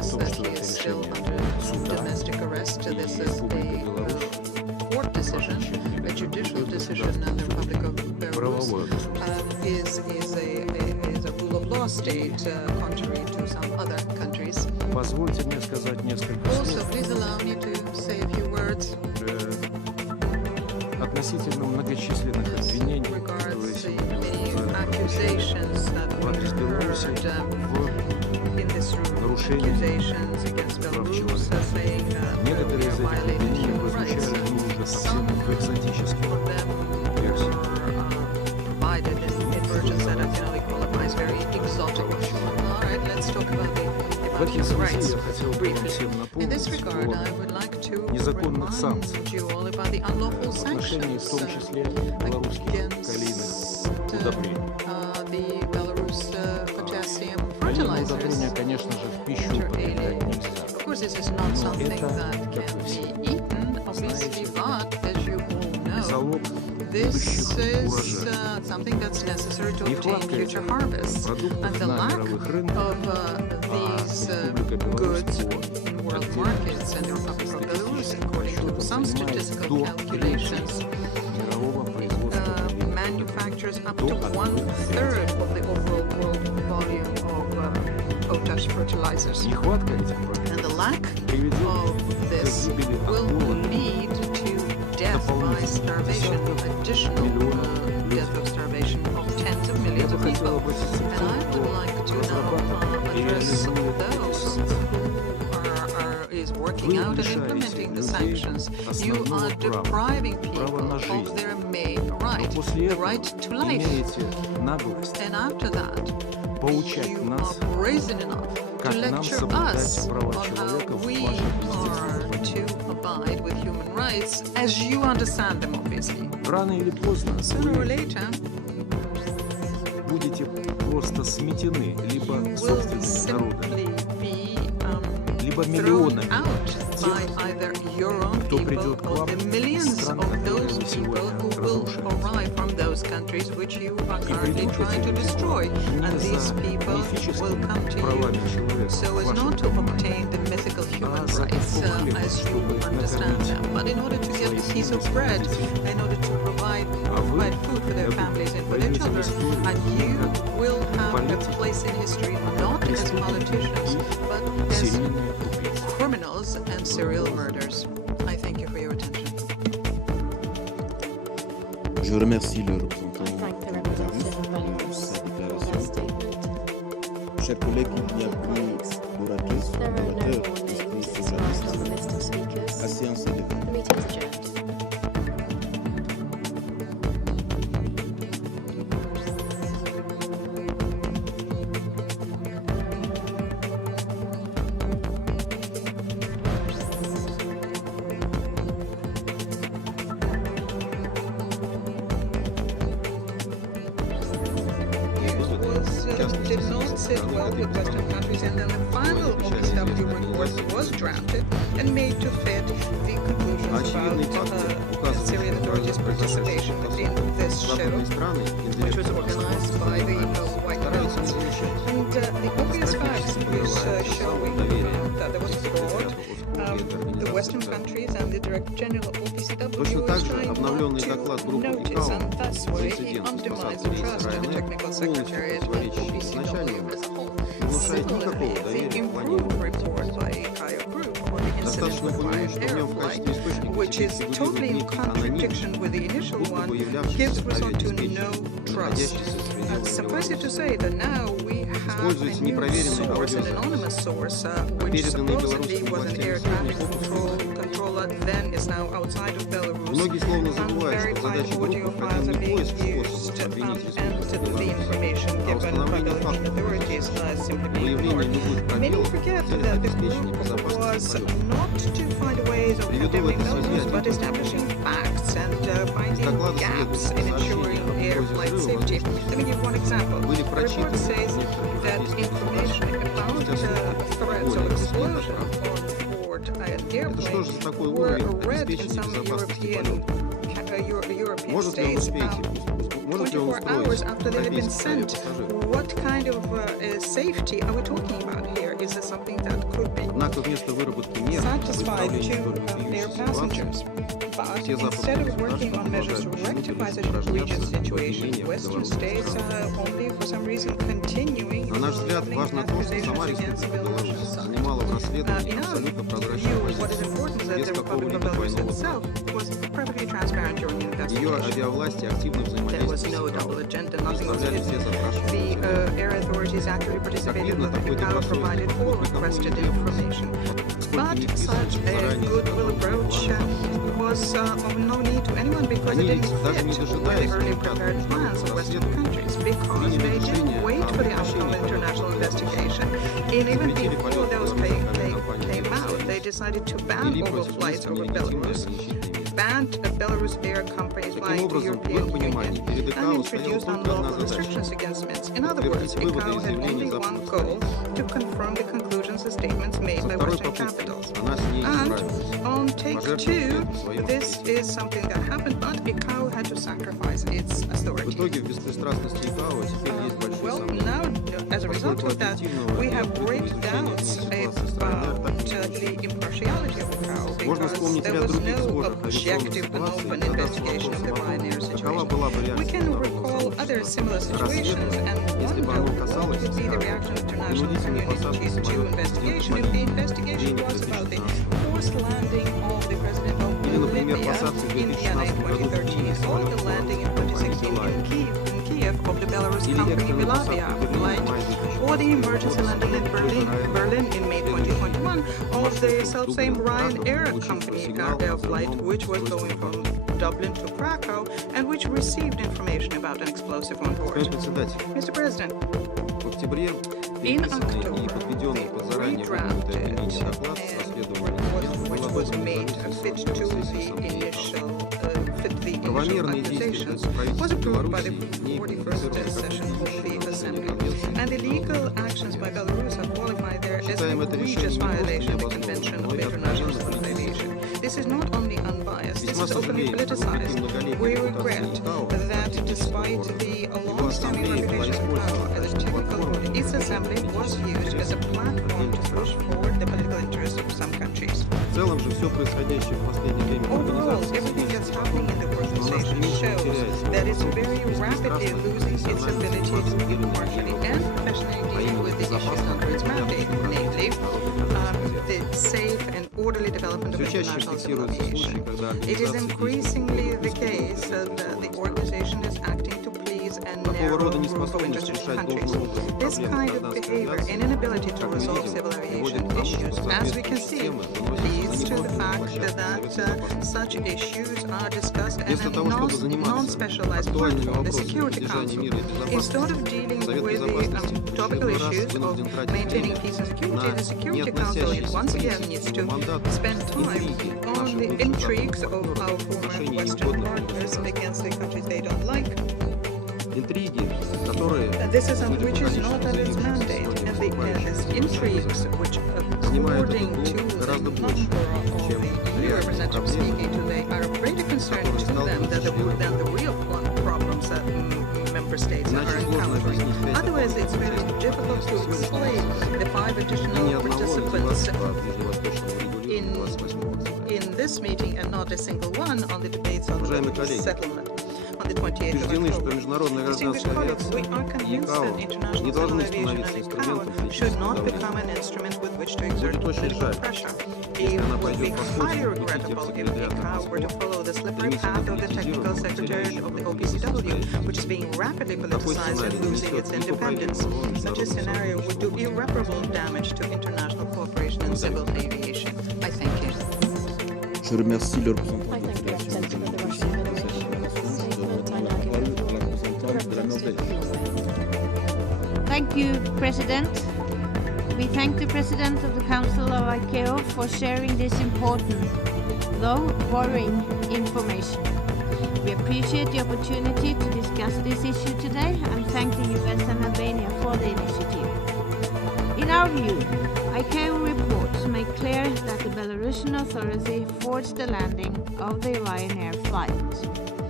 says that he is still under domestic arrest. This is a court decision, a judicial decision, and the Republic of Belarus is a rule of law state, contrary to some other countries. Позвольте мне сказать несколько слов. Also, please allow me to say a few words относительно многочисленных обвинений, которые в адрес Беларуси в нарушении прав человека. Некоторые из этих обвинений прозвучали уже совсем в экзотических версиях. В этой связи я хотел бы вам всем напомнить о незаконных санкциях в отношении в том числе белорусских калийных удобрений. Калийные удобрения, конечно же, в пищу употреблять нельзя. Но это, как вы все знаете, залог будущих урожаев. Нехватка продуктов на мировых рынках, Республика Беларусь до мирового производства manufactures up to 1/3 of the overall world volume of potash fertilizers. Нехватка этих And the продуктов lack приведет of this к гибели от will голода lead to death by starvation, additional death of starvation of tens of millions of people. And I would like to now address those who is working out and implementing the sanctions. You are depriving people of their main right, the right to life. And after that, you are brazen enough to lecture us on how we are to abide with human rights as you understand them, obviously. Рано или поздно Sooner or later, будете просто сметены либо you will собственными народами, simply be либо thrown миллионами out by either your own кто people придет к or вам the из millions стран, of которые those вы people сегодня who will разрушаете. arrive from those countries which you are currently придут trying to эти destroy. And не these за people will мифическими come to you правами человека so as в not вашем to понимании, obtain the mythical human за rights кусок хлеба, as you чтобы understand накормить them, but in order to get a piece of bread, in order to provide food for their families and for their children. And you will have a place in history not as politicians, but as серийные убийцы. criminals and serial murders. I thank you for your attention. Je remercie le représentant I thank the de representative of Belarus pour Belarus sa for their déclaration. statement. Chers collègues, il n'y a plus d'orateurs There are no more inscrits names sur la marked on the liste. list of speakers. La séance est levée. The meeting is adjourned. Did not sit well with Western countries, and then the final OPCW report was drafted and made to fit the conclusions about Syrian authorities' participation within this show, which was organized by the White House. And the obvious facts is showing that there was fraud. The Western countries and the Director General of OPCW Точно is так же trying обновленный not доклад to группы notice, ИКАО and that's why за he инцидент с undermines the посадкой trust of the Израиля, Technical полностью Secretariat of противоречащий OPCW изначальному, as a whole. не внушает никакого Similarly, доверия the в плане improved report by ICAO Group on the incident Достаточно with упомянуть, Ryan что в нем Air в Flight, качестве источника which теперь is фигурирует totally in некий аноним, contradiction with the initial будто one, бы являвшийся gives result to авиадиспетчером, no trust. находящийся в And пределах suffice it to Беларуси. say that now we have a Используется new непроверенный source, an аудиозапись, anonymous source, which переданный supposedly белорусским was an властям air сегодня traffic controller, then is now outside of Belarus. Многие словно забывают, что Unverified задача audio группы files are не being поиск used, способа обвинить and республику the Беларусь, information а given by установление Belarusian фактов authorities is simply being выявление ignored. любых Many пробелов forget в целях that the обеспечения group безопасности was полетов. not to find ways of Приведу в condemning этой связи Belarus, один but пример. establishing facts and Из finding доклада gaps следует, in что ensuring сообщения air о угрозе flight взрыва safety. Let me give one example. были The report прочитаны says некоторыми that европейскими information about threats of explosion on board an Это что же за airplane такой were уровень read in обеспечения some безопасности European полетов? European Может ли он states, успеть, может ли он 24 hours устроить after they've been кабину sent, пассажиров? what kind of safety are we talking about here? Is this something that could be Однако вместо выработки мер satisfied по to исправлению their ситуации, passengers? But все instead западные of working on measures to rectify such an egregious situation, Western states are only, for some reason, continuing на наш взгляд, важно то, что сама accusations Республика against Беларусь Belarus. занимала в расследовании In our абсолютно view, прозрачную what is позицию, important is that без the Republic of какого-либо Belarus двойного itself was perfectly transparent during the Ее investigation. авиавласти активно There was взаимодействовали no с double ИКАО, agenda, nothing was представляли все hidden. запрашиваемые The air authorities actively participated Активно with the такой ICAO, добросовестный provided all подход никому requested не требуется. information. But не such вписывается в a заранее goodwill заготовленный approach план was of no need to anyone because it Они didn't ведь даже не fit with дожидаясь the early результатов prepared plans of Western расследования, countries because приняли they решение didn't wait о for the outcome of прекращении international полетов investigation. And even запретили before полет those белорусской авиакомпании came out, they «Союз», decided to ban ввели all против flights Минска over нелегитимные Belarus, ограничительные меры. banned Belarus air companies Таким flying to образом, в их European понимании Union, перед and ИКАО стояла introduced только одна unlawful задача restrictions against Minsk. In other words, подтвердить выводы ICAO из had заявлений only one западных goal: стран. to confirm the conclusions and statements made Со by второй Western попытки capitals. она с ней And справилась. on take Пожертвовав two, при этом своим this авторитетом. is something that happened, but ICAO had to sacrifice its В authority. итоге в беспристрастности ИКАО теперь есть большие Well, сомнения. now, as a result of that, we have great doubts about the impartiality of ICAO Можно because вспомнить there ряд was других no схожих авиационных objective and ситуаций, open задаться investigation of the вопросом о Ryanair том, какова situation. была бы We реакция can народного recall other similar situations and если бы wonder оно what касалось, would be the скажем, reaction of international принудительной посадки community to самолета investigation if президента the investigation Владимира was about the Путина. forced landing of the president of Или, например, Bolivia посадки в in Vienna in 2016 году в 2013 Киеве or the самолета landing in компании 2016 «Volleys». in Kiev of the Belarus Или company экстренную Vladimir посадку в Берлине в flight, мае or the 2016 emergency года landing in самолета Berlin in May 2021 of the маршрутом self-same Ryanair Дублин-Краков, company сигнал air о flight, взрывном which was устройстве going from мотора. Dublin to Krakow and which received information about an explosive on board. Господин председатель, Mr. President, в октябре in переписанный и подведенный под заранее выдвинутое обвинение доклад расследования which был was одобрен made правительством fit to сессии the Ассамблеи initial fit the initial Правомерные действия accusations правительства was approved by the Беларуси не 41st квалифицированы session of как the Assembly. конвенции. And the legal actions by Belarus are qualified there as Считаем это egregious решение не просто violation of the необоснованным, Convention но of и International откровенно Civil политическим. Aviation. This is not only unbiased, this Весьма is openly сожалеем, что politicized. вопреки многолетней We репутации regret ИКАО that despite the long-standing Ассамблея была reputation of использована ICAO as a technical body, its assembly was used as a platform to push forward the political interests of some countries. В целом же все происходящее в последнее время в Overall, организации everything that's happening in the organization shows that it's very rapidly losing its ability to impartially and professionally deal with the issues under its mandate, namely the safe and orderly development of Все чаще international civil фиксируются aviation. случаи, когда It is организации increasingly the действуют case that the organization is acting to please a Такого narrow рода group of неспособность interested решать countries. должным образом This проблемы kind of гражданской behavior авиации, and inability to как мы resolve видим, civil приводит aviation к тому, issues, что as we can соответствующие see, системы выносятся leads на to the неформенную fact площадку that Совета Безопасности. such issues are discussed in Вместо a того, чтобы заниматься non-specialized актуальными platform, the вопросами Security поддержания Council. мира и безопасности, Instead of dealing Совет with the Безопасности в topical очередной раз issues of вынужден тратить maintaining время peace and security, на the Security не Council относящиеся once к again needs to его мандату spend time интриги on наших the бывших intrigues западных of our партнеров в former отношении Western неугодных partners государств. against the countries they don't like. Интриги, которые, This is судя по which is количеству not under its заявлений mandate, со and стороны the выступающих intrigues, which занимают according этот to угол the гораздо number больше, of чем the new реальные representatives проблемы, speaking today, are of greater concern to them than the real problems that member states Иначе are сложно encountering. объяснить 5 Otherwise, it's very difficult to explain the 5 ни additional одного participants дебата по ближневосточному регулированию 28 октября. in this meeting and not a single one on the debates on Уважаемые the коллеги, settlement on the 28th of убеждены, что October. международная Distinguished гражданская colleagues, we авиация are и convinced ИКАО that не international должны civil aviation становиться and инструментом ICAO should политического not давления. become an instrument with which to exert Будет очень political жаль, pressure. если It она would be пойдет по highly схожему пути regrettable if секретариата ICAO were to Москвы, follow the slippery стремительно path of the technical политизированного, secretariat of the теряющего OPCW, which is being rapidly Такой politicized сценарий and losing нанесет its непоправимый independence. урон Such a международному scenario would do irreparable damage to international cooperation in civil aviation. I thank you. Je remercie le représentant I de la thank the Fédération representative of the de Russian Federation de statement. I donner now la give parole the à la représentante de la Norvège. Thank you, President. We thank the President of the Council of ICAO for sharing this important, though worrying, information. We appreciate the opportunity to discuss this issue today and thank the US and Albania for the initiative. In our view, ICAO reports make clear that the Belarusian authority forced the landing of the Ryanair flight.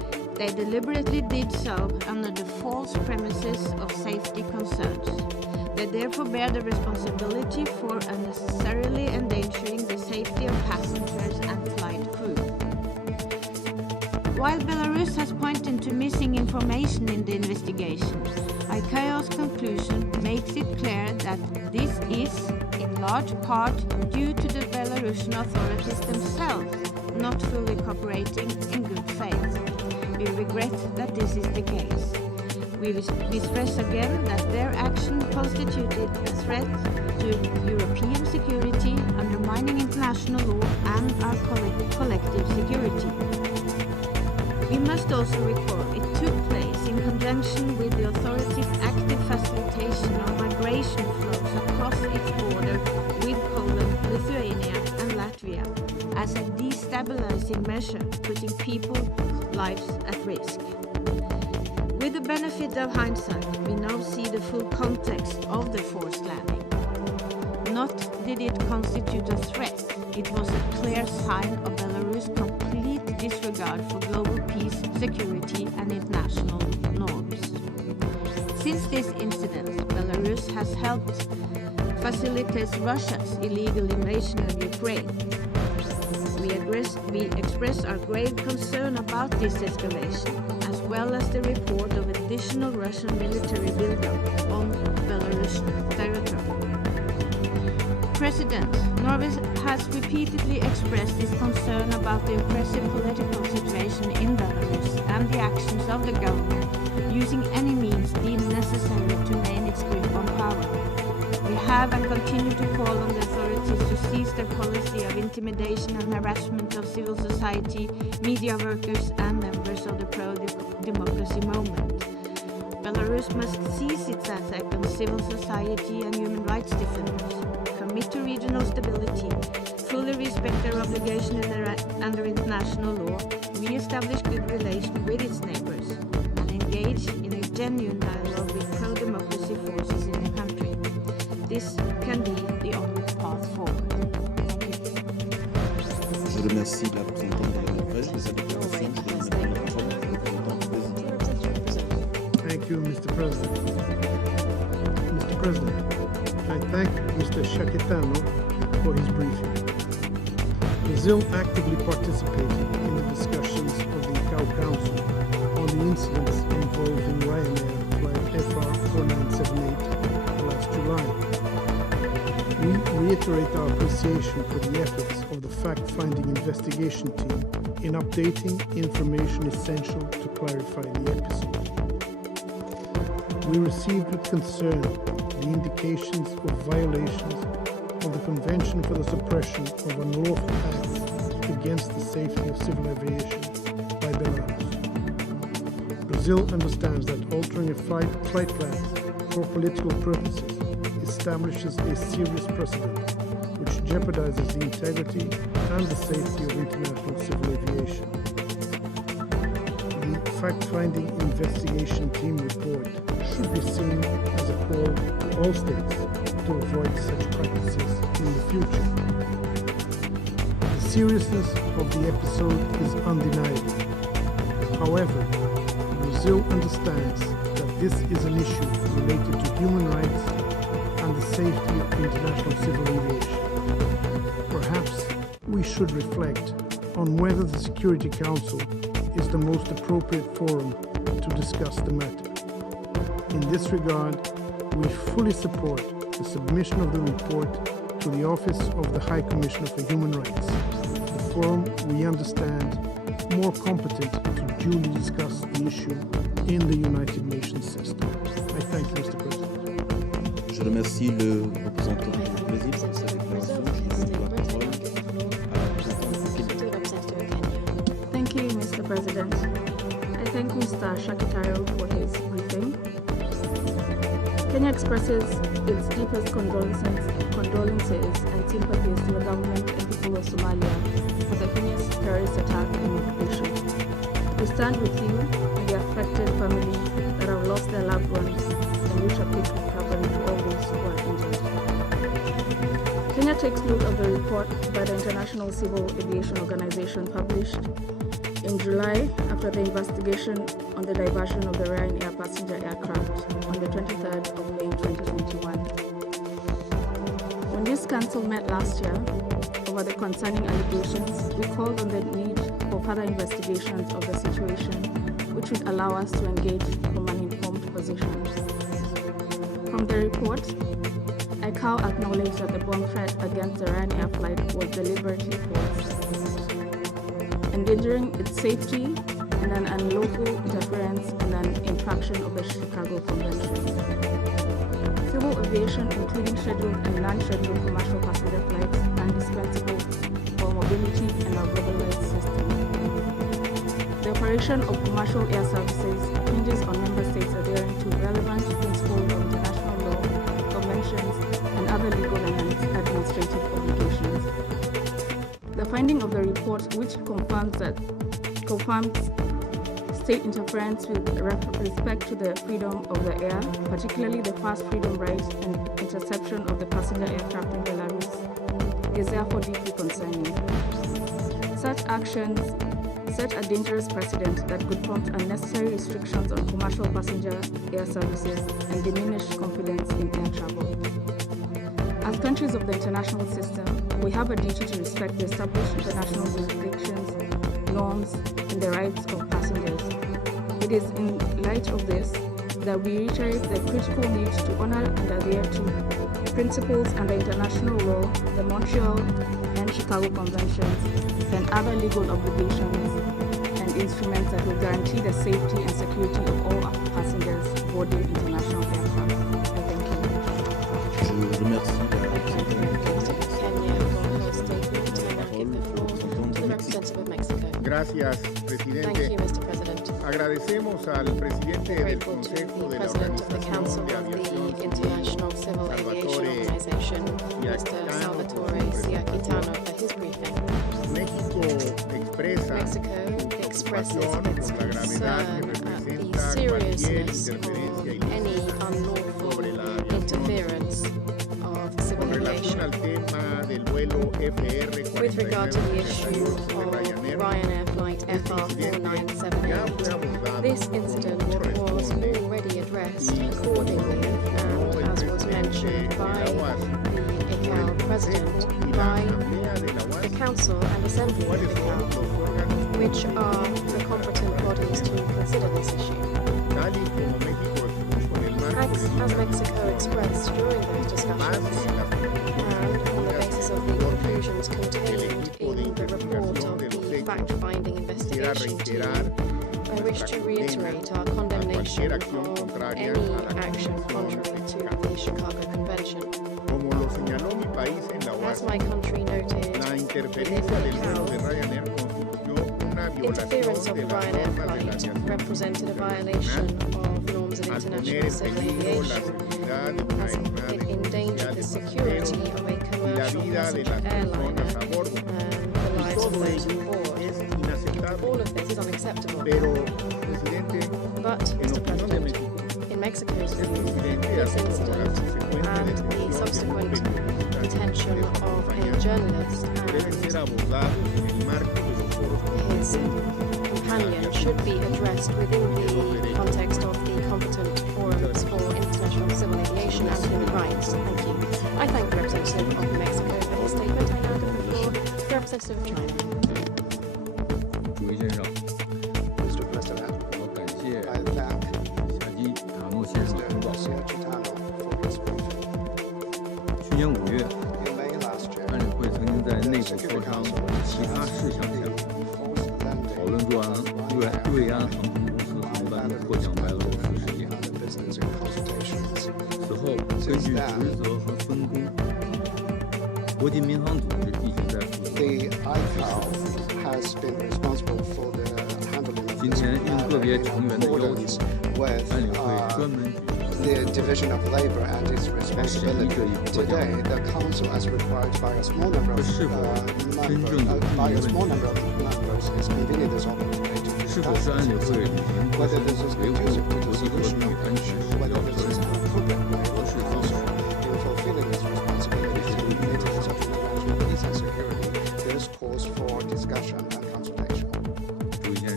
They deliberately did so under the false premises of safety concerns. They therefore bear the responsibility for unnecessarily endangering the safety of passengers and flight crew. While Belarus has pointed to missing information in the investigation, ICAO's conclusion makes it clear that this is, in large part, due to the Belarusian authorities themselves not fully cooperating in good faith. We regret that this is the case. We stress again that their action constituted a threat to European security, undermining international law and our collective security. We must also recall it took place in conjunction with the authorities' active facilitation of migration flows across its border with Poland, Lithuania and Latvia as a destabilizing measure, putting people's lives at risk. With the benefit of hindsight, we now see the full context of the forced landing. Not did it constitute a threat, it was a clear sign of Belarus' complete disregard for global peace, security and international norms. Since this incident, Belarus has helped facilitate Russia's illegal invasion of Ukraine. We express our grave concern about this escalation, as well as the report of additional Russian military buildup on Belarusian territory. President Norway has repeatedly expressed his concern about the oppressive political situation in Belarus and the actions of the government using any means deemed necessary to maintain its grip on power. We have and continue to call on the authorities to cease their policy of intimidation and harassment of civil society, media workers and members of the pro-democracy movement. Belarus must cease its attack on civil society and human rights defenders, commit to regional stability, fully respect their obligation under international law, re-establish good relations with its neighbors, and engage in a genuine dialogue with pro-democracy forces in the country. This can be the only path forward. Je remercie la représentante de la Norvège de sa déclaration. Je donne maintenant la parole à la représentante. Thank you, Mr. President. Mr. President, I thank Mr. Shakitano for his briefing. Brazil actively participated in the discussions of the ICAO Council on the incidents involving Ryanair flight FR4978 last July. We reiterate our appreciation for the efforts of the fact-finding investigation team in updating information essential to clarify the episode. We received with concern the indications of violations of the Convention for the Suppression of Unlawful Acts against the Safety of Civil Aviation by Belarus. Brazil understands that altering a flight plan for political purposes establishes a serious precedent which jeopardizes the integrity and the safety of international civil aviation. The fact-finding investigation team report should be seen as a call to all states to avoid such practices in the future. The seriousness of the episode is undeniable. However, Brazil understands that this is an issue related to human rights and the safety of international civil aviation. Perhaps we should reflect on whether the Security Council is the most appropriate forum to discuss the matter. In this regard, we fully support the submission of the report to the Office of the High Commissioner for Human Rights, the forum we understand more competent to duly discuss the issue in the United Nations system. I thank you, Mr. President. Je remercie le représentant du Brésil pour sa déclaration. Je donne la parole à la représentante du Kenya. Thank you, Mr. President. I thank Mr. Shakitaro for his briefing. Kenya expresses its deepest condolences and sympathies to the government and people of Somalia for the heinous terrorist attack and occupation. We stand with you and the affected families that have lost their loved ones and wish a quick recovery to all those who are injured. Kenya takes note of the report by the International Civil Aviation Organization published In July, after the investigation on the diversion of the Ryanair passenger aircraft on the 23rd of May 2021. When this council met last year over the concerning allegations, we called on the need for further investigations of the situation, which would allow us to engage from an informed position. From the report, ICAO acknowledged that the bomb threat against the Ryanair flight was deliberately false, endangering its safety and an unlawful interference and an infraction of the Chicago Convention. Civil aviation, including scheduled and non-scheduled commercial passenger flights, are indispensable for mobility in our globalized system. The operation of commercial air services hinges on member states adhering to relevant principles of international law, conventions, and other legal and administrative obligations. The finding of the report, which confirms state interference with respect to the freedom of the air, particularly the first freedom right and interception of the passenger aircraft in Belarus, is therefore deeply concerning. Such actions set a dangerous precedent that could prompt unnecessary restrictions on commercial passenger air services and diminish confidence in air travel. As countries of the international system, we have a duty to respect the established international jurisdictions, norms, and the rights of passengers. It is in light of this that we reiterate the critical need to honor and adhere to principles under international law, the Montreal and Chicago Conventions, and other legal obligations and instruments that will guarantee the safety and security of all our passengers boarding international aircraft. I thank you. Je remercie la Gracias, presidente. Agradecemos al presidente del Consejo de la Organización de Aviación Salvatore Siakitano, por his briefing. México expresa preocupación por la gravedad que representa cualquier interferencia ilícita sobre la aviación. Con relación al tema del vuelo FR-49 With regard to the issue of Ryanair flight FR497, this incident was already addressed accordingly and, as was mentioned by the ICAO President, by the Council and Assembly of ICAO, which are the competent bodies to consider this issue. As Mexico expressed during those discussions, and on the basis of the conclusions contained in the report of the fact-finding investigation team, I wish to reiterate our condemnation of any action contrary to the Chicago Convention. As my country noted within ICAO, interference of the Ryanair flight represented a violation of norms of international civil aviation, as it endangered the security of a commercial passenger airliner and the lives of those on board. All of this is unacceptable. But, Mr. President, in Mexico's view, this incident and the subsequent detention of a journalist and his companion should be addressed within the context of the competent forums for international civil aviation and human rights. Thank you. I thank the representative of Mexico for his statement. I now give the floor to the representative of China. Mr. President, I thank Mr. Siakitano for his briefing. In May last year, the Security Council discussed the enforced landing and business consultations. Since then, the ICAO has been responsible for the handling of this in accordance with the division of labor and its responsibility. Today, the Council, as required by a small number of members, is convening this opportunity to discuss whether this is conducive to the solution of the issue, whether this is an appropriate way for the Council in fulfilling its responsibilities in the matters of international peace and security. This calls for discussion and consultation.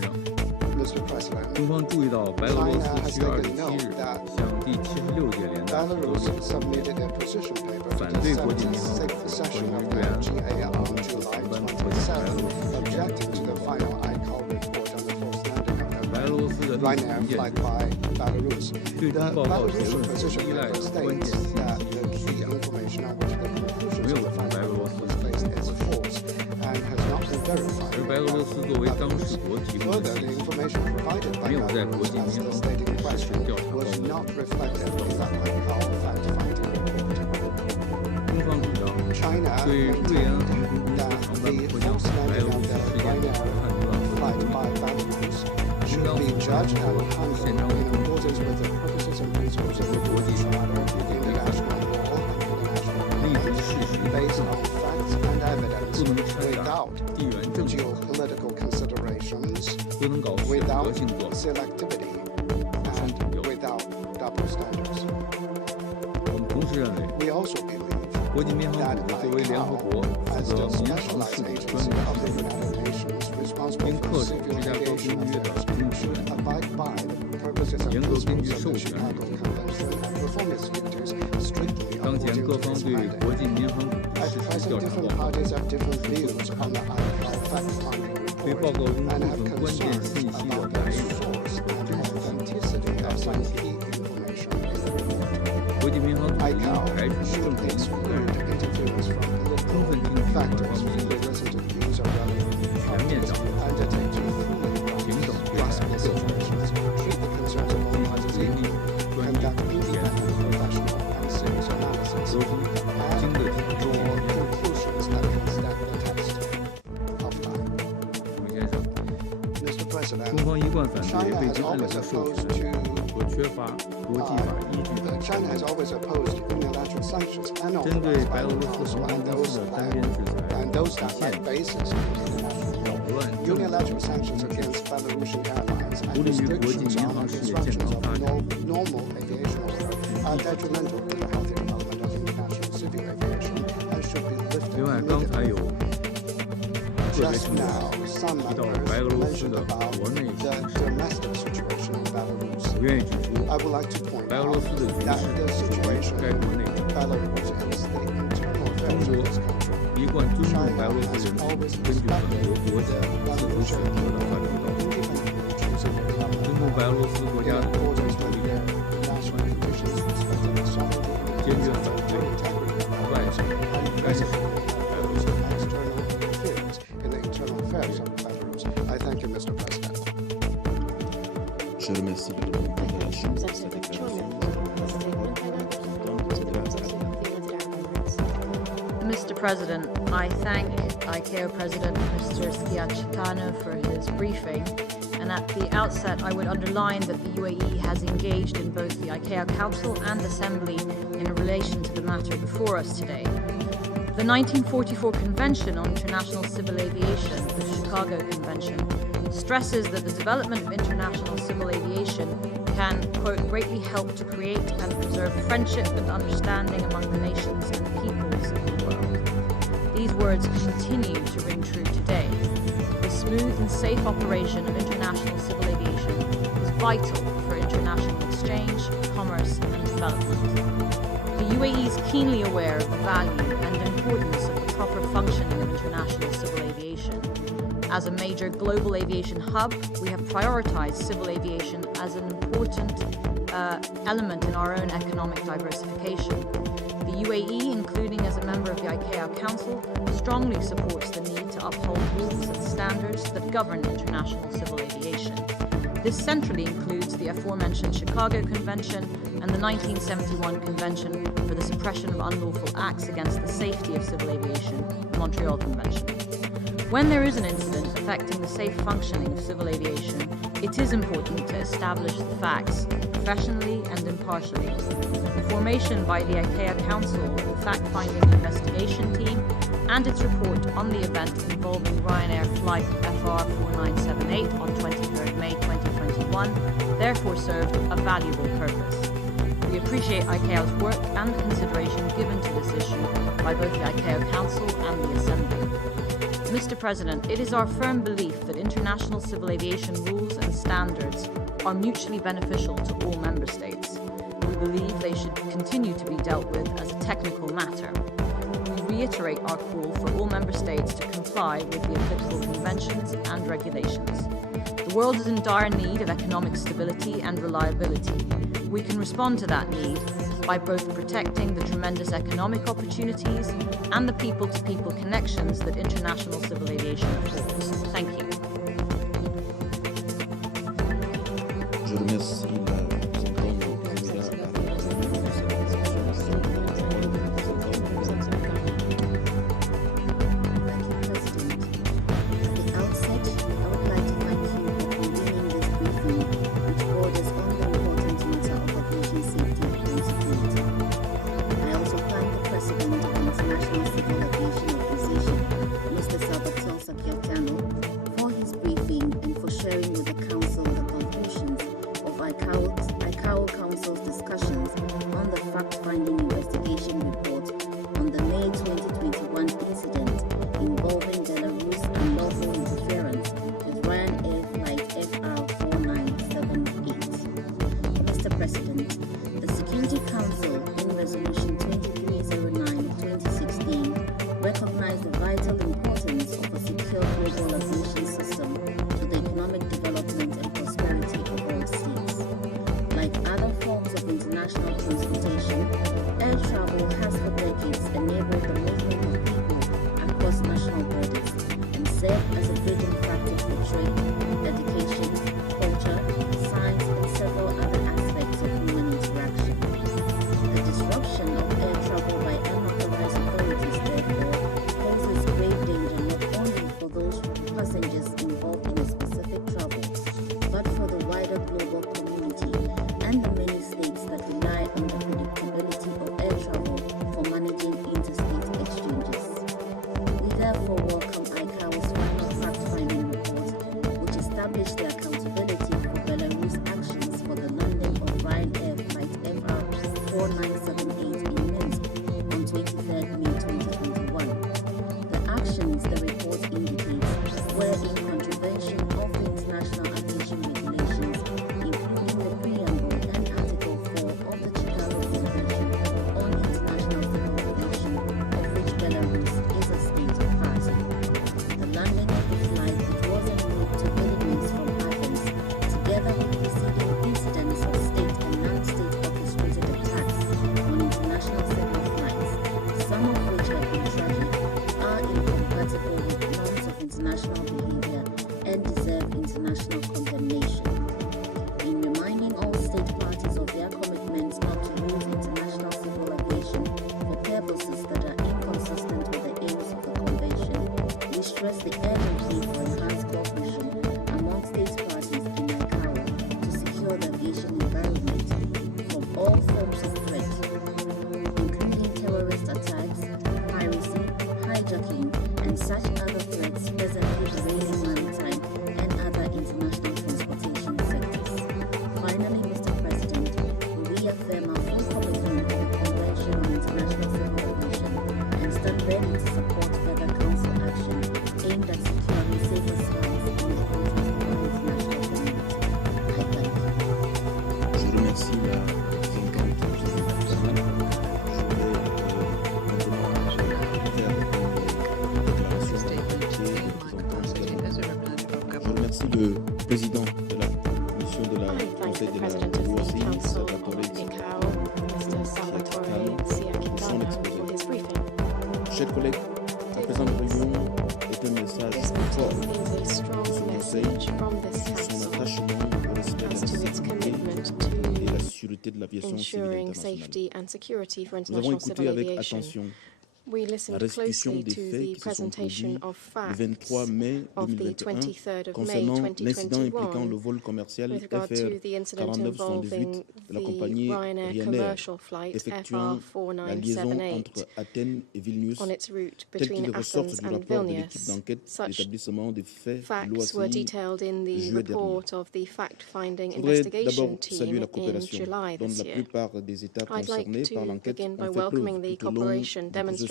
中方注意到白俄罗斯10月27日向第76届联大提出反对国际民航组织关于瑞安航空航班破坏白俄罗斯实现的通报。白俄罗斯的立场建制，最终报告结论所依赖的关键信息是虚假，没有从白俄罗斯而白俄罗斯作为当事国提供的信息，没有在国际民航组织实施调查报告。中方主张对瑞安航空公司航班迫降白俄罗斯事件的判断和处理，应当符合中国宪章规定和国际法的规范，立足事实证据，不能掺杂地缘政治，不能搞选择性做法，身体标准。我们同时认为，国际民航组织作为联合国负责民航事务的专门机构，应恪守芝加哥公约的宗旨原则，严格根据授权履行。当前各方对国际民航组织实施调查报告持不同看法，对报告中部分关键信息的来源和真实性表达关切。国际民航组织应排除政治因素干扰，充分听取各方面意见，全面掌握，平等对待各方，积极严厉专业严肃和得出经得起考验的结果。中方一贯反对未经按理的授权和缺乏国际法依据的针对白俄罗斯航空公司的单边制裁及限制、扰乱政治和经济，不利于国际民航事业健康发展，另外，刚才有个别成员提到白俄罗斯的国内形势，我愿意指出，白俄罗斯的局势属于该国内政。中国一贯尊重白俄罗斯人民根据本国国情自主选择的发展道路，尊重白俄罗斯国家的主权独立，坚决反对外部干涉。Je remercie le représentation de la Mr. President, I thank ICAO President Mr. Schiacciatano for his briefing. And at the outset, I would underline that the UAE has engaged in both the ICAO Council and Assembly in relation to the matter before us today. The 1944 Convention on International Civil Aviation, the Chicago Convention, stresses that the development of international civil aviation can, quote, greatly help to create and preserve friendship and understanding among the nations and peoples of the world. These words continue to ring true today. The smooth and safe operation of international civil aviation is vital for international exchange, commerce, and development. The UAE is keenly aware of the value and importance of the proper functioning of international civil aviation. As a major global aviation hub, we have prioritized civil aviation as an important element in our own economic diversification. The UAE, including as a member of the ICAO Council, strongly supports the need to uphold rules and standards that govern international civil aviation. This centrally includes the aforementioned Chicago Convention and the 1971 Convention for the Suppression of Unlawful Acts Against the Safety of Civil Aviation, the Montreal Convention. When there is an incident affecting the safe functioning of civil aviation, it is important to establish the facts professionally and impartially. The formation by the ICAO Council of the fact-finding investigation team and its report on the event involving Ryanair flight FR 4978 on 23rd May 2021 therefore served a valuable purpose. We appreciate ICAO's work and consideration given to this issue by both the ICAO Council and the Assembly. Mr. President, it is our firm belief that international civil aviation rules and standards are mutually beneficial to all member states. We believe they should continue to be dealt with as a technical matter. We reiterate our call for all member states to comply with the applicable conventions and regulations. The world is in dire need of economic stability and reliability. We can respond to that need by both protecting the tremendous economic opportunities and the people-to-people connections that international civil aviation affords. Thank you. Je remercie le président de la commission de la Conseil de la UNSC, Salvatore pour son exposé. Chers collègues, la présente réunion est un message fort de ce Conseil sur son attachement au respect de la sécurité et la sécurité de l'aviation civile internationale. Nous avons écouté avec attention We listened closely to the presentation of facts of the 23rd of May 2021 with regard to the incident involving the Ryanair commercial flight FR4978 on its route between Athens and Vilnius. Such facts were detailed in the report of the fact-finding investigation team in July this year. I'd like to begin by welcoming the cooperation demonstrated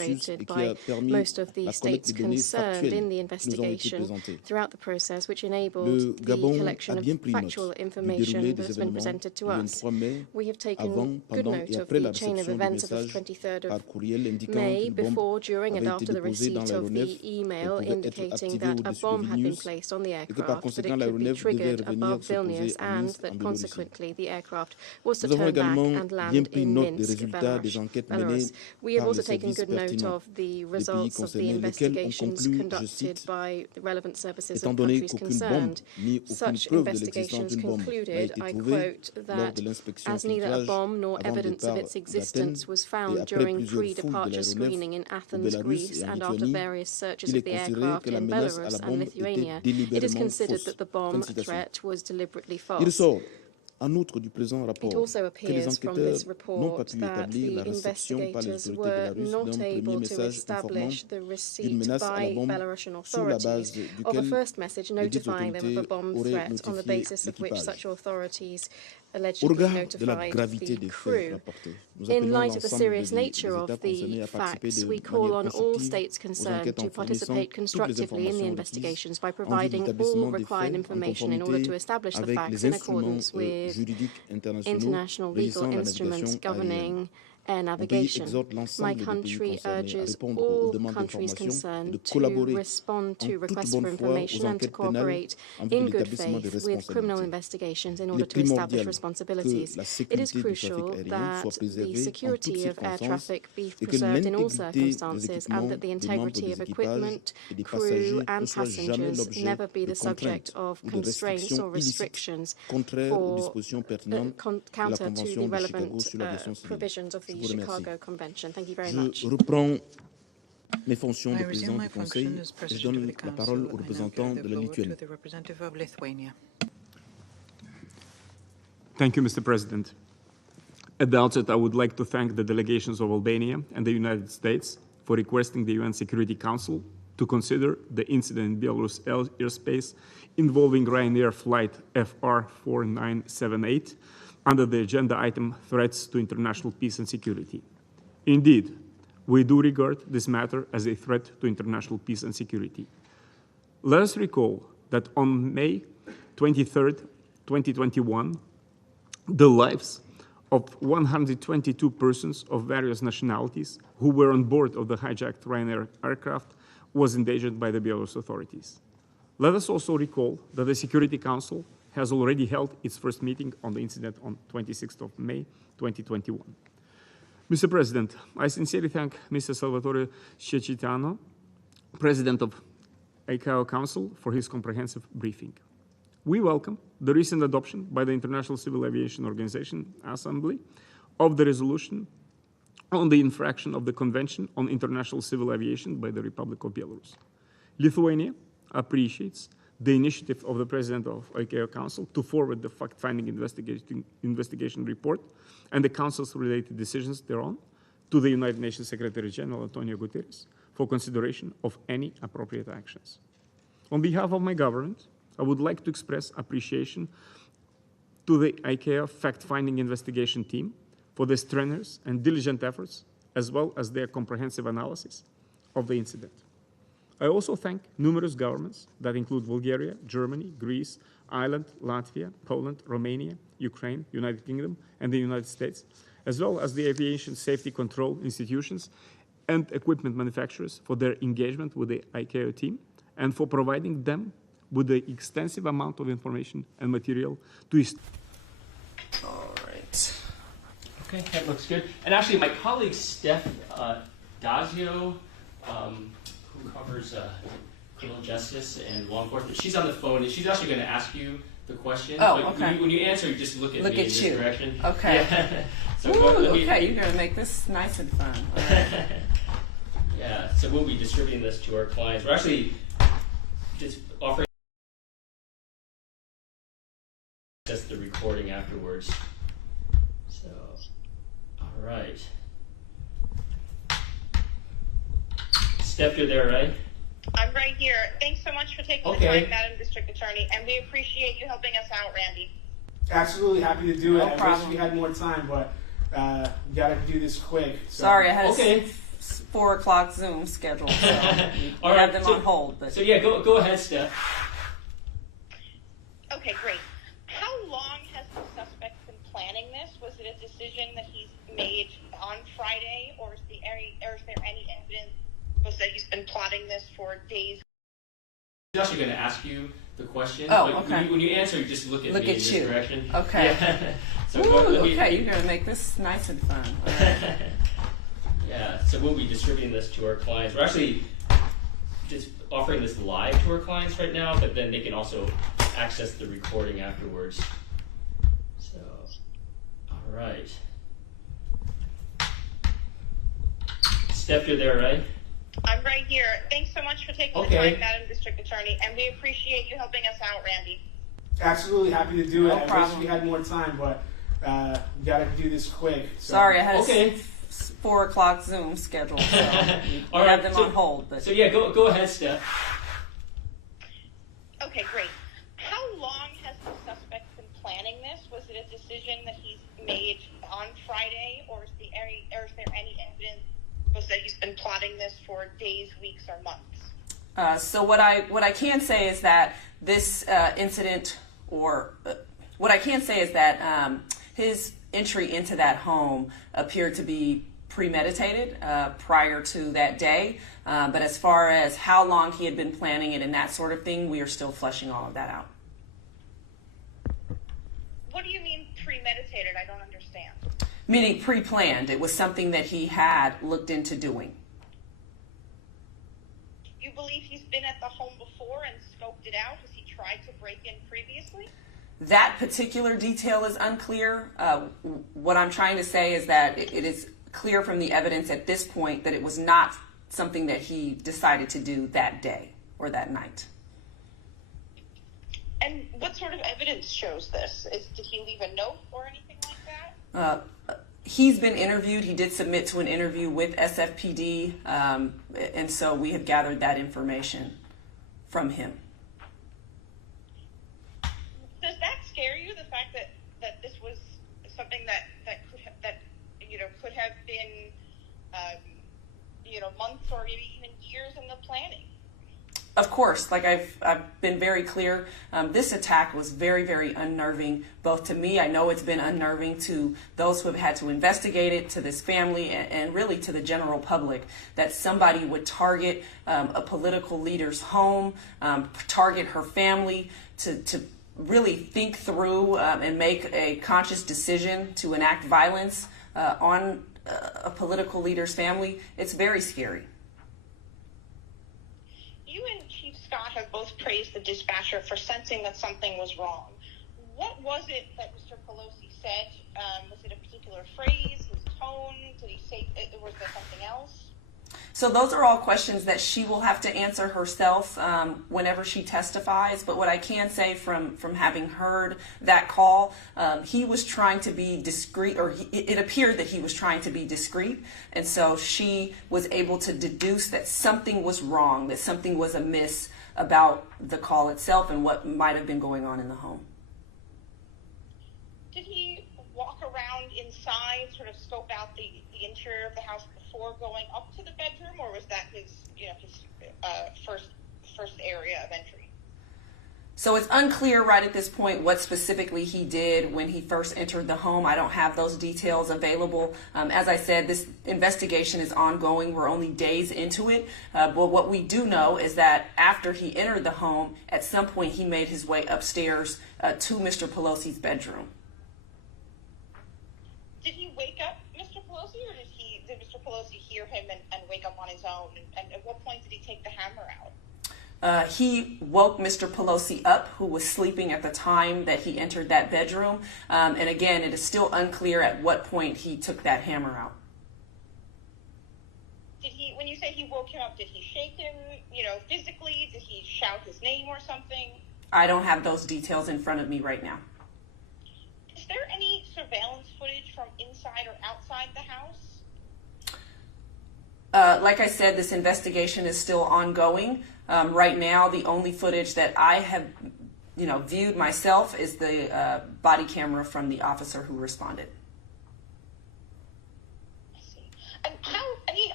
demonstrated by most of the states concerned in the investigation throughout the process, which enabled the collection of factual information that has been presented to us. We have taken good note of the chain of events of the 23rd of May, before, during and after the receipt of the email indicating that a bomb had been placed on the aircraft, that it could be triggered above Vilnius, and that consequently the aircraft was to turn back and land in Minsk, Belarus. We have also taken good note of the results of the investigations conducted by the relevant services of countries concerned. Such investigations concluded, I quote, that as neither a bomb nor evidence of its existence was found during pre-departure screening in Athens, Greece, and after various searches of the aircraft in Belarus and Lithuania, it is considered that the bomb threat was deliberately false. It also appears from this report that the investigators were not able to establish the receipt by Belarusian authorities of a first message notifying them of a bomb threat, on the basis of which such authorities allegedly notified the crew. In light of the serious nature of the facts, we call on all states concerned to participate constructively in the investigations by providing all required information in order to establish the facts in accordance with international legal instruments governing air navigation. My country urges all countries concerned to respond to requests for information and to cooperate in good faith with criminal investigations in order to establish responsibilities. It is crucial that the security of air traffic be preserved in all circumstances, and that the integrity of equipment, crew and passengers never be the subject of constraints or restrictions counter to the relevant provisions of the Chicago Convention. Thank you very much. Mes fonctions de président du Conseil, et je donne la parole au représentant de la Lituanie. Thank you, Mr. President. At the outset, I would like to thank the delegations of Albania and the United States for requesting the UN Security Council to consider the incident in Belarus airspace involving Ryanair flight FR 4978 under the agenda item Threats to International Peace and Security. Indeed, we do regard this matter as a threat to international peace and security. Let us recall that on May 23rd, 2021, the lives of 122 persons of various nationalities who were on board of the hijacked Ryanair aircraft was endangered by the Belarus authorities. Let us also recall that the Security Council has already held its first meeting on the incident on 26th of May, 2021. Mr. President, I sincerely thank Mr. Salvatore Cecitano, President of ICAO Council, for his comprehensive briefing. We welcome the recent adoption by the International Civil Aviation Organization Assembly of the resolution on the infraction of the Convention on International Civil Aviation by the Republic of Belarus. Lithuania appreciates the initiative of the President of ICAO Council to forward the fact-finding investigation report and the Council's related decisions thereon to the United Nations Secretary General Antonio Guterres for consideration of any appropriate actions. On behalf of my government, I would like to express appreciation to the ICAO fact-finding investigation team for their strenuous and diligent efforts, as well as their comprehensive analysis of the incident. I also thank numerous governments that include Bulgaria, Germany, Greece, Ireland, Latvia, Poland, Romania, Ukraine, United Kingdom, and the United States, as well as the aviation safety control institutions and equipment manufacturers for their engagement with the ICAO team and for providing them with the extensive amount of information and material to All right. Okay, that looks good. And actually, my colleague Steph Dazio, who covers criminal justice and law enforcement, she's on the phone, and she's actually going to ask you the question. Oh, but okay. When you answer, you just look at me in this direction. Okay. Yeah. So okay, you're going to make this nice and fun. All right. Yeah, so we'll be distributing this to our clients. We're actually just offering just the recording afterwards. So, all right. Steph, you're there, right? I'm right here. Thanks so much for taking the time, Madam District Attorney, and we appreciate you helping us out, Randy. Absolutely happy to do it. No problem. I wish we had more time, but we got to do this quick. So. Sorry, I had to 4 o'clock Zoom scheduled, so we All have right, them on hold. But So yeah, go ahead, Steph. Okay, great. How long has the suspect been planning this? Was it a decision that he's made on Friday, or is there any evidence that he's been plotting this for days? I'm actually going to ask you the question. Oh, but okay. When you answer, you just look at me in this you. direction. Okay. Yeah. So okay, you're going to make this nice and fun. All right. Yeah, so we'll be distributing this to our clients. We're actually just offering this live to our clients right now, but then they can also access the recording afterwards. So, all right. Steph, you're there, right? I'm right here. Thanks so much for taking the time, Madam District Attorney, and we appreciate you helping us out, Randy. Absolutely happy to do it. No problem. I wish we had more time, but we got to do this quick. So. Sorry, I had a 4 o'clock Zoom scheduled, so we have them on hold. But So yeah, go ahead, Steph. Okay, great. How long has the suspect been planning this? Was it a decision that he's made on Friday, or is there any evidence that he's been plotting this for days, weeks, or months? So what I can say is that this incident, or what I can say is that his entry into that home appeared to be premeditated prior to that day. But as far as how long he had been planning it and that sort of thing, we are still fleshing all of that out. What do you mean premeditated? I don't understand. Meaning pre-planned. It was something that he had looked into doing. You believe he's been at the home before and scoped it out? Has he tried to break in previously? That particular detail is unclear. What I'm trying to say is that it is clear from the evidence at this point that it was not something that he decided to do that day or that night. And what sort of evidence shows this? Did he leave a note or anything like that? He's been interviewed. He did submit to an interview with SFPD, and so we have gathered that information from him. Does that scare you? The fact that this was something that could have been months or maybe even years in the planning? Of course, like I've been very clear, this attack was very, very unnerving, both to me. I know it's been unnerving to those who have had to investigate it, to this family, and really to the general public, that somebody would target a political leader's home, target her family, to really think through and make a conscious decision to enact violence on a political leader's family. It's very scary. You and Chief Scott have both praised the dispatcher for sensing that something was wrong. What was it that Mr. Pelosi said? Was it a particular phrase, his tone? Did he say, was there something else? So those are all questions that she will have to answer herself whenever she testifies. But what I can say from having heard that call, he was trying to be discreet, or it appeared that he was trying to be discreet. And so she was able to deduce that something was wrong, that something was amiss about the call itself and what might have been going on in the home. Did he walk around inside, sort of scope out the interior of the house before going up to the bedroom, or was that his first area of entry? So it's unclear right at this point what specifically he did when he first entered the home. I don't have those details available. As I said, this investigation is ongoing. We're only days into it. But what we do know is that after he entered the home, at some point he made his way upstairs to Mr. Pelosi's bedroom. Did he wake up Mr. Pelosi, or did Mr. Pelosi hear him and wake up on his own? And at what point did he take the hammer out? He woke Mr. Pelosi up, who was sleeping at the time that he entered that bedroom. And again, it is still unclear at what point he took that hammer out. When you say he woke him up, did he shake him, physically? Did he shout his name or something? I don't have those details in front of me right now. Is there any surveillance footage from inside or outside the house? Like I said, this investigation is still ongoing. Right now, the only footage that I have, viewed myself is the body camera from the officer who responded. I see. And I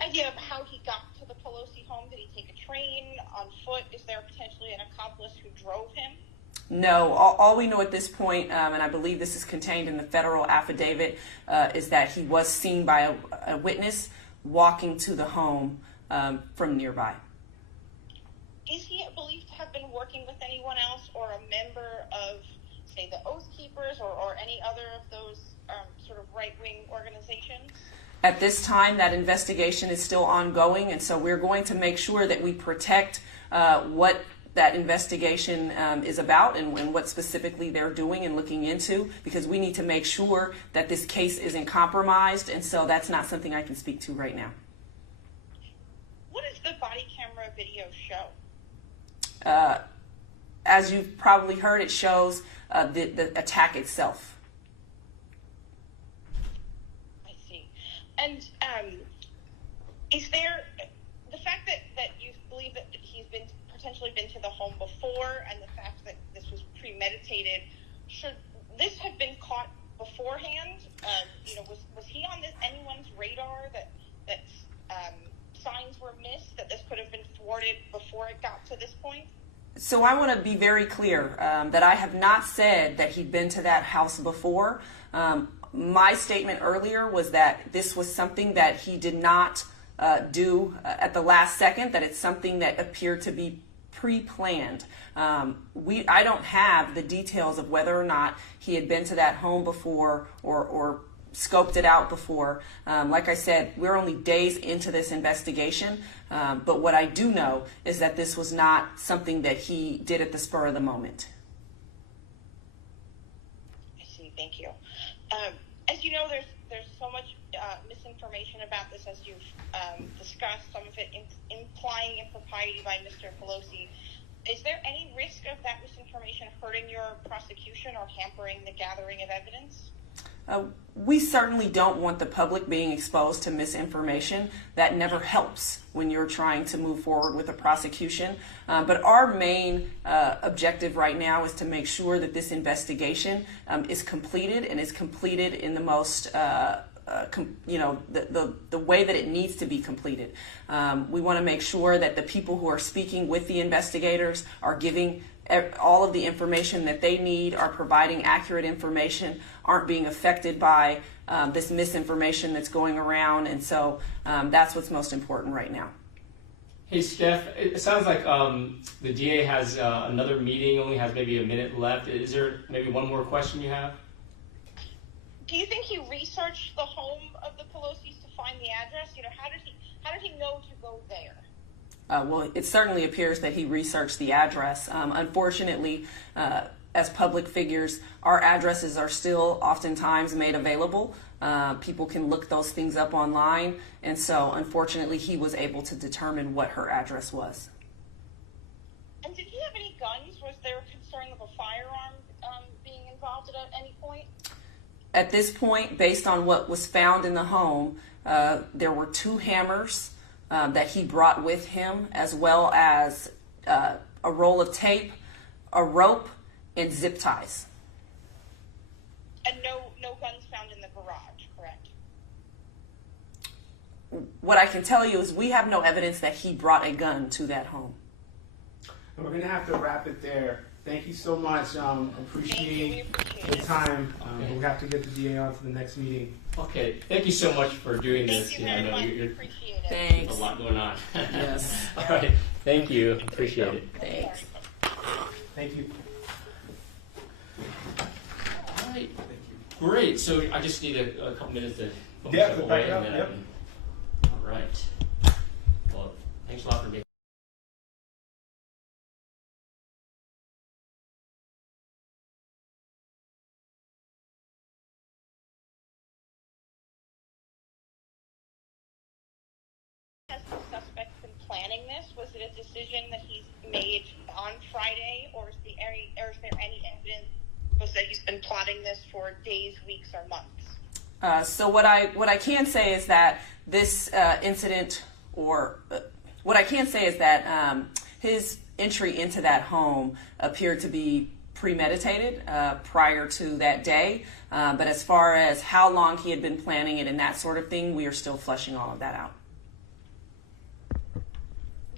idea of how he got to the Pelosi home? Did he take a train, on foot? Is there potentially an accomplice who drove him? No, all we know at this point, and I believe this is contained in the federal affidavit, is that he was seen by a witness walking to the home from nearby. Is he believed to have been working with anyone else or a member of, say, the Oath Keepers or any other of those sort of right-wing organizations? At this time, that investigation is still ongoing, and so we're going to make sure that we protect what that investigation is about and what specifically they're doing and looking into, because we need to make sure that this case isn't compromised, and so that's not something I can speak to right now. What does the body camera video show? As you've probably heard, it shows the attack itself. I see. And is there the fact that you believe that he's potentially been to the home before, and the fact that this was premeditated, should this have been caught beforehand? Was he on anyone's radar that signs were missed, that this could have been thwarted before it got to this point? So I want to be very clear that I have not said that he'd been to that house before. My statement earlier was that this was something that he did not do at the last second, that it's something that appeared to be pre-planned. I don't have the details of whether or not he had been to that home before or scoped it out before. Like I said, we're only days into this investigation, but what I do know is that this was not something that he did at the spur of the moment. I see, thank you. As you know, there's so much misinformation about this, as you've discussed, some of it implying impropriety by Mr. Pelosi. Is there any risk of that misinformation hurting your prosecution or hampering the gathering of evidence? We certainly don't want the public being exposed to misinformation. That never helps when you're trying to move forward with a prosecution. But our main objective right now is to make sure that this investigation is completed, and is completed in the most the way that it needs to be completed. We want to make sure that the people who are speaking with the investigators are giving all of the information that they need, are providing accurate information, aren't being affected by this misinformation that's going around, and so that's what's most important right now. Hey, Steph, it sounds like the DA has another meeting, only has maybe a minute left. Is there maybe one more question you have? Do you think he researched the home of the Pelosi's to find the address? How did he know to go there? Well, it certainly appears that he researched the address. Unfortunately, as public figures, our addresses are still oftentimes made available. People can look those things up online, and so unfortunately he was able to determine what her address was. And did he have any guns? Was there concern of a firearm being involved at any point? At this point, based on what was found in the home, there were 2 hammers that he brought with him, as well as a roll of tape, a rope, and zip ties. And no guns found in the garage, correct? What I can tell you is we have no evidence that he brought a gun to that home. We're going to have to wrap it there. Thank you so much. Appreciate the time. We'll have to get the DA on to the next meeting. Okay, thank you so much for doing this. Thank you very much. Appreciate it. Thanks. A lot going on. Yes. All right. Thank you. Appreciate it. Thanks. Thank you. All right. Great. So I just need a couple minutes to Yep, away. back up, And then yep. all right. Well, thanks a lot for being. Has the suspect been planning this? Was it a decision that he's made on Friday, or is there any evidence that he's been plotting this for days, weeks, or months? So what I can say is that this incident, what I can say is that his entry into that home appeared to be premeditated prior to that day. But as far as how long he had been planning it and that sort of thing, we are still fleshing all of that out.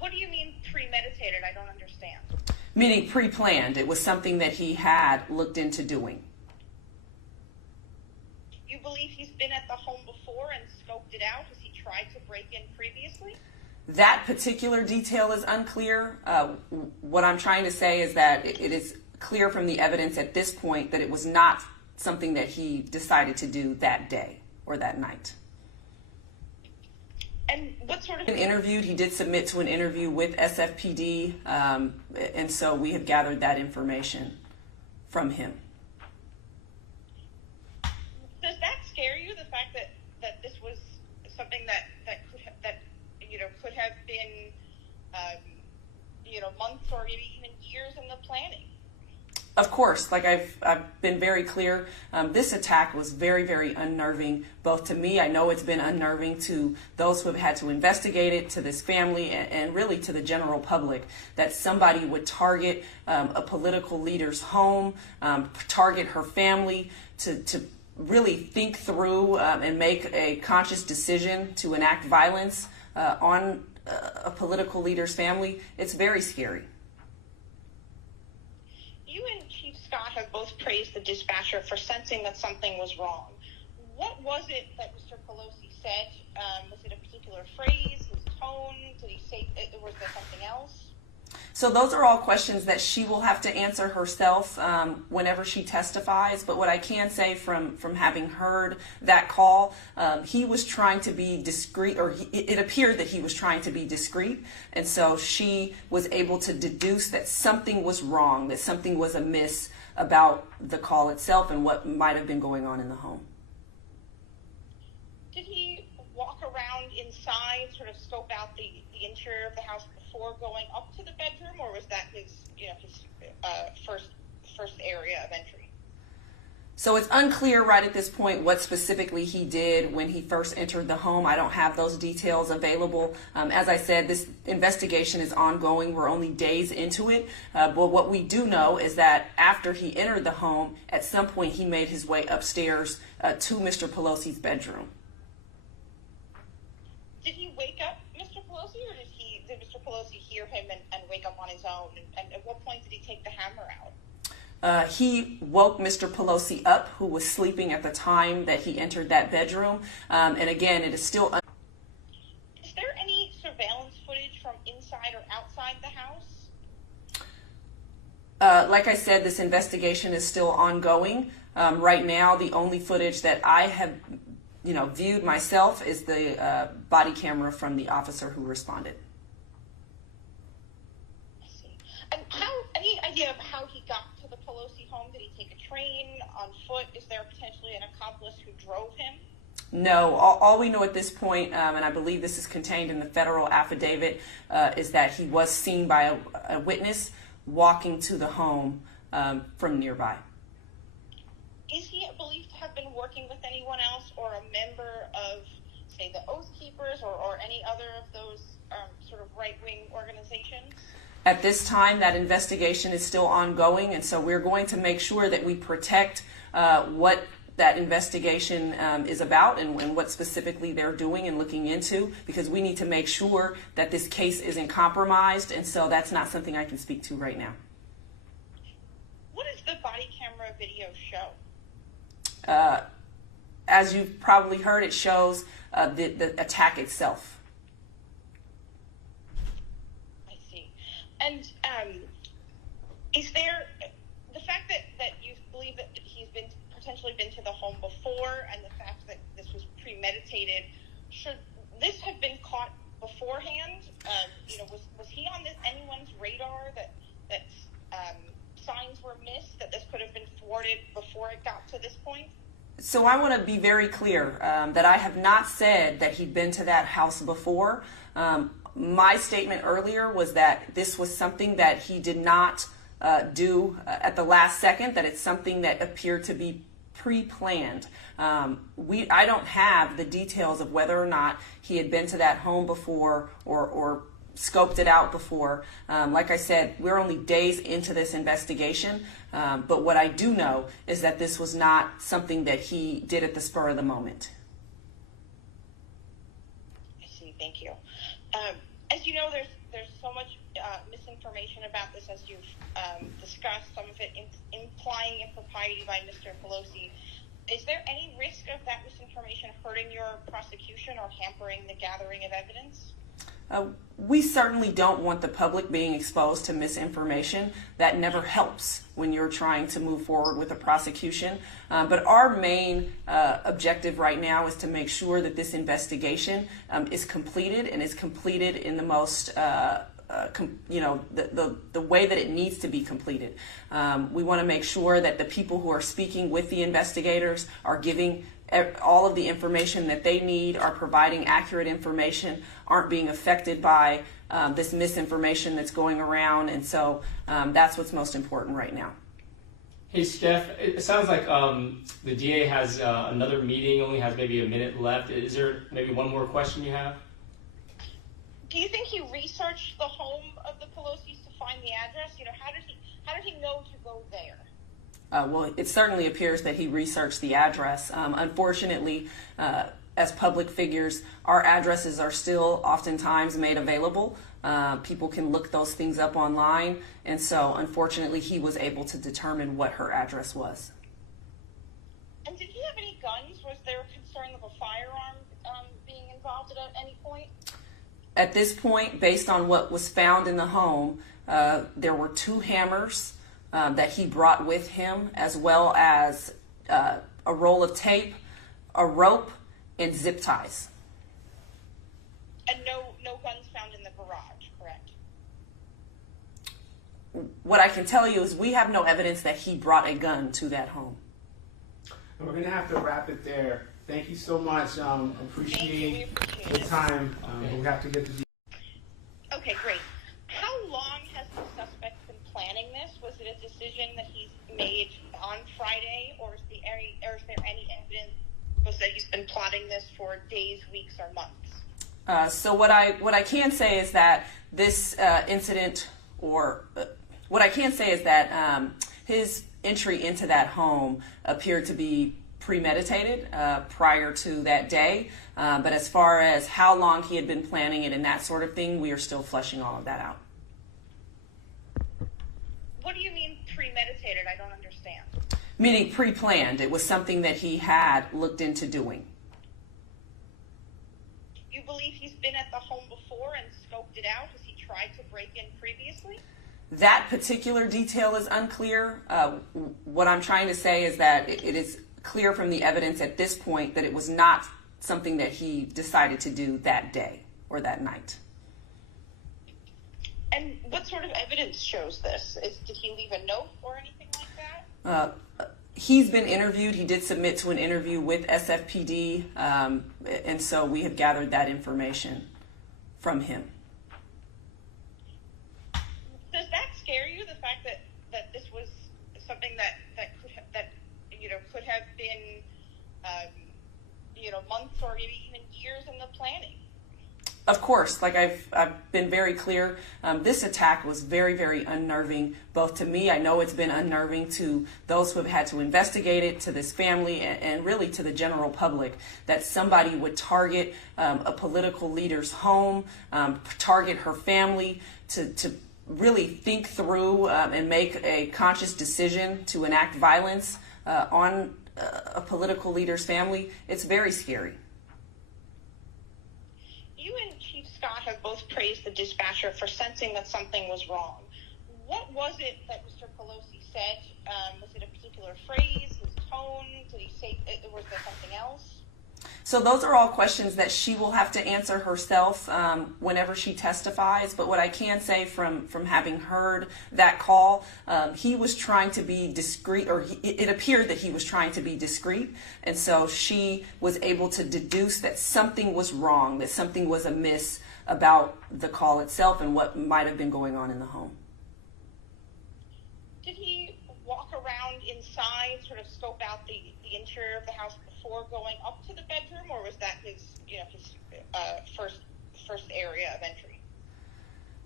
What do you mean premeditated? I don't understand. Meaning pre-planned. It was something that he had looked into doing. You believe he's been at the home before and scoped it out? Has he tried to break in previously? That particular detail is unclear. What I'm trying to say is that it is clear from the evidence at this point that it was not something that he decided to do that day or that night. And what sort of... Interviewed, he did submit to an interview with SFPD, and so we have gathered that information from him. Does that scare you, the fact that this was something that could have been months or maybe even years in the planning? Of course, like I've been very clear, this attack was very, very unnerving, both to me. I know it's been unnerving to those who have had to investigate it, to this family, and really to the general public, that somebody would target a political leader's home, target her family, to really think through and make a conscious decision to enact violence on a political leader's family. It's very scary. You and Chief Scott have both praised the dispatcher for sensing that something was wrong. What was it that Mr. Pelosi said? Was it a particular phrase, his tone? Did he say, was there something else? So those are all questions that she will have to answer herself whenever she testifies. But what I can say from having heard that call, he was trying to be discreet, or it appeared that he was trying to be discreet. And so she was able to deduce that something was wrong, that something was amiss about the call itself and what might have been going on in the home. Did he walk around inside, sort of scope out the interior of the house before going up to the bedroom, or was that his first area of entry? So it's unclear right at this point what specifically he did when he first entered the home. I don't have those details available. As I said, this investigation is ongoing. We're only days into it. But what we do know is that after he entered the home, at some point he made his way upstairs to Mr. Pelosi's bedroom. Did he wake up Mr. Pelosi, or did Mr. Pelosi hear him and wake up on his own? And at what point did he take the hammer out? He woke Mr. Pelosi up, who was sleeping at the time that he entered that bedroom. And again, it is still... Is there any surveillance footage from inside or outside the house? Like I said, this investigation is still ongoing. Right now, the only footage that I have viewed myself is the body camera from the officer who responded. I see. And any idea of how he got to the Pelosi home? Did he take a train, on foot? Is there potentially an accomplice who drove him? No, all we know at this point, and I believe this is contained in the federal affidavit, is that he was seen by a witness walking to the home from nearby. Is he believed to have been working with anyone else or a member of, say, the Oath Keepers or any other of those sort of right-wing organizations? At this time, that investigation is still ongoing, and so we're going to make sure that we protect what that investigation is about and what specifically they're doing and looking into, because we need to make sure that this case isn't compromised, and so that's not something I can speak to right now. What does the body camera video show? As you've probably heard, it shows the attack itself. I see. And is there the fact that you believe that he's potentially been to the home before, and the fact that this was premeditated, should this have been caught beforehand? Was he on anyone's radar that signs were missed, that this could have been thwarted before it got to this point? So I want to be very clear that I have not said that he'd been to that house before. My statement earlier was that this was something that he did not do at the last second, that it's something that appeared to be pre-planned. I don't have the details of whether or not he had been to that home before or scoped it out before. Like I said, we're only days into this investigation, but what I do know is that this was not something that he did at the spur of the moment. I see, thank you. As you know, there's so much misinformation about this, as you've discussed, some of it implying impropriety by Mr. Pelosi. Is there any risk of that misinformation hurting your prosecution or hampering the gathering of evidence? We certainly don't want the public being exposed to misinformation. That never helps when you're trying to move forward with a prosecution. But our main objective right now is to make sure that this investigation is completed, and is completed in the most the way that it needs to be completed. We want to make sure that the people who are speaking with the investigators are giving all of the information that they need, are providing accurate information, aren't being affected by this misinformation that's going around. And so that's what's most important right now. Hey, Steph, it sounds like the DA has another meeting, only has maybe a minute left. Is there maybe one more question you have? Do you think he researched the home of the Pelosi's to find the address? You know, how did he know to go there? Well, it certainly appears that he researched the address. Unfortunately, as public figures, our addresses are still oftentimes made available. People can look those things up online, and so unfortunately he was able to determine what her address was. And did he have any guns? Was there concern of a firearm being involved at any point? At this point, based on what was found in the home, there were 2 hammers that he brought with him, as well as a roll of tape, a rope, and zip ties. And no guns found in the garage, correct? What I can tell you is we have no evidence that he brought a gun to that home. And we're going to have to wrap it there. Thank you so much. Appreciate the time. We have to get to the... Okay, great. How long has the suspect been planning this? Was it a decision that he's made on Friday, or is there any evidence that he's been plotting this for days, weeks, or months? So what I can say is that this incident, or what I can say is that his entry into that home appeared to be premeditated prior to that day. But as far as how long he had been planning it and that sort of thing, we are still fleshing all of that out. What do you mean premeditated? I don't understand. Meaning pre-planned. It was something that he had looked into doing. You believe he's been at the home before and scoped it out? Has he tried to break in previously? That particular detail is unclear. What I'm trying to say is that it is clear from the evidence at this point that it was not something that he decided to do that day or that night. And what sort of evidence shows this? Did he leave a note or anything like that? He's been interviewed. He did submit to an interview with SFPD, and so we have gathered that information from him. Does that scare you, the fact that this was something that could have been months or maybe even years in the planning? Of course, like I've been very clear, this attack was very, very unnerving, both to me. I know it's been unnerving to those who have had to investigate it, to this family, and really to the general public, that somebody would target a political leader's home, target her family, to really think through and make a conscious decision to enact violence on a political leader's family. It's very scary. You and Chief Scott have both praised the dispatcher for sensing that something was wrong. What was it that Mr. Pelosi said? Was it a particular phrase, his tone? Did he say, was there something else? So those are all questions that she will have to answer herself whenever she testifies. But what I can say from having heard that call, he was trying to be discreet, or it appeared that he was trying to be discreet. And so she was able to deduce that something was wrong, that something was amiss about the call itself and what might have been going on in the home. Did he walk around inside, sort of scope out the interior of the house before going up to the bedroom, or was that his first area of entry?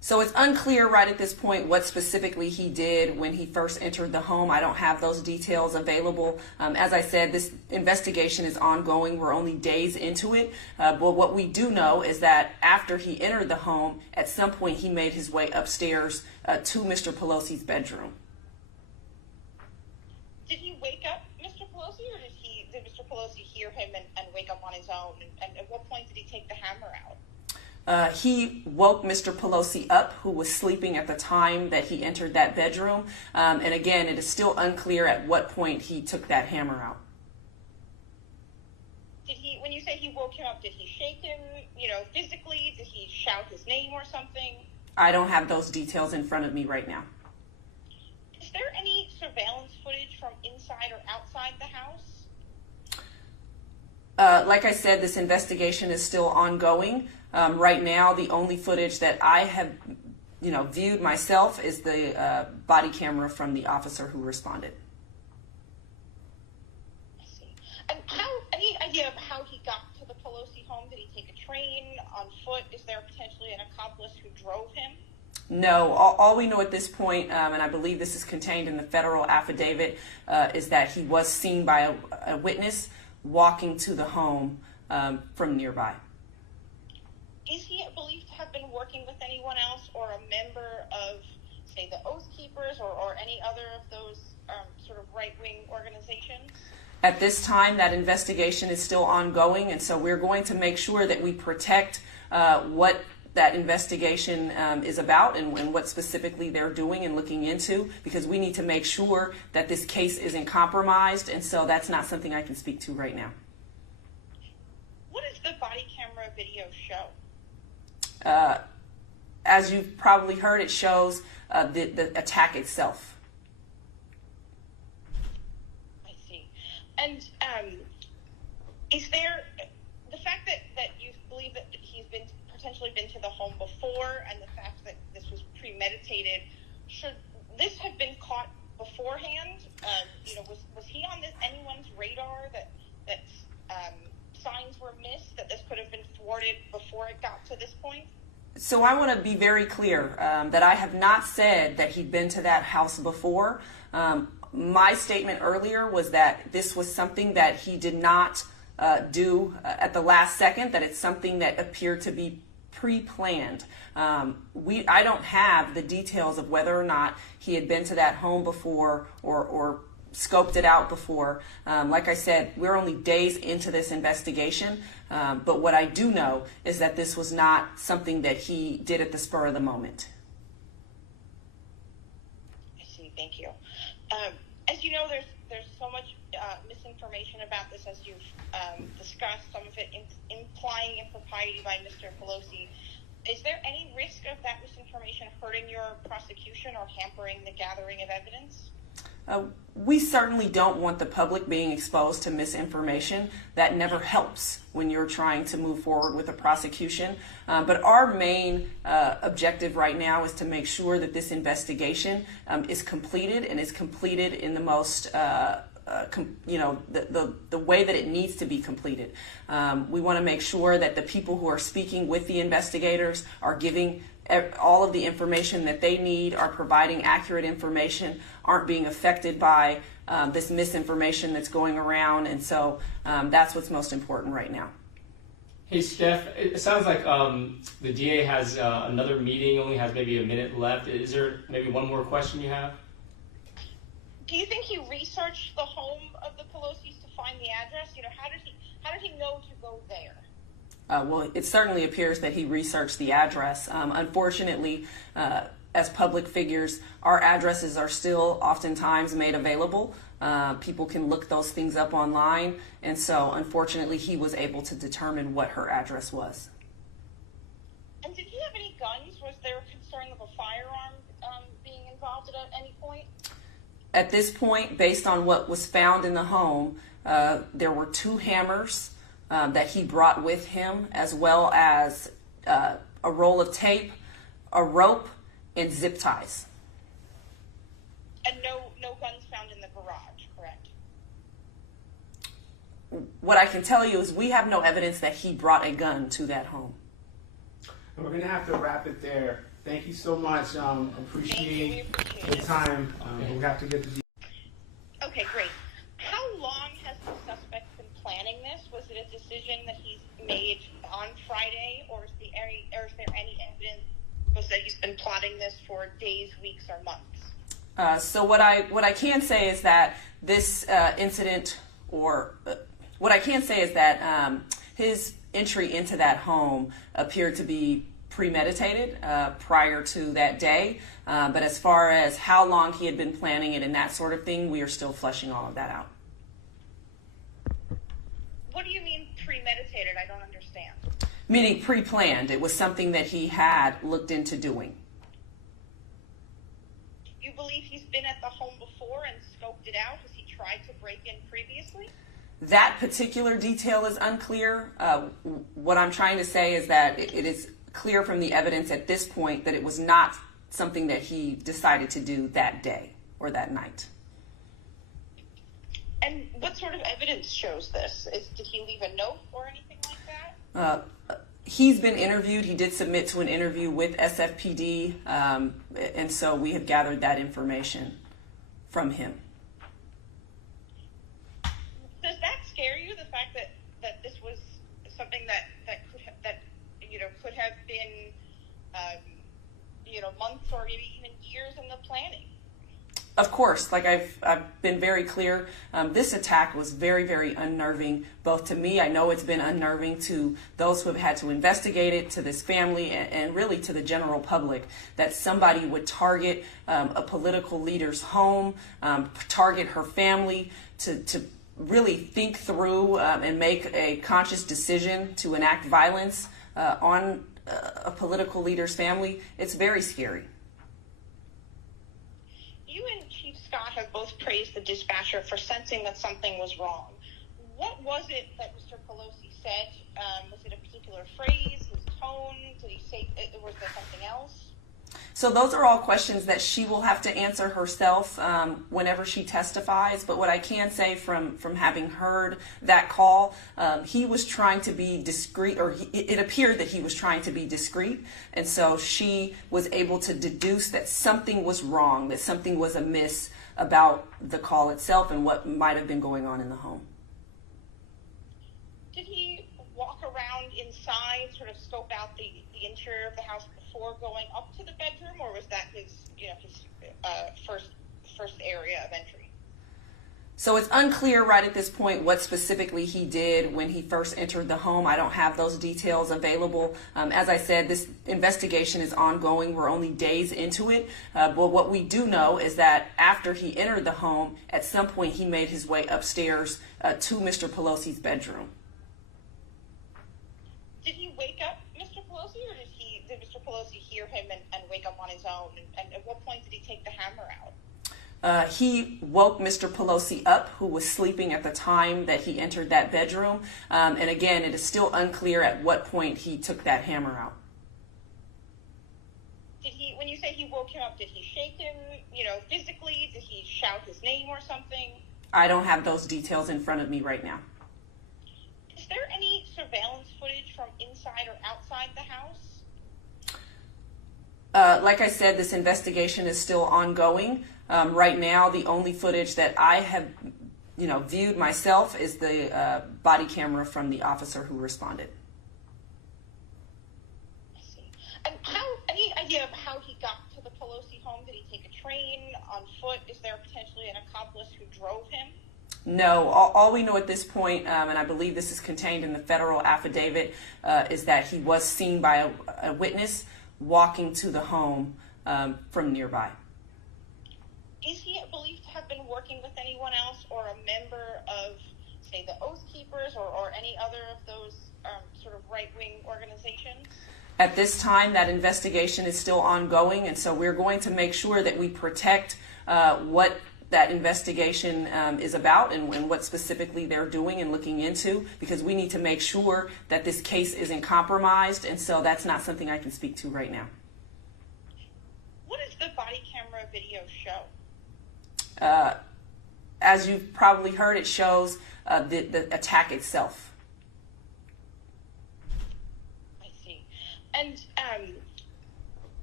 So it's unclear right at this point what specifically he did when he first entered the home. I don't have those details available. As I said, this investigation is ongoing. We're only days into it. But what we do know is that after he entered the home, at some point he made his way upstairs to Mr. Pelosi's bedroom. Did he wake up Mr. Pelosi, or did Mr. Pelosi hear him and wake up on his own? And at what point did he take the hammer out? He woke Mr. Pelosi up, who was sleeping at the time that he entered that bedroom. And again, it is still unclear at what point he took that hammer out. Did he, when you say he woke him up, did he shake him, physically? Did he shout his name or something? I don't have those details in front of me right now. Is there any surveillance footage from inside or outside the house? Like I said, this investigation is still ongoing. Right now, the only footage that I have, viewed myself is the body camera from the officer who responded. I see. And any idea of how he got to the Pelosi home? Did he take a train, on foot? Is there potentially an accomplice who drove him? No, all we know at this point, and I believe this is contained in the federal affidavit, is that he was seen by a witness walking to the home from nearby. Is he believed to have been working with anyone else or a member of, say, the Oath Keepers or any other of those sort of right-wing organizations? At this time, that investigation is still ongoing, and so we're going to make sure that we protect what that investigation is about and what specifically they're doing and looking into, because we need to make sure that this case isn't compromised, and so that's not something I can speak to right now. What does the body camera video show? As you've probably heard, it shows the attack itself. I see. And is there the fact that you believe that he's potentially been to the home before, and the fact that this was premeditated, should this have been caught beforehand? Was he on anyone's radar that signs were missed, that this could have been thwarted before it got to this point? So I want to be very clear that I have not said that he'd been to that house before. My statement earlier was that this was something that he did not do at the last second, that it's something that appeared to be pre-planned. I don't have the details of whether or not he had been to that home before or scoped it out before. Like I said, we're only days into this investigation, but what I do know is that this was not something that he did at the spur of the moment. I see, thank you. As you know, there's so much misinformation about this, as you've discussed, some of it implying impropriety by Mr. Pelosi. Is there any risk of that misinformation hurting your prosecution or hampering the gathering of evidence? We certainly don't want the public being exposed to misinformation. That never helps when you're trying to move forward with a prosecution. But our main objective right now is to make sure that this investigation is completed, and is completed in the most the way that it needs to be completed. We want to make sure that the people who are speaking with the investigators are giving all of the information that they need, are providing accurate information, aren't being affected by this misinformation that's going around, and so that's what's most important right now. Hey, Steph, it sounds like the DA has another meeting, only has maybe a minute left. Is there maybe one more question you have? Do you think he researched the home of the Pelosi's to find the address? How did he know to go there? Well, it certainly appears that he researched the address. Unfortunately, as public figures, our addresses are still oftentimes made available. People can look those things up online, and so unfortunately he was able to determine what her address was. And did he have any guns? Was there a concern of a firearm being involved at any point? At this point, based on what was found in the home, there were 2 hammers that he brought with him, as well as a roll of tape, a rope, and zip ties. And no guns found in the garage, correct? What I can tell you is we have no evidence that he brought a gun to that home. We're going to have to wrap it there. Thank you so much. Appreciate the time. We have to get the. Okay, great. How long has the suspect been planning this? Was it a decision that he's made on Friday, or is there any evidence that he's been plotting this for days, weeks, or months? So what I can say is that this incident, or what I can say is that his entry into that home appeared to be premeditated prior to that day. But as far as how long he had been planning it and that sort of thing, we are still fleshing all of that out. What do you mean premeditated? I don't understand. Meaning pre-planned. It was something that he had looked into doing. You believe he's been at the home before and scoped it out? Has he tried to break in previously? That particular detail is unclear. What I'm trying to say is that it is clear from the evidence at this point that it was not something that he decided to do that day or that night. And what sort of evidence shows this? Did he leave a note or anything like that? He's been interviewed. He did submit to an interview with SFPD, and so we have gathered that information from him. Does that scare you, the fact that this was something that could have been months or maybe even years in the planning? Of course, like I've been very clear, this attack was very, very unnerving, both to me. I know it's been unnerving to those who have had to investigate it, to this family, and really to the general public, that somebody would target a political leader's home, target her family, to really think through and make a conscious decision to enact violence on a political leader's family. It's very scary. You and Chief Scott have both praised the dispatcher for sensing that something was wrong. What was it that Mr. Pelosi said? Was it a particular phrase, his tone? Did he say, was there something else? So those are all questions that she will have to answer herself whenever she testifies. But what I can say from having heard that call, he was trying to be discreet, or it appeared that he was trying to be discreet. And so she was able to deduce that something was wrong, that something was amiss about the call itself and what might have been going on in the home. Did he walk around inside, sort of scope out the interior of the house before going up to the bedroom, or was that his first area of entry? So it's unclear right at this point what specifically he did when he first entered the home. I don't have those details available. As I said, this investigation is ongoing. We're only days into it. But what we do know is that after he entered the home, at some point he made his way upstairs to Mr. Pelosi's bedroom. Did he wake up Mr. Pelosi, or did Mr. Pelosi hear him and wake up on his own? And at what point did he take the hammer out? He woke Mr. Pelosi up, who was sleeping at the time that he entered that bedroom. And again, it is still unclear at what point he took that hammer out. When you say he woke him up, did he shake him, physically? Did he shout his name or something? I don't have those details in front of me right now. Is there any surveillance footage from inside or outside the house? Like I said, this investigation is still ongoing. Right now, the only footage that I have, viewed myself is the body camera from the officer who responded. I see. And any idea of how he got to the Pelosi home? Did he take a train, on foot? Is there potentially an accomplice who drove him? No, all we know at this point, and I believe this is contained in the federal affidavit, is that he was seen by a witness walking to the home from nearby. Is he believed to have been working with anyone else or a member of, say, the Oath Keepers or any other of those sort of right-wing organizations? At this time, that investigation is still ongoing, and so we're going to make sure that we protect what that investigation is about and what specifically they're doing and looking into, because we need to make sure that this case isn't compromised, and so that's not something I can speak to right now. What does the body camera video show? As you've probably heard, it shows the attack itself. I see. And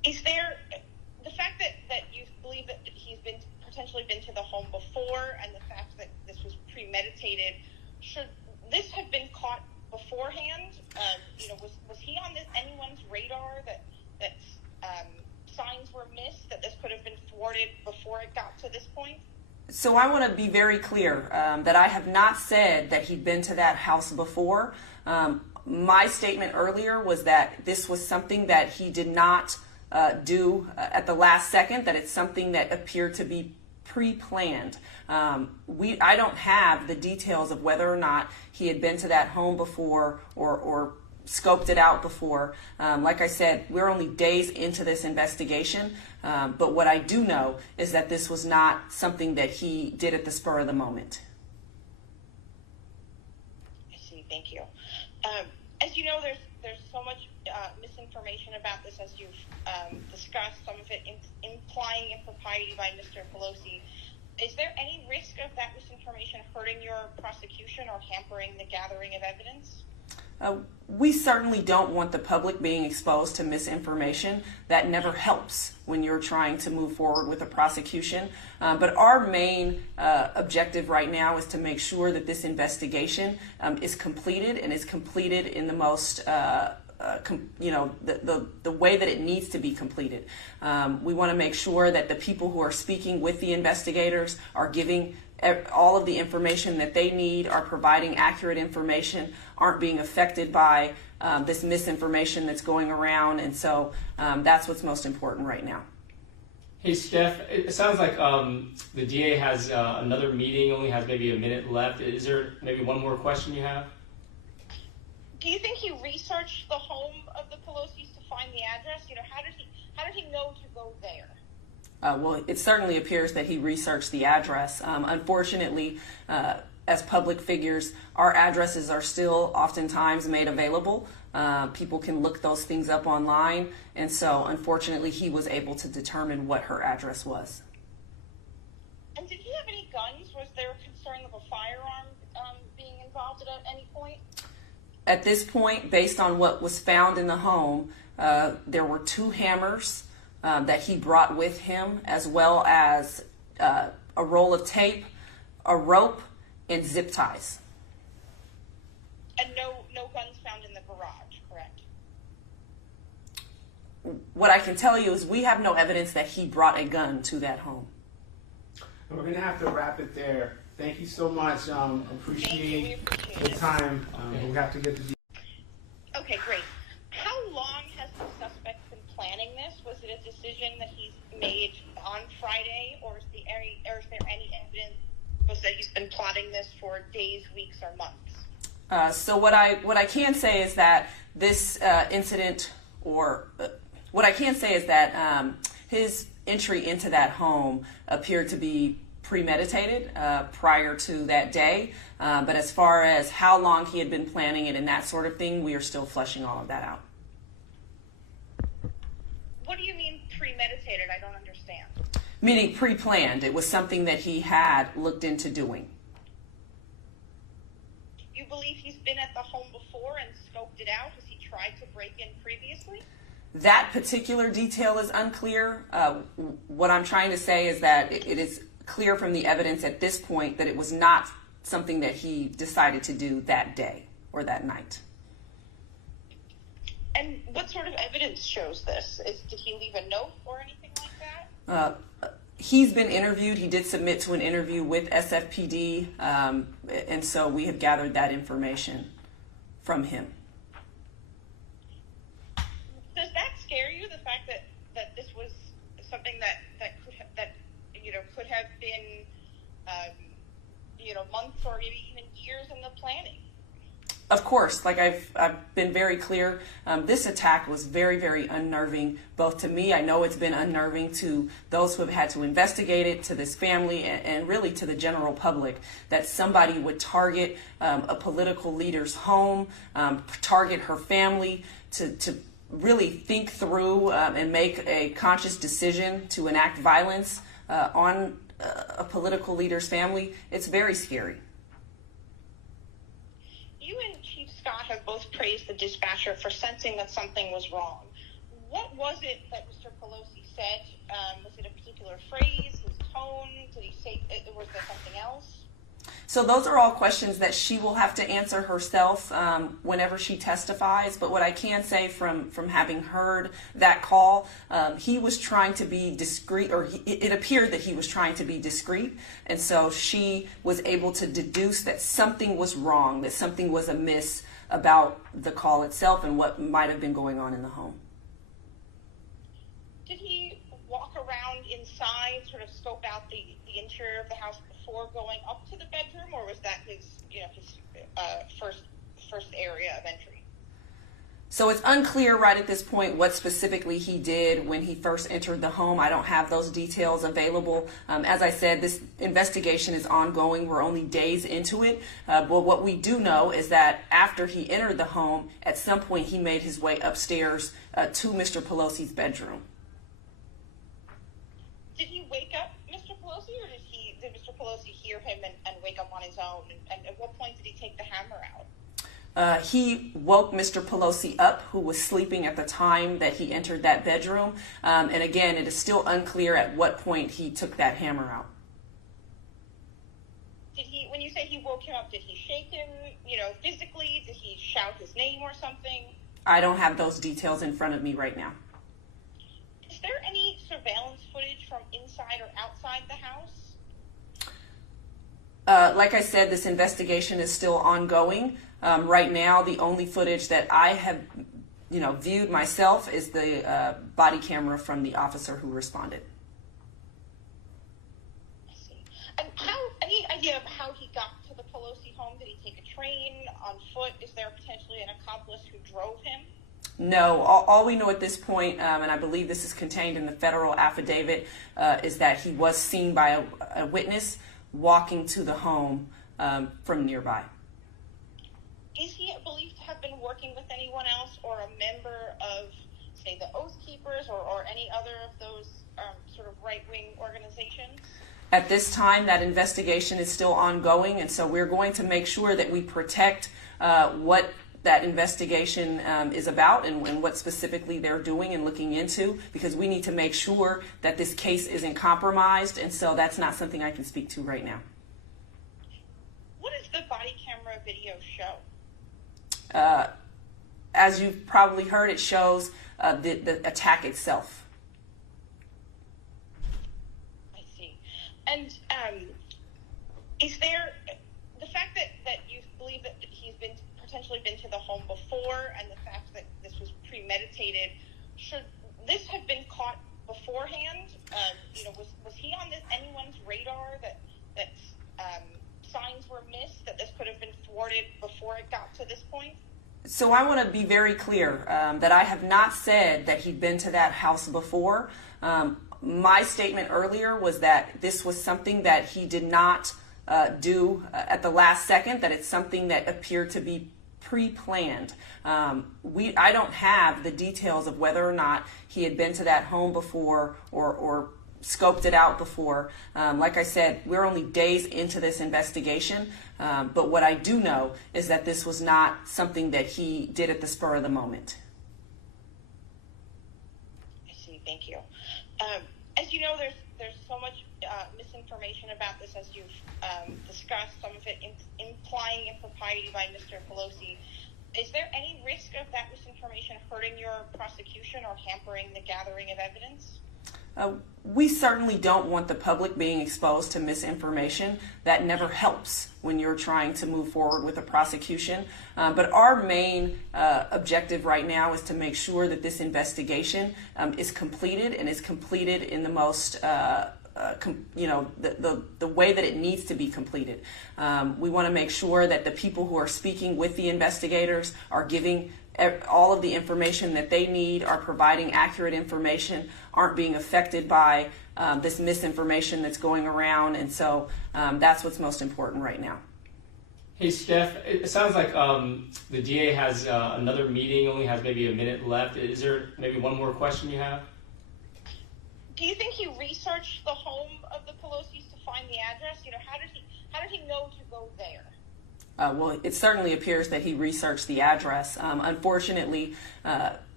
Is there the fact that you believe that he's potentially been to the home before, and the fact that this was premeditated, should this have been caught beforehand? Was he on anyone's radar that signs were missed, that this could have been thwarted before it got to this point? So I want to be very clear that I have not said that he'd been to that house before. My statement earlier was that this was something that he did not do at the last second, that it's something that appeared to be pre-planned. I don't have the details of whether or not he had been to that home before or scoped it out before. Like I said, we're only days into this investigation, but what I do know is that this was not something that he did at the spur of the moment. I see, thank you. As you know, there's so much misinformation about this, as you've discussed, some of it implying impropriety by Mr. Pelosi. Is there any risk of that misinformation hurting your prosecution or hampering the gathering of evidence? We certainly don't want the public being exposed to misinformation. That never helps when you're trying to move forward with a prosecution. But our main objective right now is to make sure that this investigation is completed, and is completed in the most the way that it needs to be completed. We want to make sure that the people who are speaking with the investigators are giving all of the information that they need, are providing accurate information, aren't being affected by this misinformation that's going around. And so that's what's most important right now. Hey, Steph, it sounds like the DA has another meeting, only has maybe a minute left. Is there maybe one more question you have? Do you think he researched the home of the Pelosi's to find the address? How did he know to go there? Well, it certainly appears that he researched the address. Unfortunately, as public figures, our addresses are still oftentimes made available. People can look those things up online, and so unfortunately he was able to determine what her address was. And did he have any guns? Was there a concern of a firearm being involved at any point? At this point, based on what was found in the home, there were 2 hammers that he brought with him, as well as a roll of tape, a rope, and zip ties. And no guns found in the garage, correct? What I can tell you is we have no evidence that he brought a gun to that home. We're going to have to wrap it there. Thank you so much. Appreciate the time. We'll have to get the... Okay, great. How long has the suspect been planning this? Was it a decision that he's made on Friday, or is there any evidence that he's been plotting this for days, weeks, or months? So what I can say is that this incident, what I can say is that his entry into that home appeared to be premeditated prior to that day. But as far as how long he had been planning it and that sort of thing, we are still fleshing all of that out. What do you mean premeditated? I don't understand. Meaning pre-planned. It was something that he had looked into doing. You believe he's been at the home before and scoped it out? Has he tried to break in previously? That particular detail is unclear. What I'm trying to say is that it is clear from the evidence at this point that it was not something that he decided to do that day or that night. And what sort of evidence shows this? Did he leave a note or anything like that? He's been interviewed. He did submit to an interview with SFPD, and so we have gathered that information from him. Does that scare you, the fact that this was something that could have been months or maybe even years in the planning? Of course, like I've been very clear, this attack was very, very unnerving, both to me. I know it's been unnerving to those who have had to investigate it, to this family, and really to the general public, that somebody would target a political leader's home, target her family, to really think through and make a conscious decision to enact violence on a political leader's family. It's very scary. You and Chief Scott have both praised the dispatcher for sensing that something was wrong. what was it that Mr. Pelosi said? Was it a particular phrase, his tone? Did he say, was there something else? So those are all questions that she will have to answer herself whenever she testifies. But what I can say from having heard that call, he was trying to be discreet, or it appeared that he was trying to be discreet. And so she was able to deduce that something was wrong, that something was amiss about the call itself and what might have been going on in the home. Did he walk around inside, sort of scope out the interior of the house before going up to the bedroom, or was that his first area of entry? So it's unclear right at this point what specifically he did when he first entered the home. I don't have those details available. As I said, this investigation is ongoing. We're only days into it. But what we do know is that after he entered the home, at some point he made his way upstairs to Mr. Pelosi's bedroom. Did he wake up Mr. Pelosi, or did Mr. Pelosi hear him and wake up on his own? And at what point did he take the hammer out? He woke Mr. Pelosi up, who was sleeping at the time that he entered that bedroom. And again, it is still unclear at what point he took that hammer out. Did he, when you say he woke him up, did he shake him, physically? Did he shout his name or something? I don't have those details in front of me right now. Is there any surveillance footage from inside or outside the house? Like I said, this investigation is still ongoing. Right now, the only footage that I have, viewed myself is the body camera from the officer who responded. I see. And any idea of how he got to the Pelosi home? Did he take a train, on foot? Is there potentially an accomplice who drove him? No, all we know at this point, and I believe this is contained in the federal affidavit, is that he was seen by a witness walking to the home from nearby. Is he believed to have been working with anyone else, or a member of, say, the Oath Keepers, or any other of those sort of right-wing organizations? At this time, that investigation is still ongoing, and so we're going to make sure that we protect what that investigation is about and what specifically they're doing and looking into, because we need to make sure that this case isn't compromised, and so that's not something I can speak to right now. What does the body camera video show? As you've probably heard, it shows the attack itself. I see. And is there the fact that you believe that he's potentially been to the home before, and the fact that this was premeditated, should this have been caught beforehand? Was he on anyone's radar that signs were missed, that this could have been thwarted before it got to this point? So I want to be very clear that I have not said that he'd been to that house before. My statement earlier was that this was something that he did not do at the last second, that it's something that appeared to be pre-planned. I don't have the details of whether or not he had been to that home before or scoped it out before. Like I said, we're only days into this investigation, but what I do know is that this was not something that he did at the spur of the moment. I see, thank you. As you know, there's so much misinformation about this, as you've discussed, some of it implying impropriety by Mr. Pelosi. Is there any risk of that misinformation hurting your prosecution or hampering the gathering of evidence? We certainly don't want the public being exposed to misinformation. That never helps when you're trying to move forward with a prosecution. But our main objective right now is to make sure that this investigation is completed, and is completed in the most the way that it needs to be completed. We want to make sure that the people who are speaking with the investigators are giving all of the information that they need, are providing accurate information, aren't being affected by this misinformation that's going around, and so that's what's most important right now. Hey, Steph, it sounds like the DA has another meeting, only has maybe a minute left. Is there maybe one more question you have? Do you think he researched the home of the Pelosi's to find the address? How did he know to go there? Well, it certainly appears that he researched the address. Unfortunately,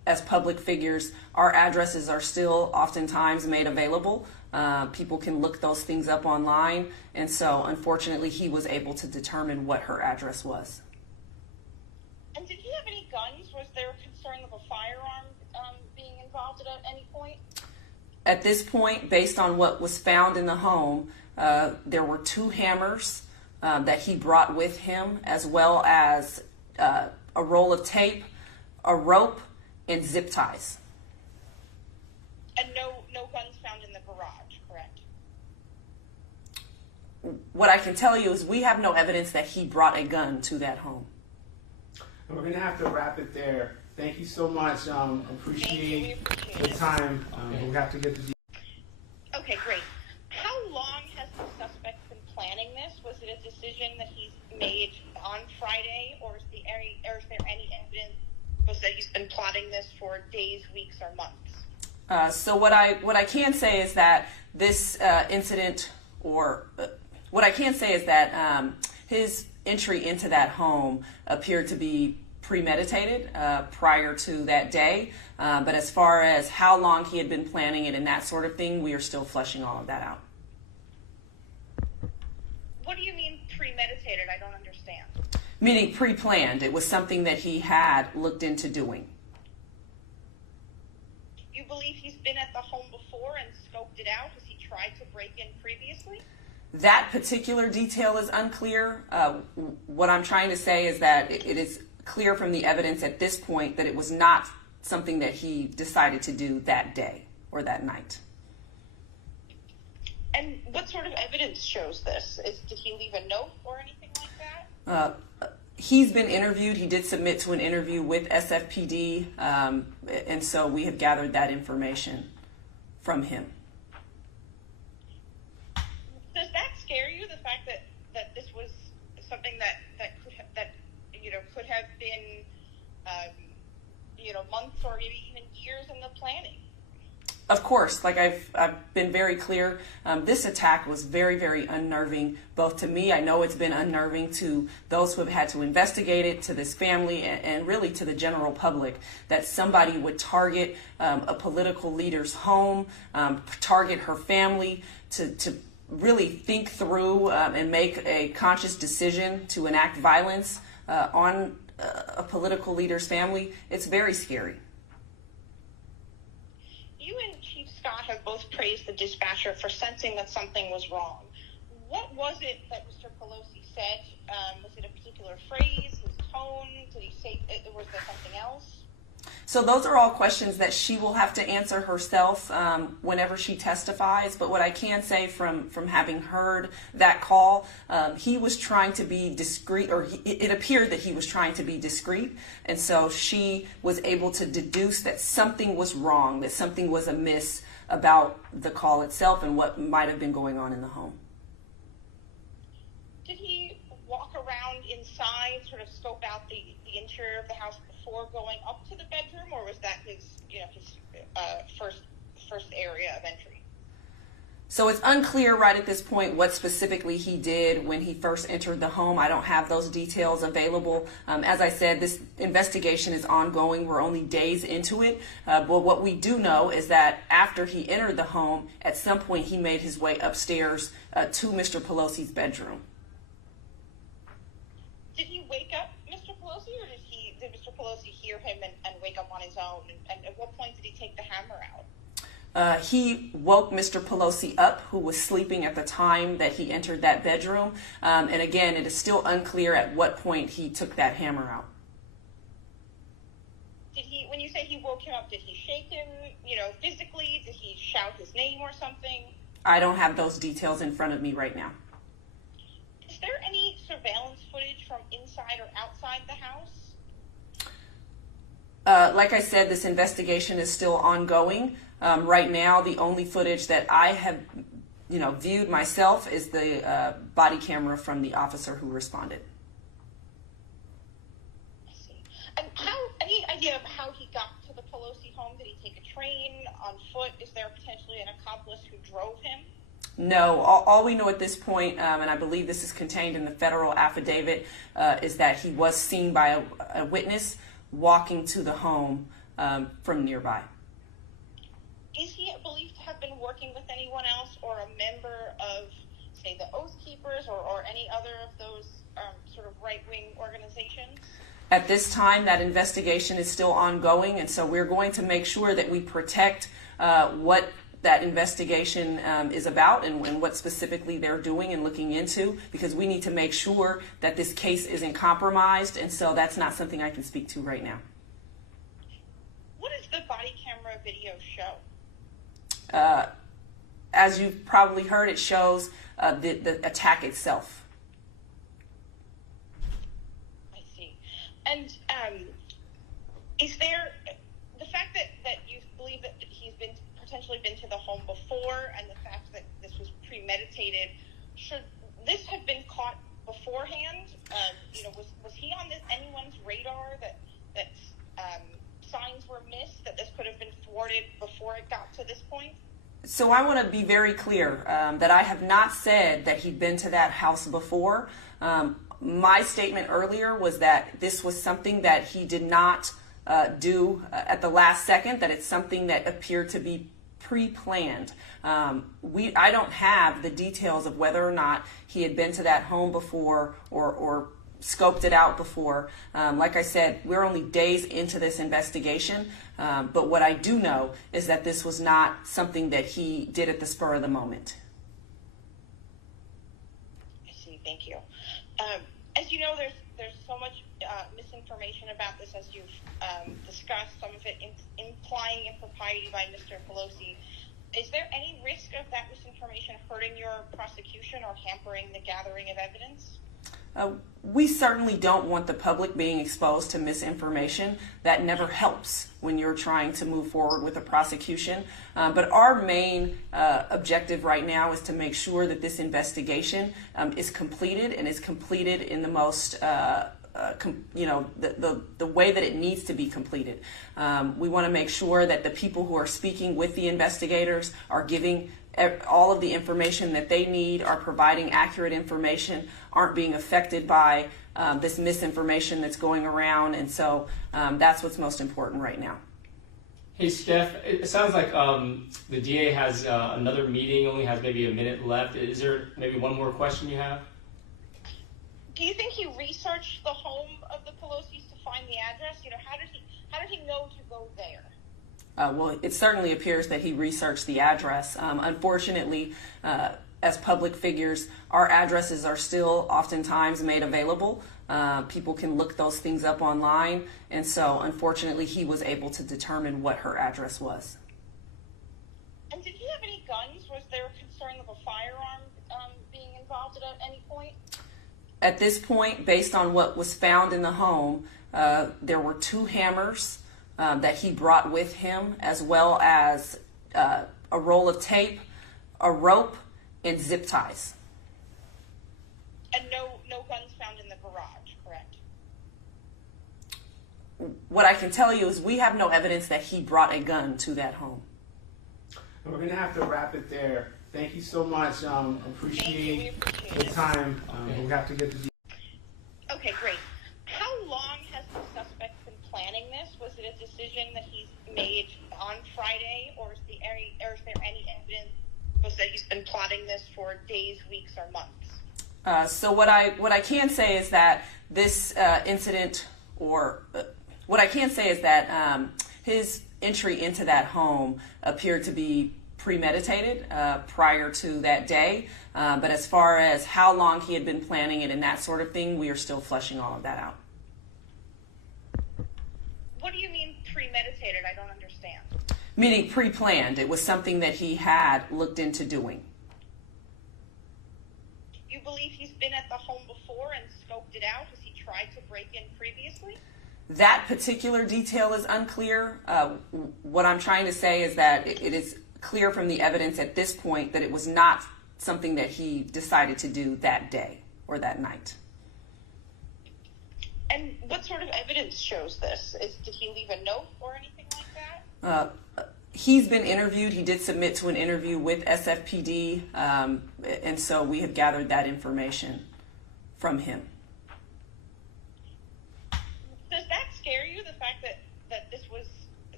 as public figures, our addresses are still oftentimes made available. People can look those things up online, and so unfortunately he was able to determine what her address was. And did he have any guns? Was there a concern of a firearm being involved at any point? At this point, based on what was found in the home, there were 2 hammers that he brought with him, as well as a roll of tape, a rope, and zip ties. And no guns found in the garage, correct? What I can tell you is we have no evidence that he brought a gun to that home. And we're going to have to wrap it there. Thank you so much. Appreciate the time. But we have to get the... Okay, great. How long has the suspect been planning this? Was it a decision that he's made on Friday, or is there any evidence that he's been plotting this for days, weeks, or months? So what I can say is that this incident, or what I can say is that his entry into that home appeared to be premeditated prior to that day. But as far as how long he had been planning it and that sort of thing, we are still fleshing all of that out. What do you mean premeditated? I don't understand. Meaning pre-planned. It was something that he had looked into doing. You believe he's been at the home before and scoped it out? Has he tried to break in previously? That particular detail is unclear. What I'm trying to say is that it is clear from the evidence at this point that it was not something that he decided to do that day or that night. And what sort of evidence shows this? Did he leave a note or anything like that? He's been interviewed. He did submit to an interview with SFPD, and so we have gathered that information from him. Does that scare you, the fact that this was something that could have been months or maybe even years in the planning? Of course, like I've been very clear, this attack was very, very unnerving, both to me. I know it's been unnerving to those who have had to investigate it, to this family, and really to the general public, that somebody would target a political leader's home, target her family, to really think through and make a conscious decision to enact violence on a political leader's family. It's very scary. You and Chief Scott have both praised the dispatcher for sensing that something was wrong. What was it that Mr. Pelosi said? Was it a particular phrase, his tone? Did he say, was there something else? So those are all questions that she will have to answer herself whenever she testifies. But what I can say from having heard that call, he was trying to be discreet, or it appeared that he was trying to be discreet. And so she was able to deduce that something was wrong, that something was amiss about the call itself and what might have been going on in the home. Did he walk around inside, sort of scope out the interior of the house before going up to the bedroom, or was that his first area of entry? So it's unclear right at this point what specifically he did when he first entered the home. I don't have those details available. As I said, this investigation is ongoing. We're only days into it. But what we do know is that after he entered the home, at some point he made his way upstairs to Mr. Pelosi's bedroom. Did he wake up Mr. Pelosi, or did Mr. Pelosi hear him and wake up on his own? And at what point did he take the hammer out? He woke Mr. Pelosi up, who was sleeping at the time that he entered that bedroom. And again, it is still unclear at what point he took that hammer out. Did he, when you say he woke him up, did he shake him, physically? Did he shout his name or something? I don't have those details in front of me right now. Is there any surveillance footage from inside or outside the house? Like I said, this investigation is still ongoing. Right now, the only footage that I have, viewed myself is the body camera from the officer who responded. I see. And any idea of how he got to the Pelosi home? Did he take a train, on foot? Is there potentially an accomplice who drove him? No, all we know at this point, and I believe this is contained in the federal affidavit, is that he was seen by a witness walking to the home from nearby. Is he believed to have been working with anyone else or a member of, say, the Oath Keepers or any other of those sort of right-wing organizations? At this time, that investigation is still ongoing, and so we're going to make sure that we protect what that investigation is about and what specifically they're doing and looking into, because we need to make sure that this case isn't compromised, and so that's not something I can speak to right now. What does the body camera video show? As you've probably heard, it shows the attack itself. I see. And is there the fact that you believe that he's potentially been to the home before, and the fact that this was premeditated, should this have been caught beforehand? Was he on anyone's radar that signs were missed, that this could have been thwarted before it got to this point? So I want to be very clear that I have not said that he'd been to that house before. My statement earlier was that this was something that he did not do at the last second, that it's something that appeared to be pre-planned. I don't have the details of whether or not he had been to that home before or scoped it out before. Like I said, we're only days into this investigation, but what I do know is that this was not something that he did at the spur of the moment. I see, thank you. As you know, there's so much misinformation about this, as you've discussed, some of it implying impropriety by Mr. Pelosi. Is there any risk of that misinformation hurting your prosecution or hampering the gathering of evidence? We certainly don't want the public being exposed to misinformation. That never helps when you're trying to move forward with a prosecution. But our main objective right now is to make sure that this investigation is completed, and is completed in the most the way that it needs to be completed. We want to make sure that the people who are speaking with the investigators are giving all of the information that they need, are providing accurate information, aren't being affected by this misinformation that's going around, and so that's what's most important right now. Hey, Steph, it sounds like the DA has another meeting, only has maybe a minute left. Is there maybe one more question you have? Do you think he researched the home of the Pelosi's to find the address? How did he know to go there? Well, it certainly appears that he researched the address. Unfortunately, as public figures, our addresses are still oftentimes made available. People can look those things up online, and so unfortunately he was able to determine what her address was. And did he have any guns? Was there a concern of a firearm being involved at any point? At this point, based on what was found in the home, there were 2 hammers that he brought with him, as well as a roll of tape, a rope, and zip ties. And no guns found in the garage, correct? What I can tell you is we have no evidence that he brought a gun to that home. We're going to have to wrap it there. Thank you so much. Appreciate the time. We'll have to get to the... Okay, great. How long has the suspect been planning this? Was it a decision that he's made on Friday, or is there any evidence that he's been plotting this for days, weeks, or months? So what I can say is that this incident, what I can say is that his entry into that home appeared to be premeditated prior to that day. But as far as how long he had been planning it and that sort of thing, we are still fleshing all of that out. What do you mean premeditated? I don't understand. Meaning pre-planned. It was something that he had looked into doing. You believe he's been at the home before and scoped it out? Has he tried to break in previously? That particular detail is unclear. What I'm trying to say is that it is clear from the evidence at this point that it was not something that he decided to do that day or that night. And what sort of evidence shows this? Did he leave a note or anything like that? He's been interviewed. He did submit to an interview with SFPD, and so we have gathered that information from him. Does that scare you, the fact that this was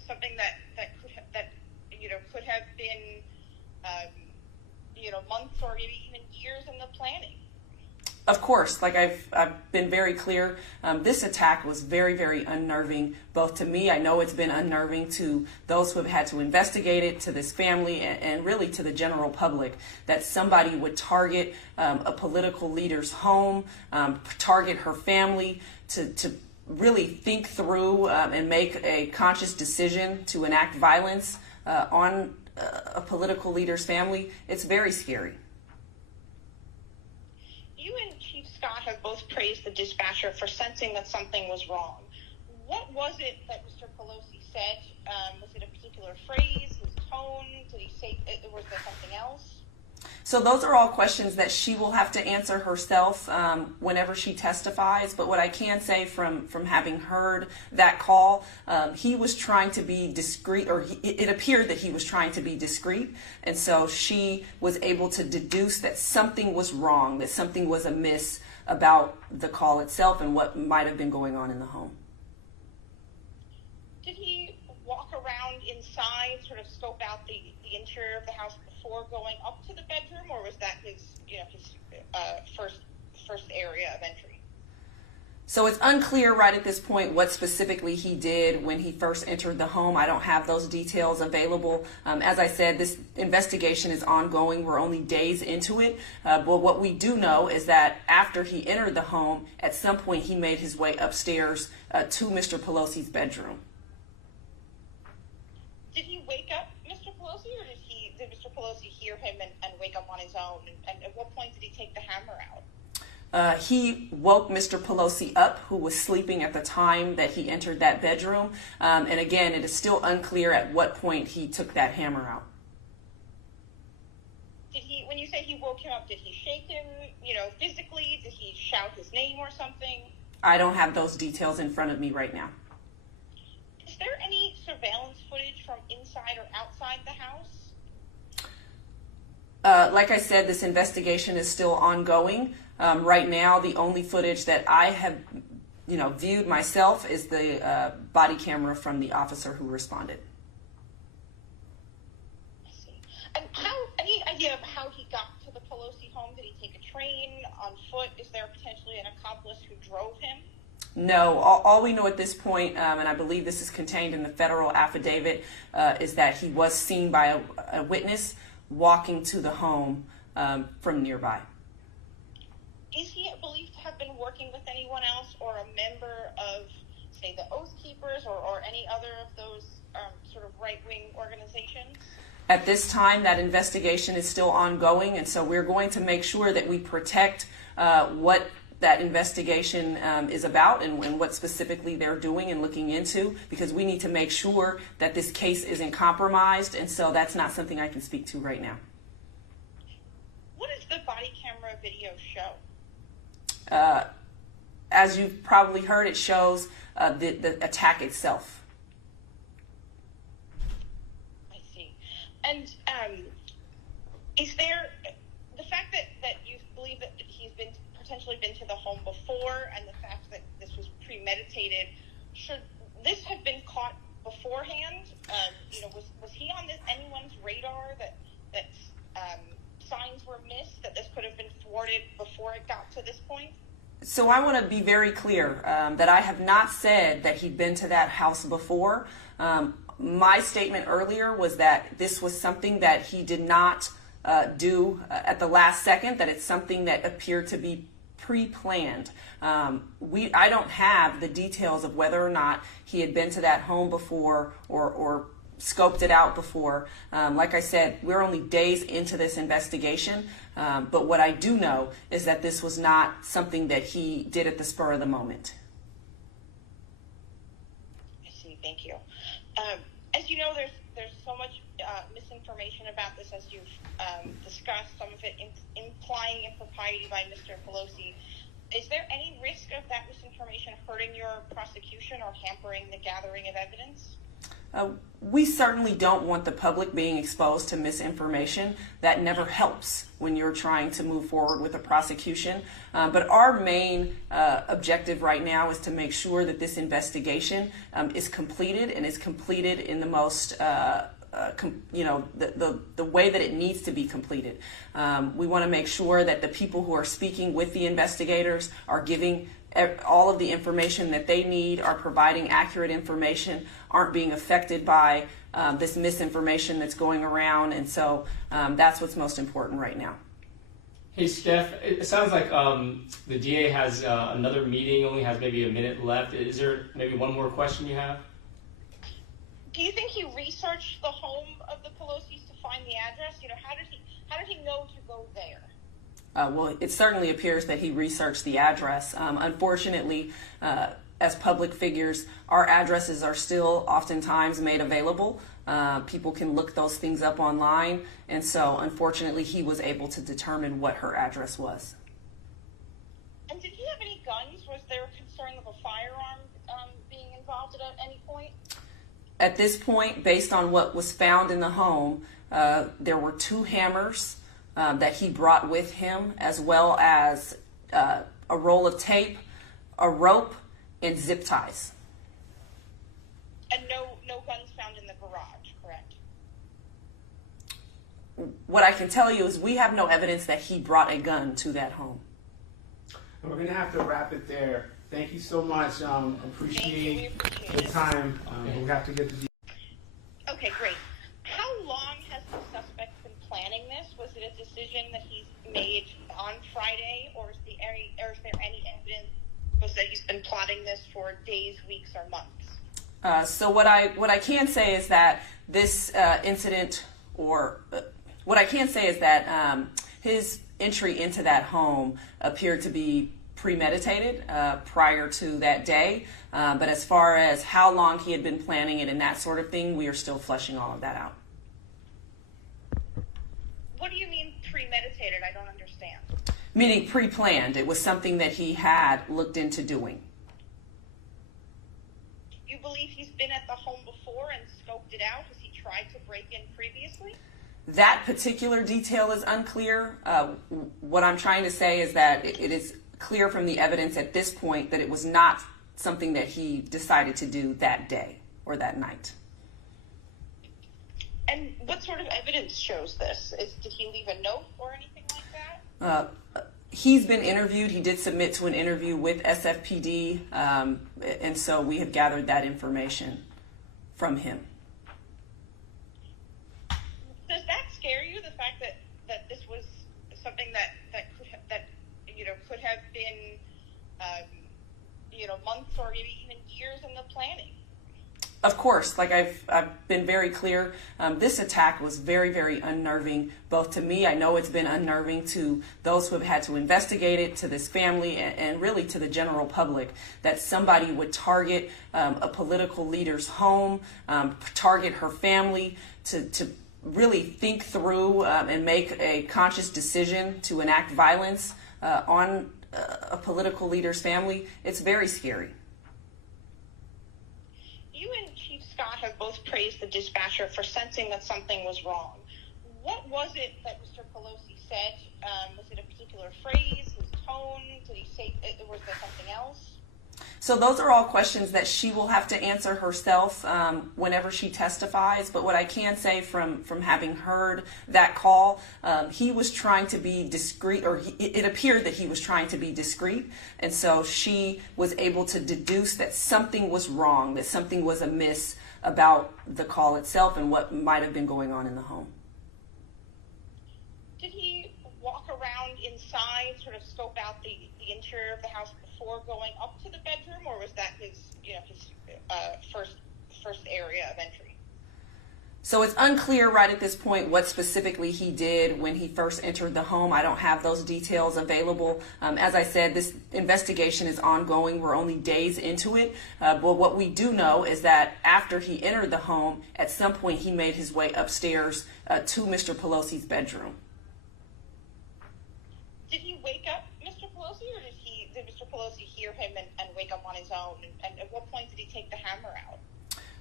something that could have been months or maybe even years in the planning? Of course, like I've been very clear, this attack was very, very unnerving, both to me. I know it's been unnerving to those who have had to investigate it, to this family, and really to the general public, that somebody would target a political leader's home, target her family, to really think through and make a conscious decision to enact violence on a political leader's family. It's very scary. You and Chief Scott have both praised the dispatcher for sensing that something was wrong. What was it that Mr. Pelosi said? Was it a particular phrase, his tone? Did he say, was there something else? So those are all questions that she will have to answer herself whenever she testifies. But what I can say from having heard that call, he was trying to be discreet, or it appeared that he was trying to be discreet. And so she was able to deduce that something was wrong, that something was amiss about the call itself and what might have been going on in the home. Did he walk around inside, sort of scope out the interior of the house before going up to the bedroom, or was that his first area of entry? So it's unclear right at this point what specifically he did when he first entered the home. I don't have those details available. As I said, this investigation is ongoing. We're only days into it. But what we do know is that after he entered the home, at some point he made his way upstairs to Mr. Pelosi's bedroom. Did he wake up Mr. Pelosi, or did Mr. Pelosi hear him and wake up on his own? And at what point did he take the hammer out? He woke Mr. Pelosi up, who was sleeping at the time that he entered that bedroom. And again, it is still unclear at what point he took that hammer out. Did he, when you say he woke him up, did he shake him, physically? Did he shout his name or something? I don't have those details in front of me right now. Is there any surveillance footage from inside or outside the house? Like I said, this investigation is still ongoing. Right now, the only footage that I have, viewed myself is the body camera from the officer who responded. I see. And any idea of how he got to the Pelosi home? Did he take a train, on foot? Is there potentially an accomplice who drove him? No, all we know at this point, and I believe this is contained in the federal affidavit, is that he was seen by a witness walking to the home from nearby. Is he believed to have been working with anyone else, or a member of, say, the Oath Keepers, or any other of those sort of right-wing organizations? At this time, that investigation is still ongoing, and so we're going to make sure that we protect what that investigation is about and what specifically they're doing and looking into, because we need to make sure that this case isn't compromised, and so that's not something I can speak to right now. What does the body camera video show? As you've probably heard, it shows the attack itself. I see. And is there the fact that you believe that he's potentially been to the home before, and the fact that this was premeditated, should this have been caught beforehand? Was he on anyone's radar that signs were missed, that this could have been thwarted before it got to this point? So I want to be very clear that I have not said that he'd been to that house before. My statement earlier was that this was something that he did not do at the last second, that it's something that appeared to be pre-planned. I don't have the details of whether or not he had been to that home before or scoped it out before. Like I said, we're only days into this investigation, but what I do know is that this was not something that he did at the spur of the moment. I see, thank you. As you know, there's so much misinformation about this, as you've discussed, some of it implying impropriety by Mr. Pelosi. Is there any risk of that misinformation hurting your prosecution or hampering the gathering of evidence? We certainly don't want the public being exposed to misinformation. That never helps when you're trying to move forward with a prosecution. But our main objective right now is to make sure that this investigation is completed, and is completed in the most the way that it needs to be completed. We want to make sure that the people who are speaking with the investigators are giving all of the information that they need, are providing accurate information, aren't being affected by this misinformation that's going around. And so that's what's most important right now. Hey, Steph, it sounds like the DA has another meeting, only has maybe a minute left. Is there maybe one more question you have? Do you think he researched the home of the Pelosi's to find the address? You know, how did he know to go there? Well, it certainly appears that he researched the address. Unfortunately, as public figures, our addresses are still oftentimes made available. People can look those things up online, and so unfortunately he was able to determine what her address was. And did he have any guns? Was there a concern of a firearm being involved at any point? At this point, based on what was found in the home, there were 2 hammers that he brought with him, as well as a roll of tape, a rope, and zip ties. And no guns found in the garage, correct? What I can tell you is we have no evidence that he brought a gun to that home. And we're going to have to wrap it there. Thank you so much. Appreciate the time. We'll have to get the... Okay, great. How long has the suspect been planning this? Was it a decision that he's made on Friday, or is there any evidence that he's been plotting this for days, weeks, or months? So what I can say is that this incident, or what I can say is that his entry into that home appeared to be premeditated prior to that day. But as far as how long he had been planning it and that sort of thing, we are still fleshing all of that out. What do you mean premeditated? I don't understand. Meaning pre-planned. It was something that he had looked into doing. You believe he's been at the home before and scoped it out? Has he tried to break in previously? That particular detail is unclear. What I'm trying to say is that it is clear from the evidence at this point that it was not something that he decided to do that day or that night. And what sort of evidence shows this? Did he leave a note or anything like that? He's been interviewed. He did submit to an interview with SFPD, and so we have gathered that information from him. Does that scare you, the fact that this was something that could have been months or maybe even years in the planning? Of course, like I've been very clear, this attack was very, very unnerving, both to me. I know it's been unnerving to those who have had to investigate it, to this family, and really to the general public, that somebody would target a political leader's home, target her family, to really think through and make a conscious decision to enact violence on a political leader's family. It's very scary. You and Chief Scott have both praised the dispatcher for sensing that something was wrong. What was it that Mr. Pelosi said? Was it a particular phrase, his tone? Did he say, was there something else? So those are all questions that she will have to answer herself whenever she testifies. But what I can say from having heard that call, he was trying to be discreet, or it appeared that he was trying to be discreet. And so she was able to deduce that something was wrong, that something was amiss about the call itself and what might have been going on in the home. Did he walk around inside, sort of scope out the interior of the house before going up to the bedroom, or was that his first area of entry? So it's unclear right at this point what specifically he did when he first entered the home. I don't have those details available. As I said, this investigation is ongoing. We're only days into it. But what we do know is that after he entered the home, at some point he made his way upstairs to Mr. Pelosi's bedroom. Did he wake up Mr. Pelosi, or did Mr. Pelosi hear him and wake up on his own? And at what point did he take the hammer out?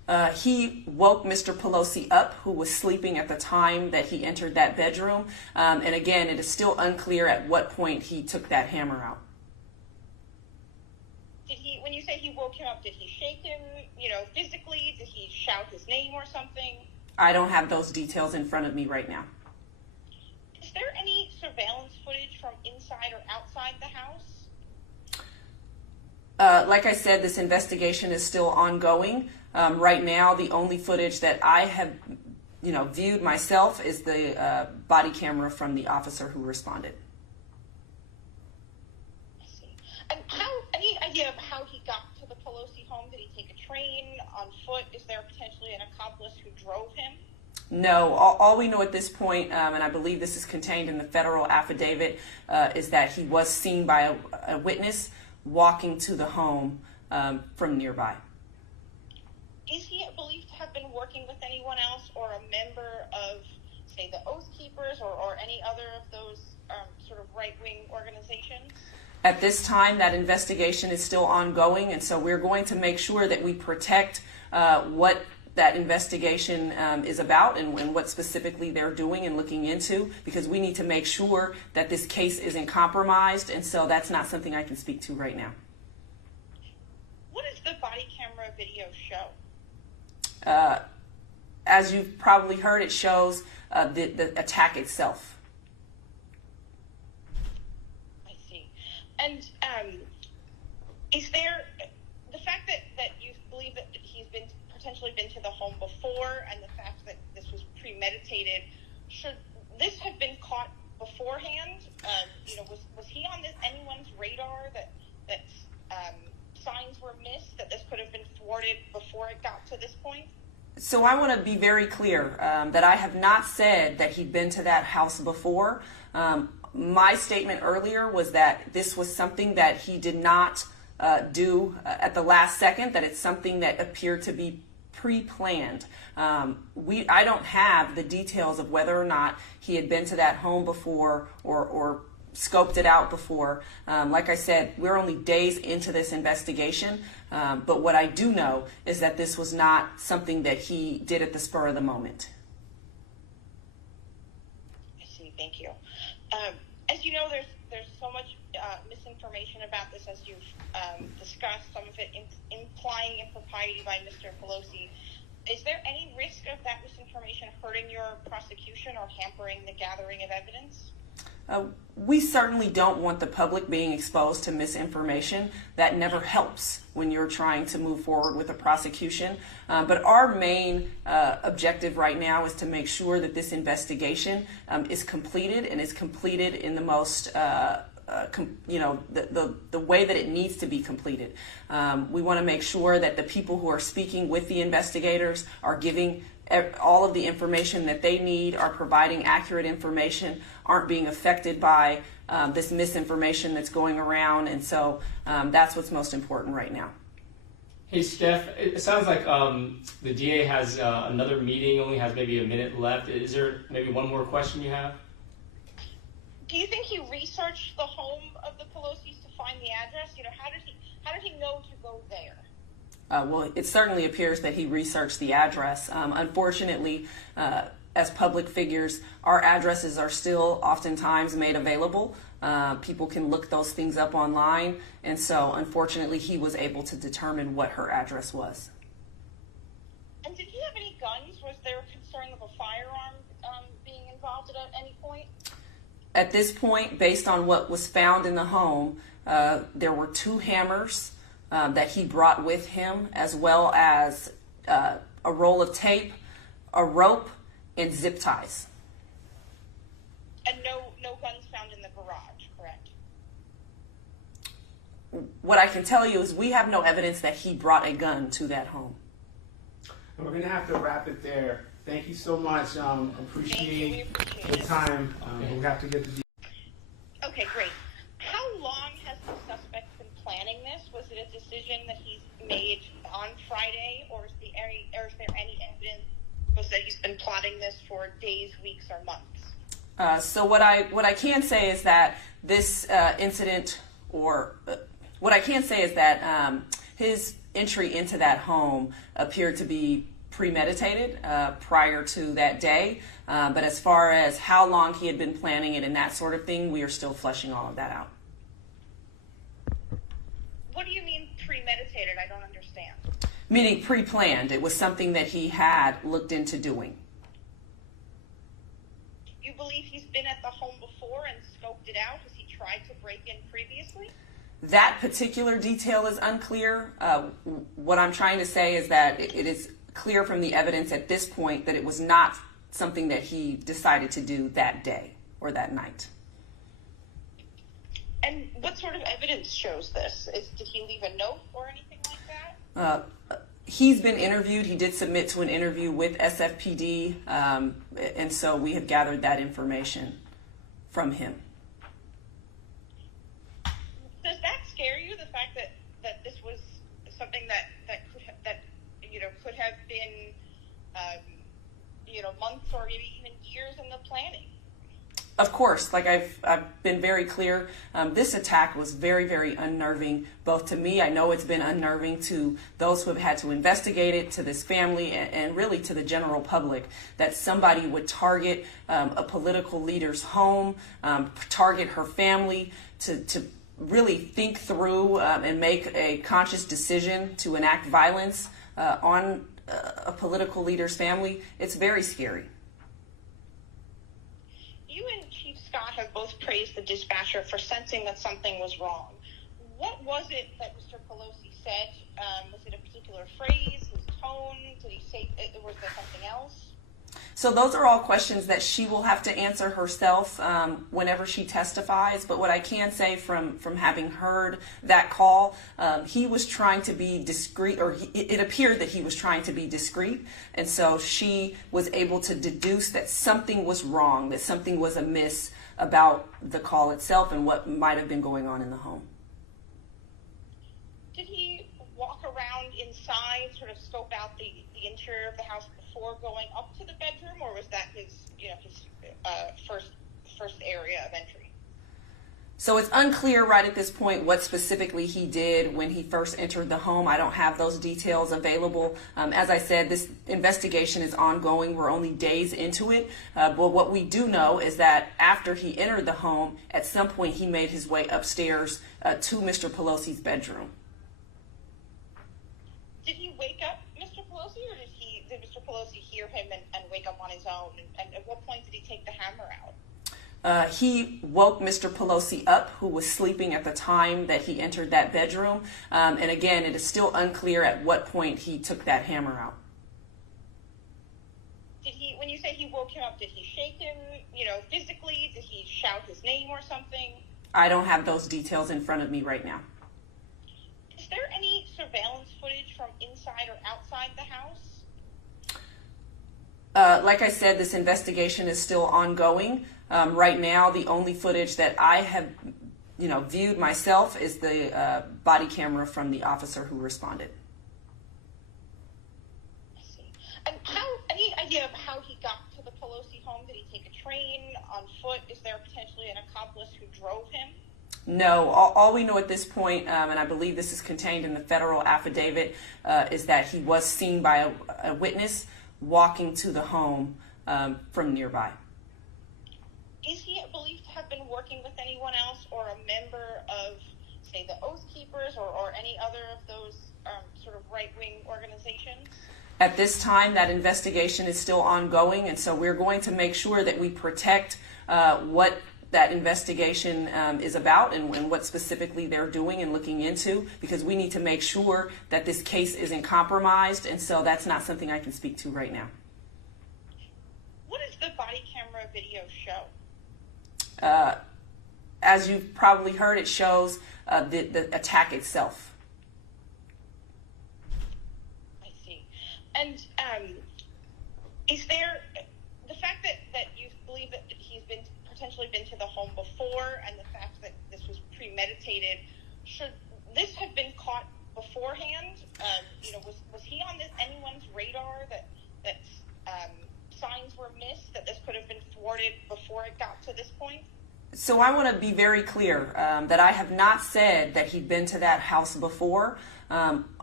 He woke Mr. Pelosi up, who was sleeping at the time that he entered that bedroom. And again, it is still unclear at what point he took that hammer out. Did he, when you say he woke him up, did he shake him, physically? Did he shout his name or something? I don't have those details in front of me right now. Is there any surveillance footage from inside or outside the house? Like I said, this investigation is still ongoing. Right now, the only footage that I have, viewed myself is the body camera from the officer who responded. I see. And any idea of how he got to the Pelosi home? Did he take a train, on foot? Is there potentially an accomplice who drove him? No, all we know at this point, and I believe this is contained in the federal affidavit, is that he was seen by a witness walking to the home from nearby. Is he believed to have been working with anyone else or a member of, say, the Oath Keepers or any other of those sort of right-wing organizations? At this time, that investigation is still ongoing, and so we're going to make sure that we protect what that investigation is about and what specifically they're doing and looking into, because we need to make sure that this case isn't compromised, and so that's not something I can speak to right now. What does the body camera video show? As you've probably heard, it shows the attack itself. I see. And is there the fact that you believe that he's potentially been to the home before, and the fact that this was premeditated, should this have been caught beforehand? Was he on anyone's radar that signs were missed, that this could have been thwarted before it got to this point? So I want to be very clear that I have not said that he'd been to that house before. My statement earlier was that this was something that he did not do at the last second, that it's something that appeared to be pre-planned. I don't have the details of whether or not he had been to that home before or scoped it out before. Like I said, we're only days into this investigation, but what I do know is that this was not something that he did at the spur of the moment. I see, thank you. As you know, there's so much misinformation about this, as you've discussed, some of it implying impropriety by Mr. Pelosi. Is there any risk of that misinformation hurting your prosecution or hampering the gathering of evidence? We certainly don't want the public being exposed to misinformation. That never helps when you're trying to move forward with a prosecution. But our main objective right now is to make sure that this investigation is completed, and is completed in the most the way that it needs to be completed. We want to make sure that the people who are speaking with the investigators are giving all of the information that they need, are providing accurate information, aren't being affected by this misinformation that's going around, and so that's what's most important right now. Hey, Steph, it sounds like the DA has another meeting, only has maybe a minute left. Is there maybe one more question you have? Do you think he researched the home of the Pelosi's to find the address? How did he know to go there? Well, it certainly appears that he researched the address. Unfortunately, as public figures, our addresses are still oftentimes made available. People can look those things up online, and so unfortunately he was able to determine what her address was. And did he have any guns? Was there a concern of a firearm being involved at any point? At this point, based on what was found in the home, there were 2 hammers that he brought with him, as well as a roll of tape, a rope, and zip ties. And no guns found in the garage, correct? What I can tell you is we have no evidence that he brought a gun to that home. We're going to have to wrap it there. Thank you so much. Appreciate the time. We'll have to get the... Okay, great. How long has the suspect been planning this? Was it a decision that he's made on Friday, or is there any evidence that he's been plotting this for days, weeks, or months? So what I can say is that this incident, or what I can say is that his entry into that home appeared to be premeditated prior to that day. But as far as how long he had been planning it and that sort of thing, we are still fleshing all of that out. What do you mean premeditated? I don't understand. Meaning pre-planned. It was something that he had looked into doing. You believe he's been at the home before and scoped it out? Has he tried to break in previously? That particular detail is unclear. What I'm trying to say is that it is clear from the evidence at this point that it was not something that he decided to do that day or that night. And what sort of evidence shows this? Did he leave a note or anything like that? He's been interviewed. He did submit to an interview with SFPD, and so we have gathered that information from him. Does that scare you, the fact that this was something that could have been months or maybe even years in the planning? Of course, like I've been very clear, this attack was very, very unnerving, both to me. I know it's been unnerving to those who have had to investigate it, to this family, and really to the general public, that somebody would target a political leader's home, target her family, to really think through and make a conscious decision to enact violence on a political leader's family. It's very scary. You and Chief Scott have both praised the dispatcher for sensing that something was wrong. What was it that Mr. Pelosi said? Was it a particular phrase, his tone? Did he say, was there something else? So those are all questions that she will have to answer herself whenever she testifies. But what I can say from having heard that call, he was trying to be discreet, or it appeared that he was trying to be discreet. And so she was able to deduce that something was wrong, that something was amiss about the call itself and what might have been going on in the home. Did he walk around inside, sort of scope out the interior of the house before going up to the bedroom, or was that his first area of entry? So it's unclear right at this point what specifically he did when he first entered the home. I don't have those details available. As I said, this investigation is ongoing. We're only days into it. But what we do know is that after he entered the home, at some point he made his way upstairs to Mr. Pelosi's bedroom. Did he wake up Mr. Pelosi, or did Mr. Pelosi hear him and wake up on his own? And at what point did he take the hammer out? He woke Mr. Pelosi up, who was sleeping at the time that he entered that bedroom. And again, it is still unclear at what point he took that hammer out. When you say he woke him up, did he shake him, physically? Did he shout his name or something? I don't have those details in front of me right now. Is there any surveillance footage from inside or outside the house? Like I said, this investigation is still ongoing. Right now, the only footage that I have, viewed myself is the body camera from the officer who responded. I see. And any idea of how he got to the Pelosi home? Did he take a train, on foot? Is there potentially an accomplice who drove him? No, all we know at this point, and I believe this is contained in the federal affidavit, is that he was seen by a witness walking to the home from nearby. Is he believed to have been working with anyone else or a member of, say, the Oath Keepers or any other of those sort of right-wing organizations? At this time, that investigation is still ongoing, and so we're going to make sure that we protect what that investigation is about and what specifically they're doing and looking into, because we need to make sure that this case isn't compromised, and so that's not something I can speak to right now. What does the body camera video show? As you've probably heard, it shows the attack itself. I see. And is there the fact that you believe that he's potentially been to the home before, and the fact that this was premeditated, should this have been caught beforehand? Was he on anyone's radar that signs were missed, that this could have been thwarted before it got to this point? So I want to be very clear that I have not said that he'd been to that house before.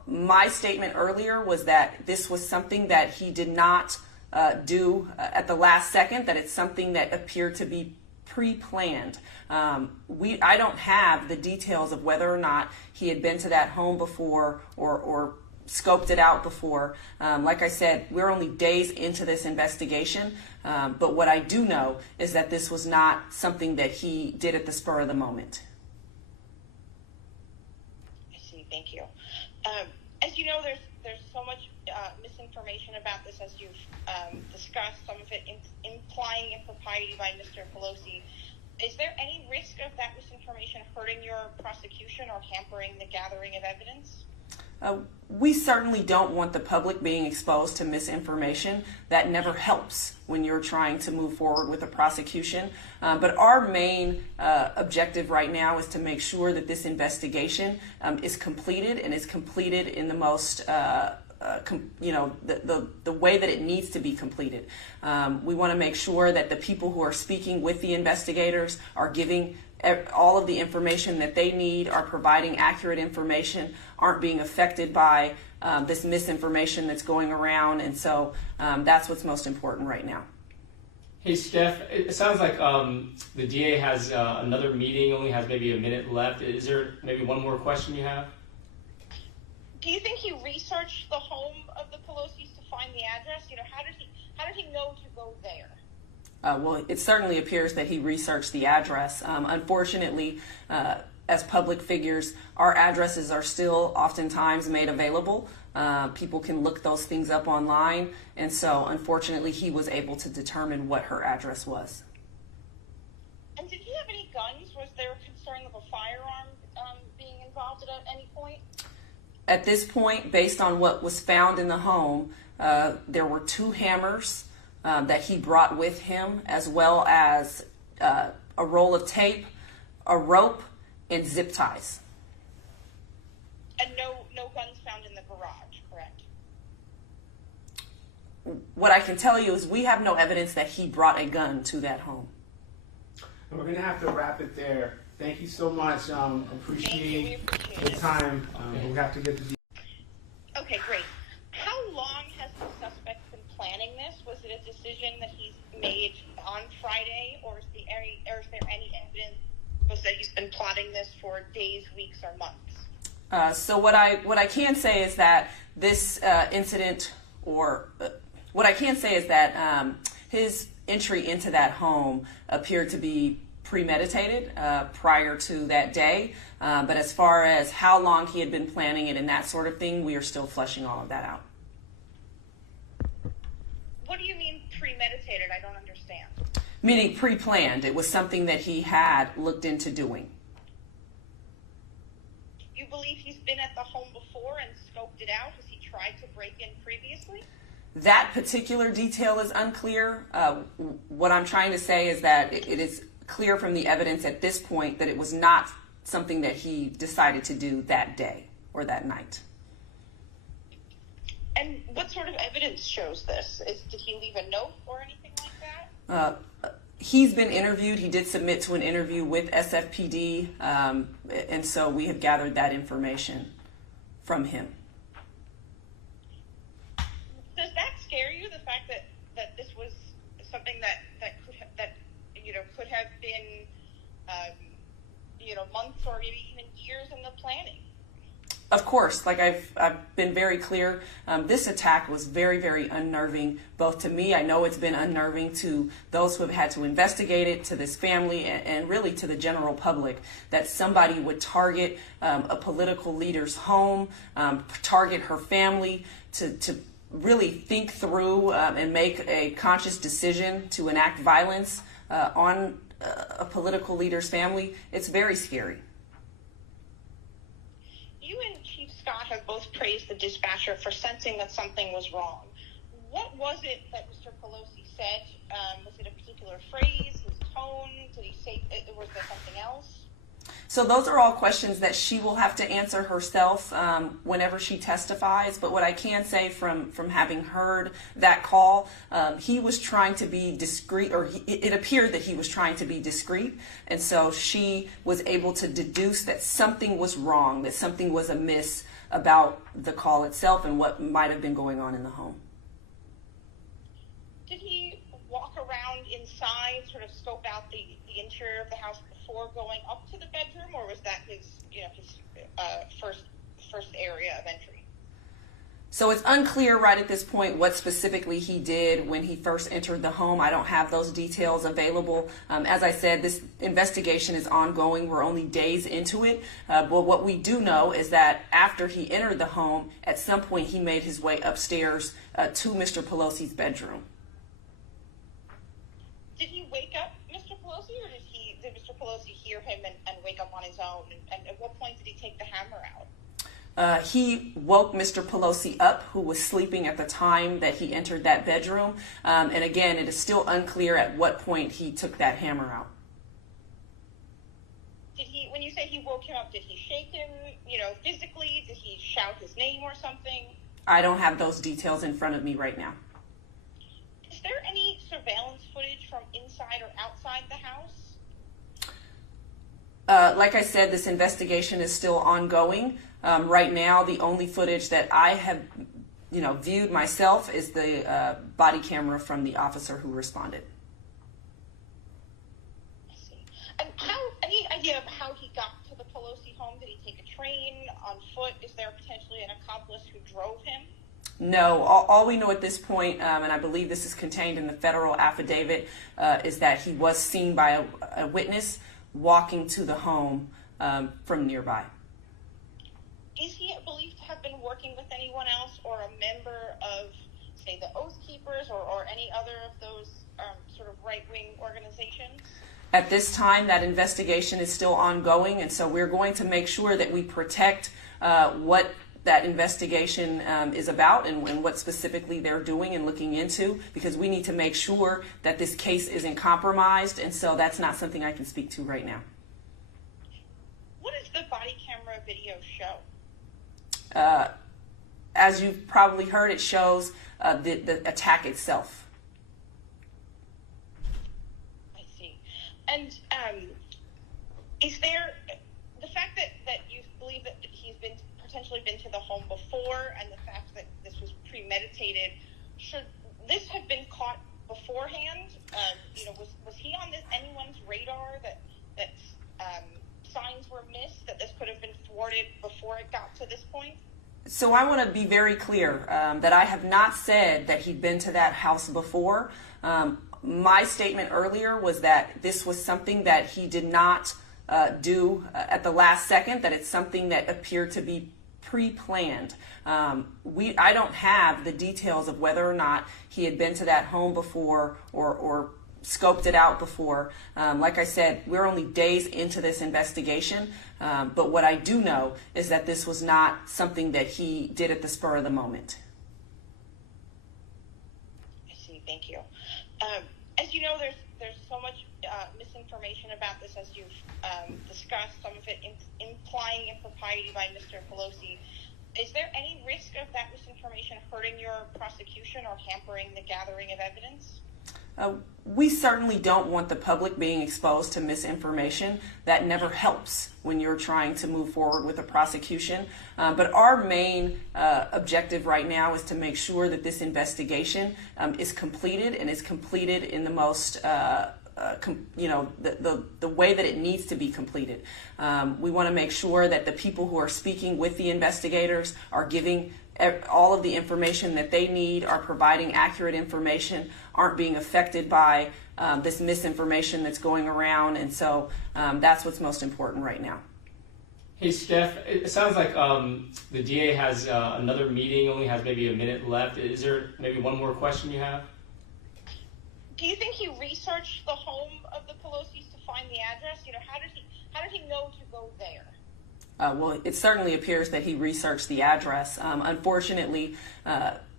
My statement earlier was that this was something that he did not do at the last second, that it's something that appeared to be pre-planned. I don't have the details of whether or not he had been to that home before or scoped it out before. Like I said, we're only days into this investigation, but what I do know is that this was not something that he did at the spur of the moment. I see, thank you. As you know, there's so much misinformation about this, as you've discussed, some of it implying impropriety by Mr. Pelosi. Is there any risk of that misinformation hurting your prosecution or hampering the gathering of evidence? We certainly don't want the public being exposed to misinformation. That never helps when you're trying to move forward with a prosecution. But our main objective right now is to make sure that this investigation is completed, and is completed in the most the way that it needs to be completed. We want to make sure that the people who are speaking with the investigators are giving all of the information that they need, are providing accurate information, aren't being affected by this misinformation that's going around. And so that's what's most important right now. Hey, Steph, it sounds like the DA has another meeting, only has maybe a minute left. Is there maybe one more question you have? Do you think he researched the home of the Pelosi's to find the address? You know, how did he know to go there? Well, it certainly appears that he researched the address. Unfortunately, as public figures, our addresses are still oftentimes made available. People can look those things up online, and so unfortunately he was able to determine what her address was. And did he have any guns? Was there concern of a firearm being involved at any point? At this point, based on what was found in the home, there were 2 hammers that he brought with him, as well as a roll of tape, a rope, and zip ties. And no guns found in the garage, correct? What I can tell you is we have no evidence that he brought a gun to that home. We're going to have to wrap it there. Thank you so much. Appreciate the time. We'll have to get the... Okay, great. How long has the suspect been planning this? Was it a decision that he's made on Friday, or is there any evidence that he's been plotting this for days, weeks, or months? So what I can say is that this incident, what I can say is that his entry into that home appeared to be premeditated prior to that day. But as far as how long he had been planning it and that sort of thing, we are still fleshing all of that out. What do you mean premeditated? I don't understand. Meaning pre-planned. It was something that he had looked into doing. You believe he's been at the home before and scoped it out? Has he tried to break in previously? That particular detail is unclear. What I'm trying to say is that it is clear from the evidence at this point that it was not something that he decided to do that day or that night. And what sort of evidence shows this? Did he leave a note or anything like that? He's been interviewed. He did submit to an interview with SFPD, and so we have gathered that information from him. Does that scare you, the fact that this was something that could have been months or maybe even years in the planning? Of course, like I've been very clear, this attack was very, very unnerving, both to me. I know it's been unnerving to those who have had to investigate it, to this family, and really to the general public, that somebody would target a political leader's home, target her family, to really think through and make a conscious decision to enact violence on a political leader's family. It's very scary. You and Chief Scott have both praised the dispatcher for sensing that something was wrong. What was it that Mr. Pelosi said? Was it a particular phrase, his tone? Did he say, was there something else? So those are all questions that she will have to answer herself whenever she testifies. But what I can say from having heard that call, he was trying to be discreet, or it appeared that he was trying to be discreet. And so she was able to deduce that something was wrong, that something was amiss about the call itself and what might have been going on in the home. Did he walk around inside, sort of scope out the interior of the house before going up to the bedroom, or was that his first area of entry? So it's unclear right at this point what specifically he did when he first entered the home. I don't have those details available. As I said, this investigation is ongoing. We're only days into it. But what we do know is that after he entered the home, at some point he made his way upstairs to Mr. Pelosi's bedroom. Did he wake up Mr. Pelosi, or did Mr. Pelosi hear him and wake up on his own? And at what point did he take the hammer out? He woke Mr. Pelosi up, who was sleeping at the time that he entered that bedroom. And again, it is still unclear at what point he took that hammer out. Did he, when you say he woke him up, did he shake him, physically? Did he shout his name or something? I don't have those details in front of me right now. Is there any surveillance footage from inside or outside the house? Like I said, this investigation is still ongoing. Right now, the only footage that I have, viewed myself is the body camera from the officer who responded. I see. And any idea of how he got to the Pelosi home? Did he take a train, on foot? Is there potentially an accomplice who drove him? No, all we know at this point, and I believe this is contained in the federal affidavit, is that he was seen by a witness walking to the home from nearby. Is he believed to have been working with anyone else, or a member of, say, the Oath Keepers, or any other of those sort of right-wing organizations? At this time, that investigation is still ongoing, and so we're going to make sure that we protect what that investigation is about and what specifically they're doing and looking into, because we need to make sure that this case isn't compromised, and so that's not something I can speak to right now. What does the body camera video show? As you've probably heard, it shows the attack itself. I see. And is there the fact that you believe that he's potentially been to the home before, and the fact that this was premeditated, should this have been caught beforehand? Was he on anyone's radar that signs were missed, that this could have been thwarted before it got to this point? So I want to be very clear that I have not said that he'd been to that house before. My statement earlier was that this was something that he did not do at the last second, that it's something that appeared to be pre-planned. I don't have the details of whether or not he had been to that home before or scoped it out before. Like I said, we're only days into this investigation, but what I do know is that this was not something that he did at the spur of the moment. I see, thank you. As you know, there's so much misinformation about this, as you've discussed, some of it implying impropriety by Mr. Pelosi. Is there any risk of that misinformation hurting your prosecution or hampering the gathering of evidence? We certainly don't want the public being exposed to misinformation. That never helps when you're trying to move forward with a prosecution. But our main objective right now is to make sure that this investigation is completed, and is completed in the most the way that it needs to be completed. We want to make sure that the people who are speaking with the investigators are giving all of the information that they need, are providing accurate information, aren't being affected by this misinformation that's going around, and so that's what's most important right now. Hey, Steph, it sounds like the DA has another meeting, only has maybe a minute left. Is there maybe one more question you have? Do you think he researched the home of the Pelosi's to find the address? How did he know to go there? Well, it certainly appears that he researched the address. Unfortunately,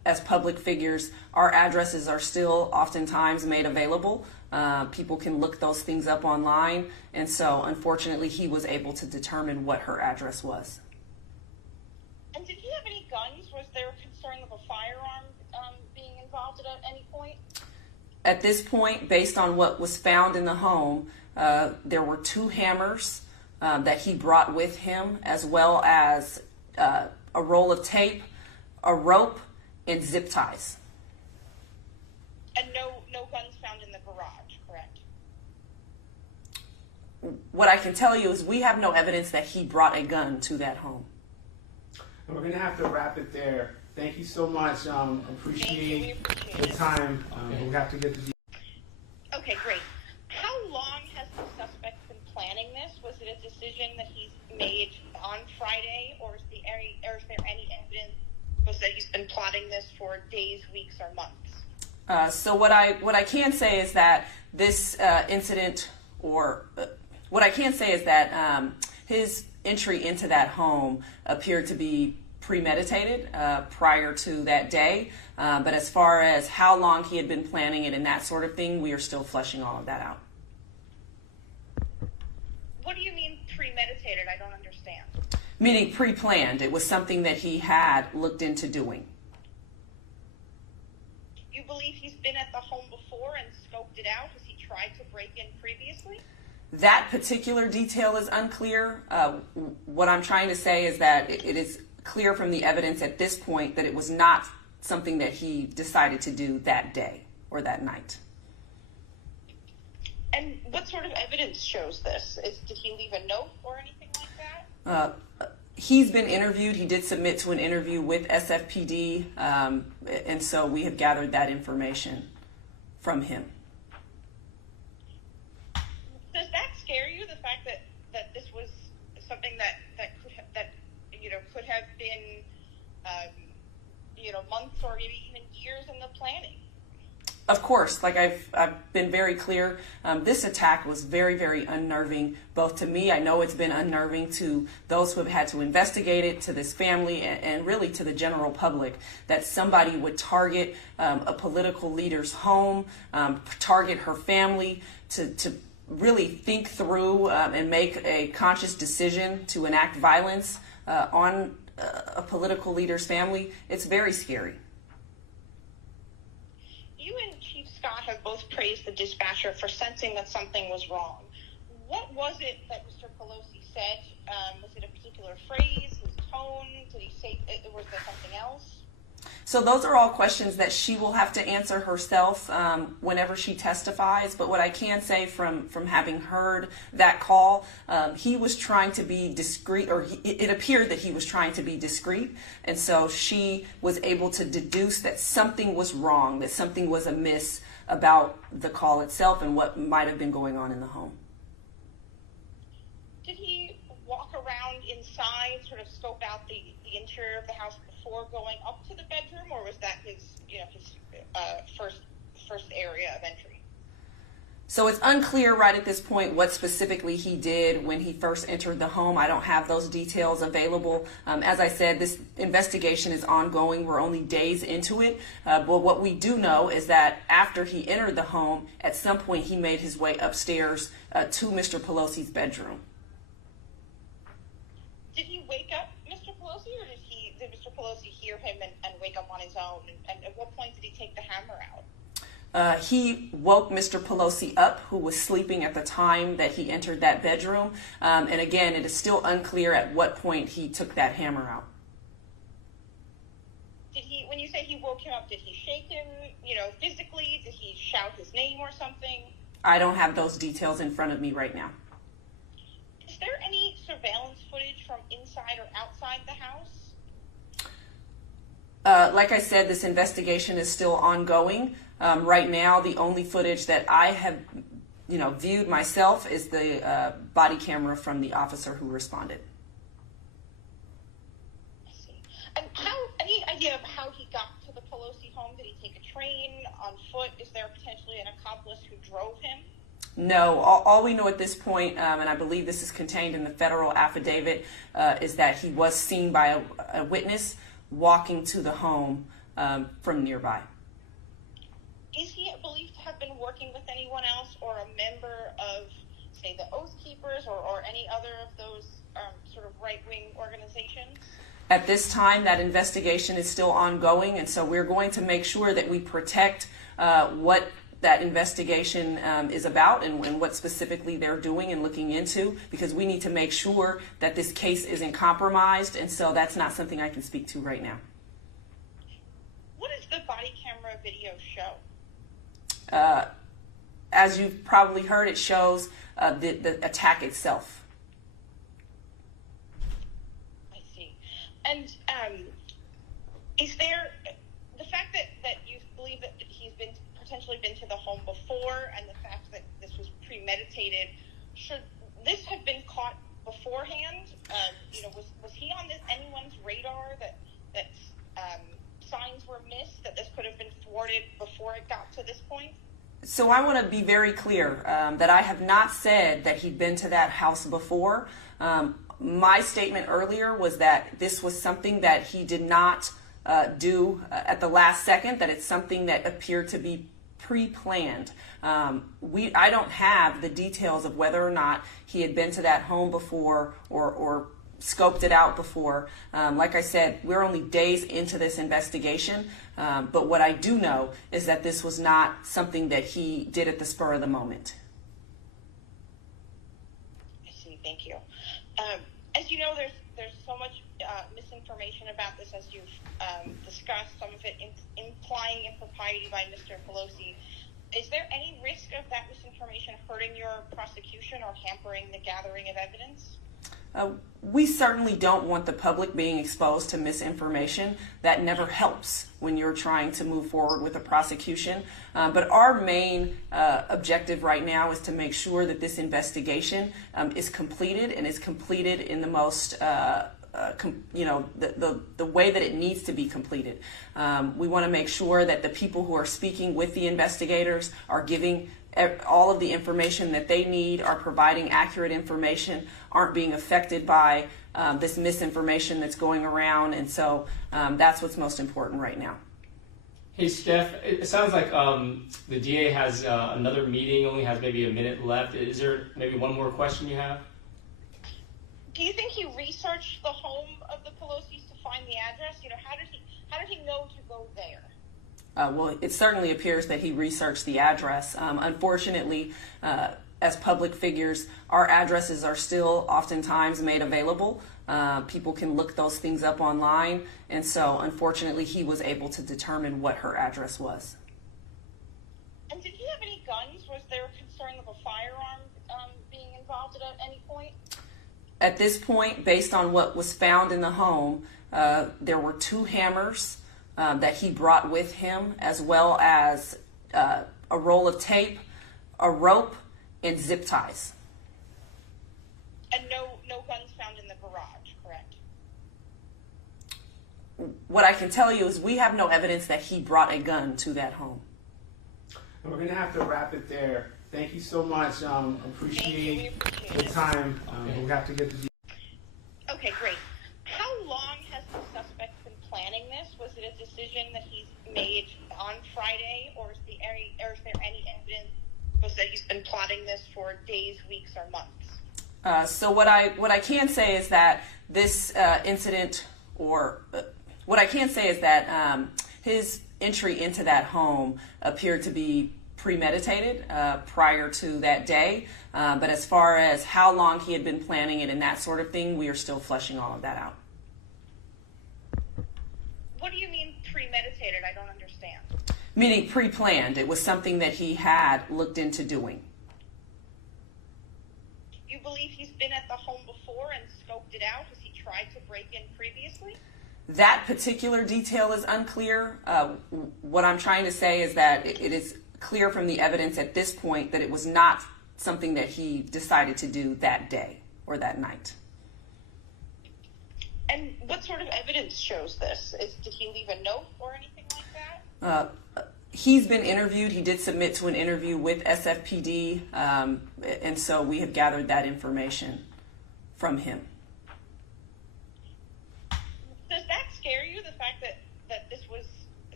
as public figures, our addresses are still oftentimes made available. People can look those things up online, and so unfortunately he was able to determine what her address was. And did he have any guns? Was there a concern of a firearm being involved at any point? At this point, based on what was found in the home, there were 2 hammers that he brought with him, as well as a roll of tape, a rope, and zip ties. And no guns found in the garage, correct? What I can tell you is we have no evidence that he brought a gun to that home. And we're going to have to wrap it there. Thank you so much. Appreciate the time. But we have to get the... Okay, great. How long has the suspect been planning this? Was it a decision that he's made on Friday, or is there any evidence that he's been plotting this for days, weeks, or months? So what I can say is that this incident, or what I can say is that his entry into that home appeared to be premeditated prior to that day. But as far as how long he had been planning it and that sort of thing, we are still fleshing all of that out. What do you mean premeditated? I don't understand. Meaning pre-planned. It was something that he had looked into doing. You believe he's been at the home before and scoped it out? Has he tried to break in previously? That particular detail is unclear. What I'm trying to say is that it is clear from the evidence at this point that it was not something that he decided to do that day or that night. And what sort of evidence shows this? Did he leave a note or anything like that? He's been interviewed. He did submit to an interview with SFPD, and so we have gathered that information from him. Does that scare you, the fact that this was something that could have been months or maybe even years in the planning? Of course, like I've been very clear, this attack was very, very unnerving, both to me. I know it's been unnerving to those who have had to investigate it, to this family, and really to the general public, that somebody would target a political leader's home, target her family, to really think through and make a conscious decision to enact violence on a political leader's family. It's very scary. You and Chief Scott have both praised the dispatcher for sensing that something was wrong. What was it that Mr. Pelosi said? Was it a particular phrase, his tone? Did he say, was there something else? So those are all questions that she will have to answer herself whenever she testifies. But what I can say from having heard that call, he was trying to be discreet, or it appeared that he was trying to be discreet. And so she was able to deduce that something was wrong, that something was amiss about the call itself and what might have been going on in the home. Did he walk around inside, sort of scope out the interior of the house before going up to the bedroom, or was that his first area of entry? So it's unclear right at this point what specifically he did when he first entered the home. I don't have those details available. As I said, this investigation is ongoing. We're only days into it. But what we do know is that after he entered the home, at some point he made his way upstairs to Mr. Pelosi's bedroom. Did he wake up Mr. Pelosi, or did Mr. Pelosi hear him and wake up on his own? And at what point did he take the hammer out? He woke Mr. Pelosi up, who was sleeping at the time that he entered that bedroom. And again, it is still unclear at what point he took that hammer out. Did he, when you say he woke him up, did he shake him, physically? Did he shout his name or something? I don't have those details in front of me right now. Is there any surveillance footage from inside or outside the house? Like I said, this investigation is still ongoing. Right now, the only footage that I have, viewed myself is the body camera from the officer who responded. I see. And any idea of how he got to the Pelosi home? Did he take a train, on foot? Is there potentially an accomplice who drove him? No, all we know at this point, and I believe this is contained in the federal affidavit, is that he was seen by a witness walking to the home from nearby. Is he believed to have been working with anyone else or a member of, say, the Oath Keepers or any other of those sort of right-wing organizations? At this time, that investigation is still ongoing, and so we're going to make sure that we protect what that investigation is about and what specifically they're doing and looking into, because we need to make sure that this case isn't compromised, and so that's not something I can speak to right now. What does the body camera video show? As you've probably heard, it shows the attack itself. I see. And is there the fact that you believe that he's potentially been to the home before, and the fact that this was premeditated, should this have been caught beforehand? Was he on anyone's radar that signs were missed, that this could have been thwarted before it got to this point? So I want to be very clear that I have not said that he'd been to that house before. My statement earlier was that this was something that he did not do at the last second, that it's something that appeared to be pre-planned. I don't have the details of whether or not he had been to that home before or scoped it out before. Like I said, we're only days into this investigation, but what I do know is that this was not something that he did at the spur of the moment. I see, thank you. As you know, there's so much misinformation about this, as you've discussed, some of it implying impropriety by Mr. Pelosi. Is there any risk of that misinformation hurting your prosecution or hampering the gathering of evidence? We certainly don't want the public being exposed to misinformation. That never helps when you're trying to move forward with a prosecution. But our main objective right now is to make sure that this investigation is completed, and is completed in the most the way that it needs to be completed. We want to make sure that the people who are speaking with the investigators are giving all of the information that they need, are providing accurate information, aren't being affected by this misinformation that's going around, and so that's what's most important right now. Hey, Steph, it sounds like the DA has another meeting, only has maybe a minute left. Is there maybe one more question you have? Do you think he researched the home of the Pelosi's to find the address? How did he know to go there? Well, it certainly appears that he researched the address. Unfortunately, as public figures, our addresses are still oftentimes made available. People can look those things up online, and so unfortunately he was able to determine what her address was. And did he have any guns? Was there concern of a firearm being involved at any point? At this point, based on what was found in the home, there were 2 hammers that he brought with him, as well as a roll of tape, a rope, and zip ties. And no guns found in the garage, correct? What I can tell you is we have no evidence that he brought a gun to that home. We're going to have to wrap it there. Thank you so much. Appreciate the time. We'll have to get the... Okay, great. How long has the suspect been planning this? Was it a decision that he's made on Friday, or is there any evidence that he's been plotting this for days, weeks, or months? So what I can say is that this incident, what I can say is that his entry into that home appeared to be premeditated prior to that day. But as far as how long he had been planning it and that sort of thing, we are still fleshing all of that out. What do you mean premeditated? I don't understand. Meaning pre-planned. It was something that he had looked into doing. You believe he's been at the home before and scoped it out? Has he tried to break in previously? That particular detail is unclear. What I'm trying to say is that it is clear from the evidence at this point that it was not something that he decided to do that day or that night. And what sort of evidence shows this? Did he leave a note or anything like that? He's been interviewed. He did submit to an interview with SFPD, and so we have gathered that information from him. Does that scare you, the fact that this was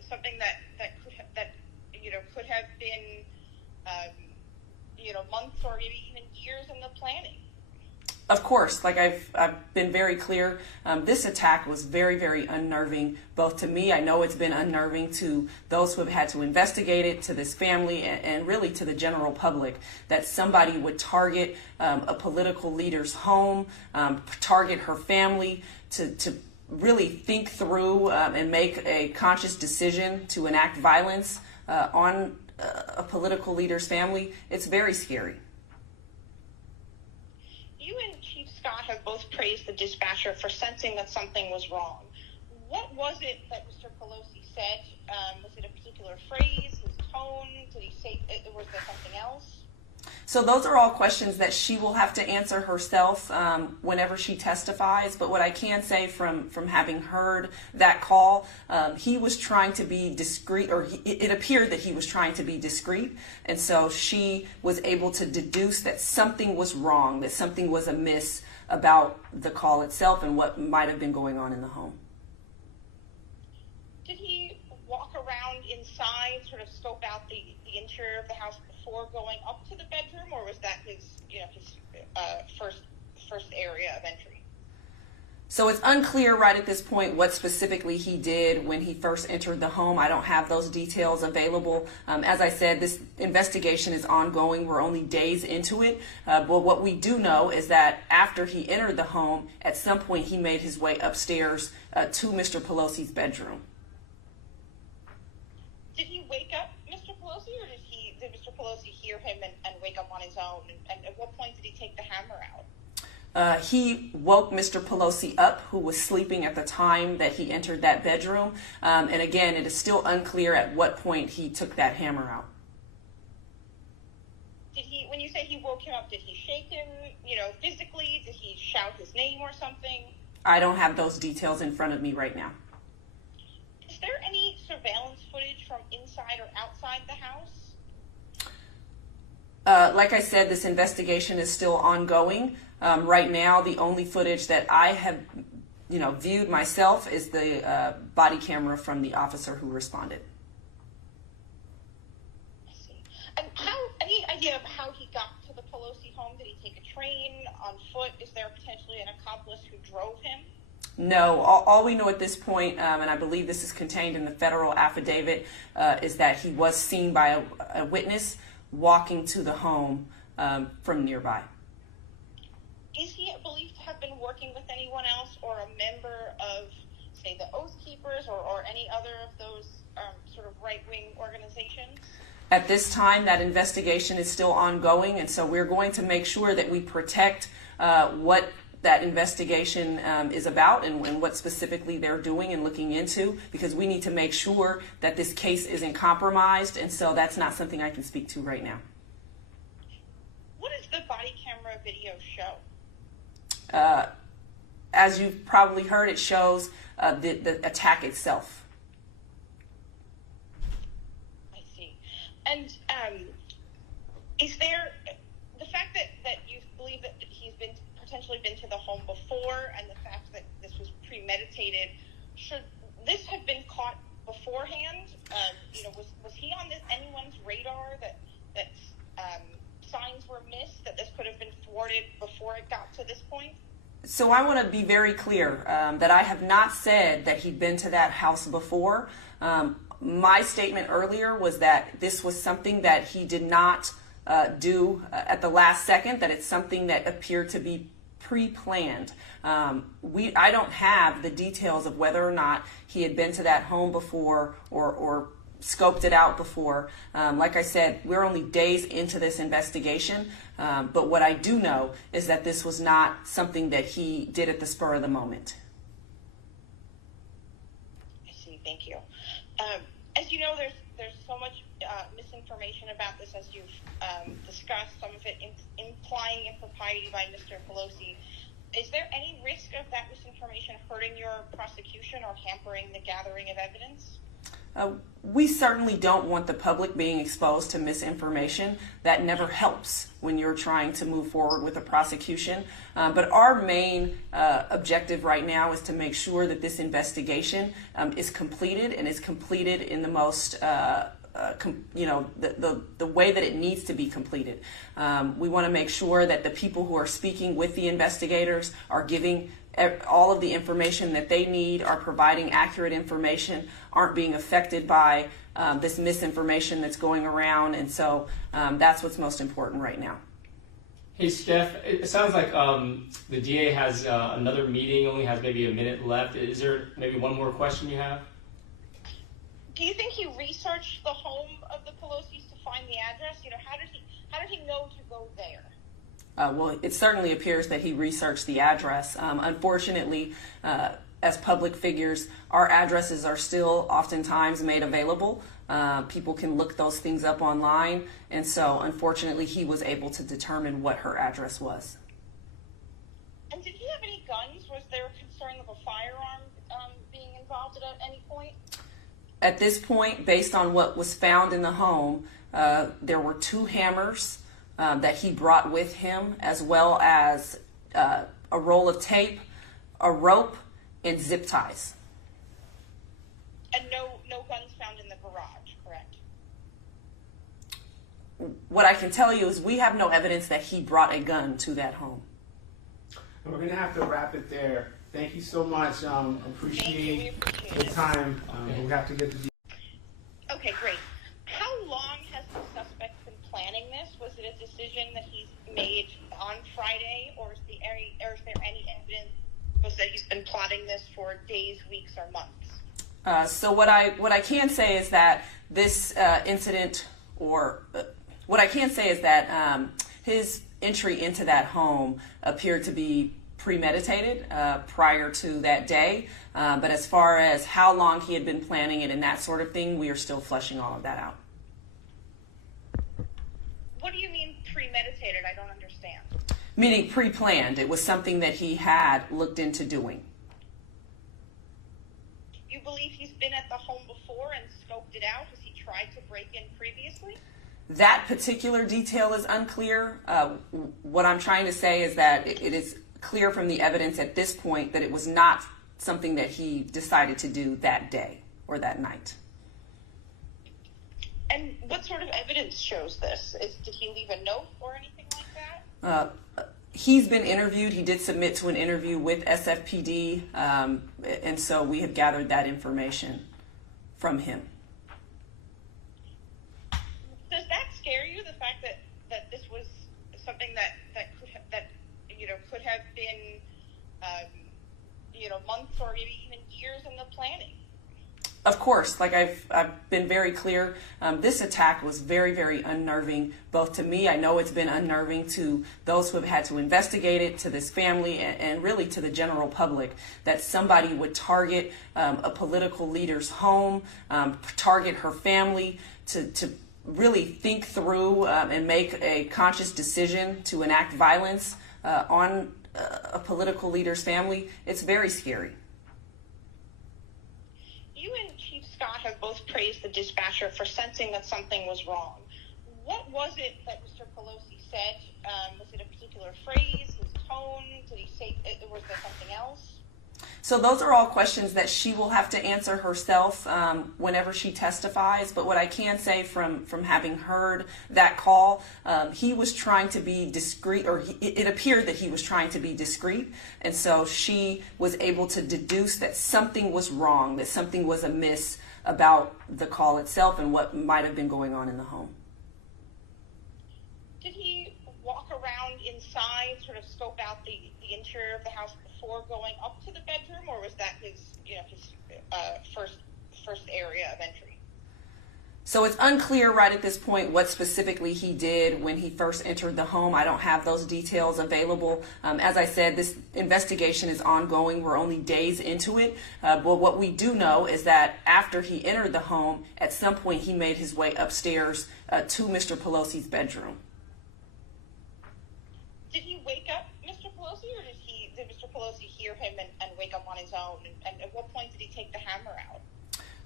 something that could have been months or maybe even years in the planning? Of course, like I've been very clear, this attack was very, very unnerving, both to me. I know it's been unnerving to those who have had to investigate it, to this family, and really to the general public, that somebody would target a political leader's home, target her family, to really think through and make a conscious decision to enact violence on a political leader's family. It's very scary. You and Chief Scott have both praised the dispatcher for sensing that something was wrong. What was it that Mr. Pelosi said? Was it a particular phrase, his tone? Did he say, was there something else? So those are all questions that she will have to answer herself whenever she testifies. But what I can say from having heard that call, he was trying to be discreet, or it appeared that he was trying to be discreet. And so she was able to deduce that something was wrong, that something was amiss about the call itself and what might have been going on in the home. Did he walk around inside, sort of scope out the interior of the house before going up to the bedroom, or was that his first area of entry? So it's unclear right at this point what specifically he did when he first entered the home. I don't have those details available. As I said, this investigation is ongoing. We're only days into it. But what we do know is that after he entered the home, at some point he made his way upstairs to Mr. Pelosi's bedroom. Did he wake up Mr. Pelosi, or did Mr. Pelosi hear him and wake up on his own? And at what point did he take the hammer out? He woke Mr. Pelosi up, who was sleeping at the time that he entered that bedroom. And again, it is still unclear at what point he took that hammer out. Did he, when you say he woke him up, did he shake him, physically? Did he shout his name or something? I don't have those details in front of me right now. Is there any surveillance footage from inside or outside the house? Like I said, this investigation is still ongoing. Right now, the only footage that I have, viewed myself is the body camera from the officer who responded. I see. And any idea of how he got to the Pelosi home? Did he take a train, on foot? Is there potentially an accomplice who drove him? No, all we know at this point, and I believe this is contained in the federal affidavit, is that he was seen by a witness walking to the home from nearby. Is he believed to have been working with anyone else, or a member of, say, the Oath Keepers, or any other of those sort of right-wing organizations? At this time, that investigation is still ongoing, and so we're going to make sure that we protect what that investigation is about and what specifically they're doing and looking into, because we need to make sure that this case isn't compromised, and so that's not something I can speak to right now. What does the body camera video show? As you've probably heard, it shows the attack itself. I see. And is there the fact that you believe that he's potentially been to the home before, and the fact that this was premeditated, should this have been caught beforehand? Was he on anyone's radar that signs were missed, that this could have been thwarted before it got to this point? So I want to be very clear that I have not said that he'd been to that house before. My statement earlier was that this was something that he did not do at the last second, that it's something that appeared to be pre-planned. I don't have the details of whether or not he had been to that home before or scoped it out before. Like I said, we're only days into this investigation, but what I do know is that this was not something that he did at the spur of the moment. I see, thank you. As you know, there's so much misinformation about this, as you've discussed, some of it implying impropriety by Mr. Pelosi. Is there any risk of that misinformation hurting your prosecution or hampering the gathering of evidence? We certainly don't want the public being exposed to misinformation. That never helps when you're trying to move forward with a prosecution. But our main objective right now is to make sure that this investigation is completed, and is completed in the most the way that it needs to be completed. We want to make sure that the people who are speaking with the investigators are giving all of the information that they need, are providing accurate information, aren't being affected by this misinformation that's going around. And so that's what's most important right now. Hey, Steph, it sounds like the DA has another meeting, only has maybe a minute left. Is there maybe one more question you have? Do you think he researched the home of the Pelosi's to find the address? You know, how did he know to go there? Well, it certainly appears that he researched the address. Unfortunately, as public figures, our addresses are still oftentimes made available. People can look those things up online, and so unfortunately he was able to determine what her address was. And did he have any guns? Was there a concern of a firearm being involved at any point? At this point, based on what was found in the home, there were 2 hammers that he brought with him, as well as a roll of tape, a rope, and zip ties. And no guns found in the garage, correct? What I can tell you is we have no evidence that he brought a gun to that home. And we're going to have to wrap it there. Thank you so much. Appreciate the time. We have to get the... Okay, great. How long has the suspect been planning this? Was it a decision that he's made on Friday, or is there any evidence that he's been plotting this for days, weeks, or months? So what I can say is that this incident, or what I can say is that his entry into that home appeared to be premeditated prior to that day. But as far as how long he had been planning it and that sort of thing, we are still fleshing all of that out. What do you mean premeditated? I don't understand. Meaning pre-planned. It was something that he had looked into doing. You believe he's been at the home before and scoped it out? Has he tried to break in previously? That particular detail is unclear. What I'm trying to say is that it is clear from the evidence at this point that it was not something that he decided to do that day or that night. And what sort of evidence shows this? Did he leave a note or anything like that? He's been interviewed. He did submit to an interview with SFPD, and so we have gathered that information from him. Does that scare you, the fact that this was something that could have been months or maybe even years in the planning? Of course, like I've been very clear, this attack was very, very unnerving, both to me. I know it's been unnerving to those who have had to investigate it, to this family, and really to the general public, that somebody would target a political leader's home, target her family, to really think through and make a conscious decision to enact violence on a political leader's family. It's very scary. You and Chief Scott have both praised the dispatcher for sensing that something was wrong. What was it that Mr. Pelosi said? Was it a particular phrase, his tone? Did he say, was there something else? So those are all questions that she will have to answer herself whenever she testifies. But what I can say from having heard that call, he was trying to be discreet, or it appeared that he was trying to be discreet. And so she was able to deduce that something was wrong, that something was amiss about the call itself and what might have been going on in the home. Did he walk around inside, sort of scope out the interior of the house before going up to the bedroom, or was that his first area of entry? So it's unclear right at this point what specifically he did when he first entered the home. I don't have those details available. As I said, this investigation is ongoing. We're only days into it. But what we do know is that after he entered the home, at some point he made his way upstairs to Mr. Pelosi's bedroom. Did he wake up Mr. Pelosi, or did Mr. Pelosi hear him and wake up on his own? And at what point did he take the hammer out?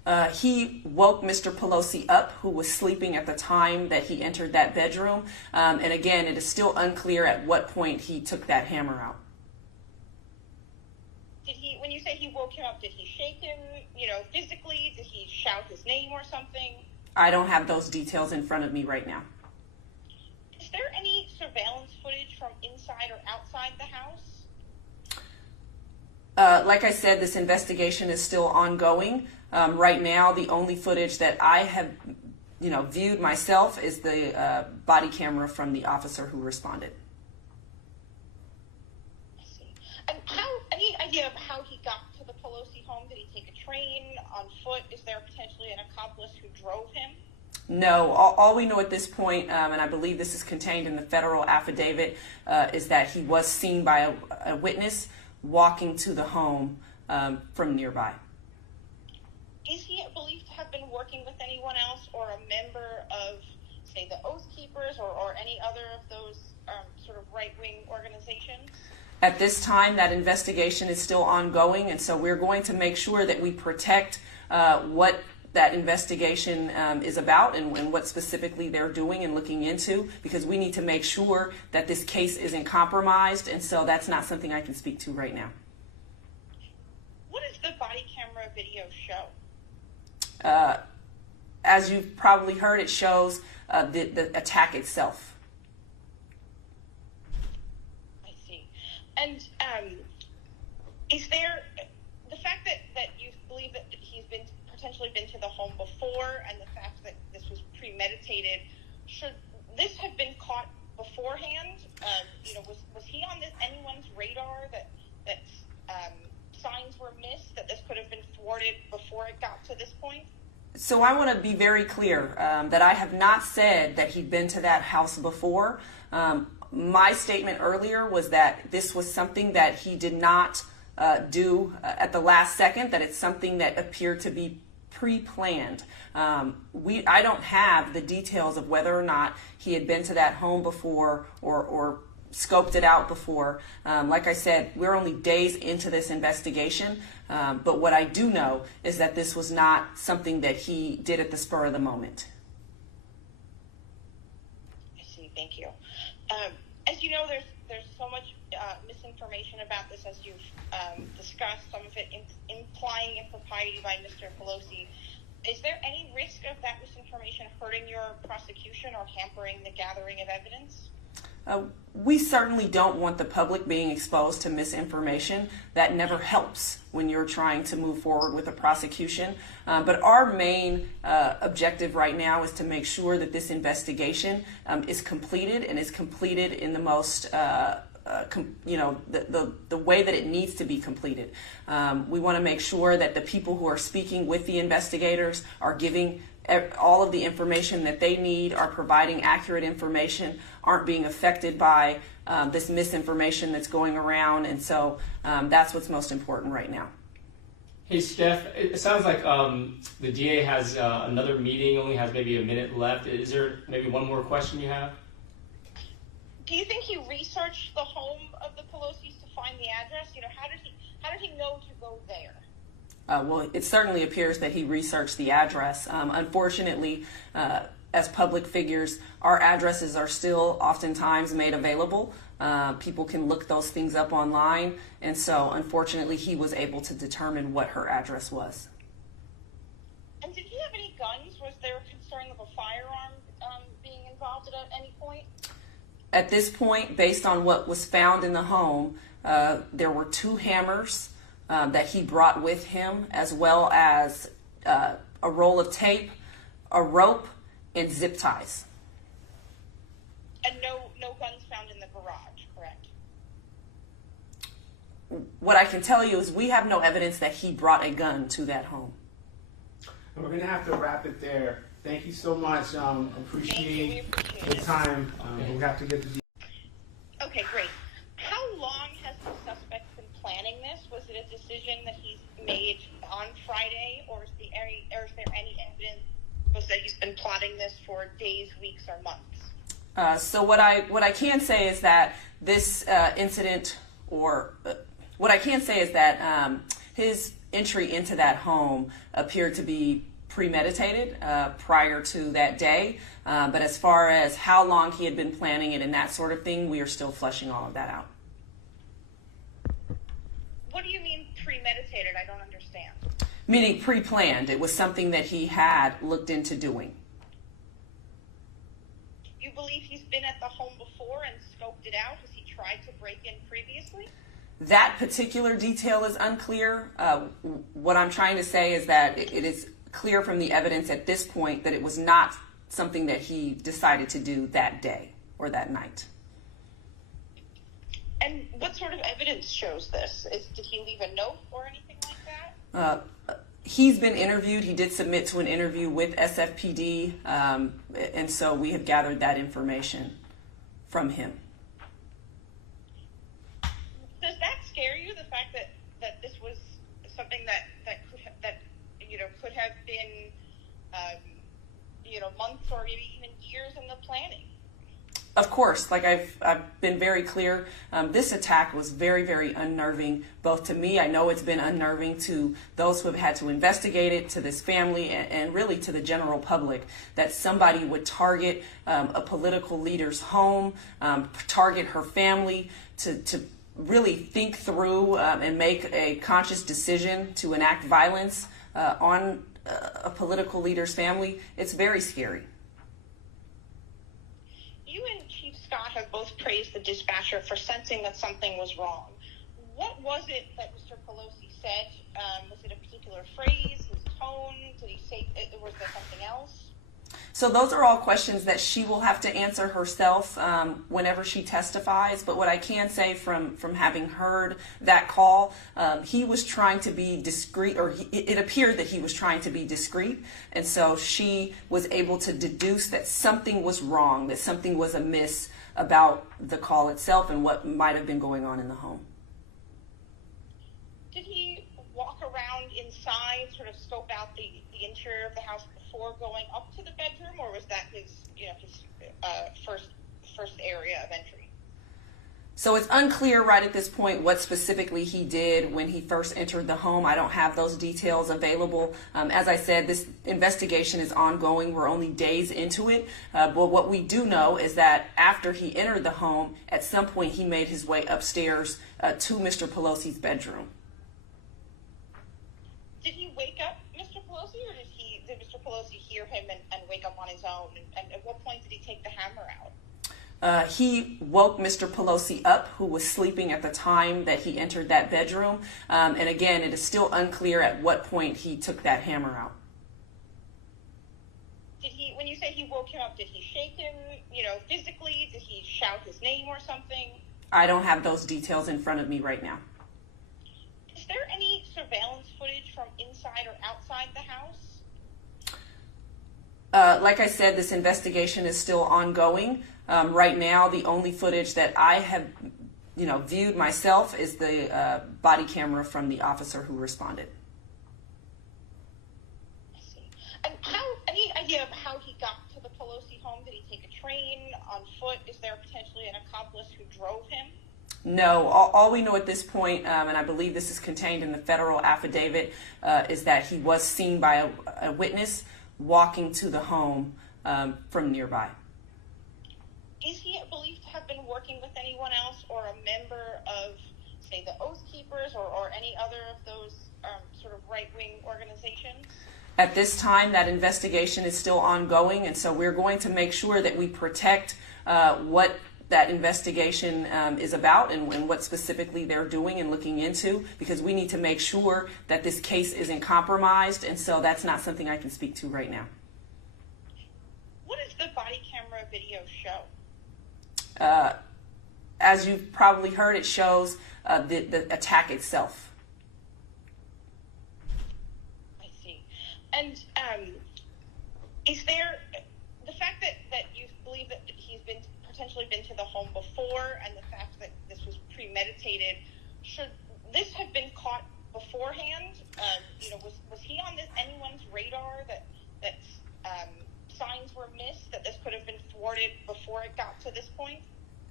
He woke Mr. Pelosi up, who was sleeping at the time that he entered that bedroom. And again, it is still unclear at what point he took that hammer out. Did he, when you say he woke him up, did he shake him, physically? Did he shout his name or something? I don't have those details in front of me right now. Is there any surveillance footage from inside or outside the house? Like I said, this investigation is still ongoing. Right now, the only footage that I have, viewed myself is the body camera from the officer who responded. I see. And any idea of how he got to the Pelosi home? Did he take a train, on foot? Is there potentially an accomplice who drove him? No, all we know at this point, and I believe this is contained in the federal affidavit, is that he was seen by a witness walking to the home from nearby. Is he believed to have been working with anyone else or a member of, say, the Oath Keepers or any other of those sort of right-wing organizations? At this time, that investigation is still ongoing, and so we're going to make sure that we protect what that investigation is about and what specifically they're doing and looking into, because we need to make sure that this case isn't compromised, and so that's not something I can speak to right now. What does the body camera video show? As you've probably heard, it shows the attack itself. I see. And is there the fact that you believe that he's potentially been to the home before, and the fact that this was premeditated, should this have been caught beforehand? Was he on anyone's radar that signs were missed, that this could have been thwarted before it got to this point? So I want to be very clear that I have not said that he'd been to that house before. My statement earlier was that this was something that he did not do at the last second, that it's something that appeared to be pre-planned. I don't have the details of whether or not he had been to that home before or scoped it out before. Like I said, we're only days into this investigation, but what I do know is that this was not something that he did at the spur of the moment. I see, thank you. As you know, there's so much misinformation about this, as you've discussed, some of it implying impropriety by Mr. Pelosi. Is there any risk of that misinformation hurting your prosecution or hampering the gathering of evidence? We certainly don't want the public being exposed to misinformation. That never helps when you're trying to move forward with a prosecution. But our main objective right now is to make sure that this investigation is completed, and is completed in the most the way that it needs to be completed. We want to make sure that the people who are speaking with the investigators are giving all of the information that they need, are providing accurate information, aren't being affected by this misinformation that's going around, and so that's what's most important right now. Hey, Steph, it sounds like the DA has another meeting, only has maybe a minute left. Is there maybe one more question you have? Do you think he researched the home of the Pelosi's to find the address? How did he know to go there? Well, it certainly appears that he researched the address. Unfortunately, as public figures, our addresses are still oftentimes made available. People can look those things up online, and so unfortunately he was able to determine what her address was. And did he have any guns? Was there a concern of a firearm being involved at any point? At this point, based on what was found in the home, there were 2 hammers that he brought with him, as well as a roll of tape, a rope, and zip ties. And no guns found in the garage, correct? What I can tell you is we have no evidence that he brought a gun to that home. We're going to have to wrap it there. Thank you so much. Appreciate the time. We'll have to get the... Okay, great. How long has the suspect been planning this? Was it a decision that he's made on Friday, or is there any evidence that he's been plotting this for days, weeks, or months? So what I can say is that this incident, or what I can say is that his entry into that home appeared to be premeditated prior to that day. But as far as how long he had been planning it and that sort of thing, we are still fleshing all of that out. What do you mean premeditated? I don't understand. Meaning pre-planned. It was something that he had looked into doing. You believe he's been at the home before and scoped it out? Has he tried to break in previously? That particular detail is unclear. What I'm trying to say is that it is clear from the evidence at this point that it was not something that he decided to do that day or that night. And what sort of evidence shows this? Did he leave a note or anything like that? He's been interviewed. He did submit to an interview with SFPD, and so we have gathered that information from him. Does that scare you, the fact that this was something that could have been months or maybe even years in the planning? Of course, like I've been very clear, this attack was very, very unnerving, both to me. I know it's been unnerving to those who have had to investigate it, to this family, and really to the general public, that somebody would target a political leader's home, target her family, to really think through and make a conscious decision to enact violence on a political leader's family. It's very scary. You and Chief Scott have both praised the dispatcher for sensing that something was wrong. What was it that Mr. Pelosi said? Was it a particular phrase, his tone? Did he say, was there something else? So those are all questions that she will have to answer herself whenever she testifies. But what I can say from having heard that call, he was trying to be discreet, or it appeared that he was trying to be discreet. And so she was able to deduce that something was wrong, that something was amiss about the call itself and what might have been going on in the home. Did he walk around inside, sort of scope out the interior of the house before going up to the bedroom, or was that his first area of entry? So it's unclear right at this point what specifically he did when he first entered the home. I don't have those details available. As I said, this investigation is ongoing. We're only days into it. But what we do know is that after he entered the home, at some point he made his way upstairs to Mr. Pelosi's bedroom. Did he wake up Mr. Pelosi, or did Mr. Pelosi hear him and wake up on his own? And at what point did he take the hammer out? He woke Mr. Pelosi up, who was sleeping at the time that he entered that bedroom. And again, it is still unclear at what point he took that hammer out. When you say he woke him up, did he shake him, physically? Did he shout his name or something? I don't have those details in front of me right now. Is there any surveillance footage from inside or outside the house? Like I said, this investigation is still ongoing. Right now, the only footage that I have, viewed myself is the body camera from the officer who responded. I see. And any idea of how he got to the Pelosi home? Did he take a train, on foot? Is there potentially an accomplice who drove him? No, all we know at this point, and I believe this is contained in the federal affidavit, is that he was seen by a witness walking to the home from nearby. Is he believed to have been working with anyone else or a member of, say, the Oath Keepers or any other of those sort of right-wing organizations? At this time, that investigation is still ongoing, and so we're going to make sure that we protect what that investigation is about and what specifically they're doing and looking into, because we need to make sure that this case isn't compromised, and so that's not something I can speak to right now. What does the body camera video show? As you've probably heard, it shows the attack itself. I see. And is there the fact that you believe that he's potentially been to the home before, and the fact that this was premeditated, should this have been caught beforehand? Was he on anyone's radar that signs were missed, that this could have been thwarted before it got to this point?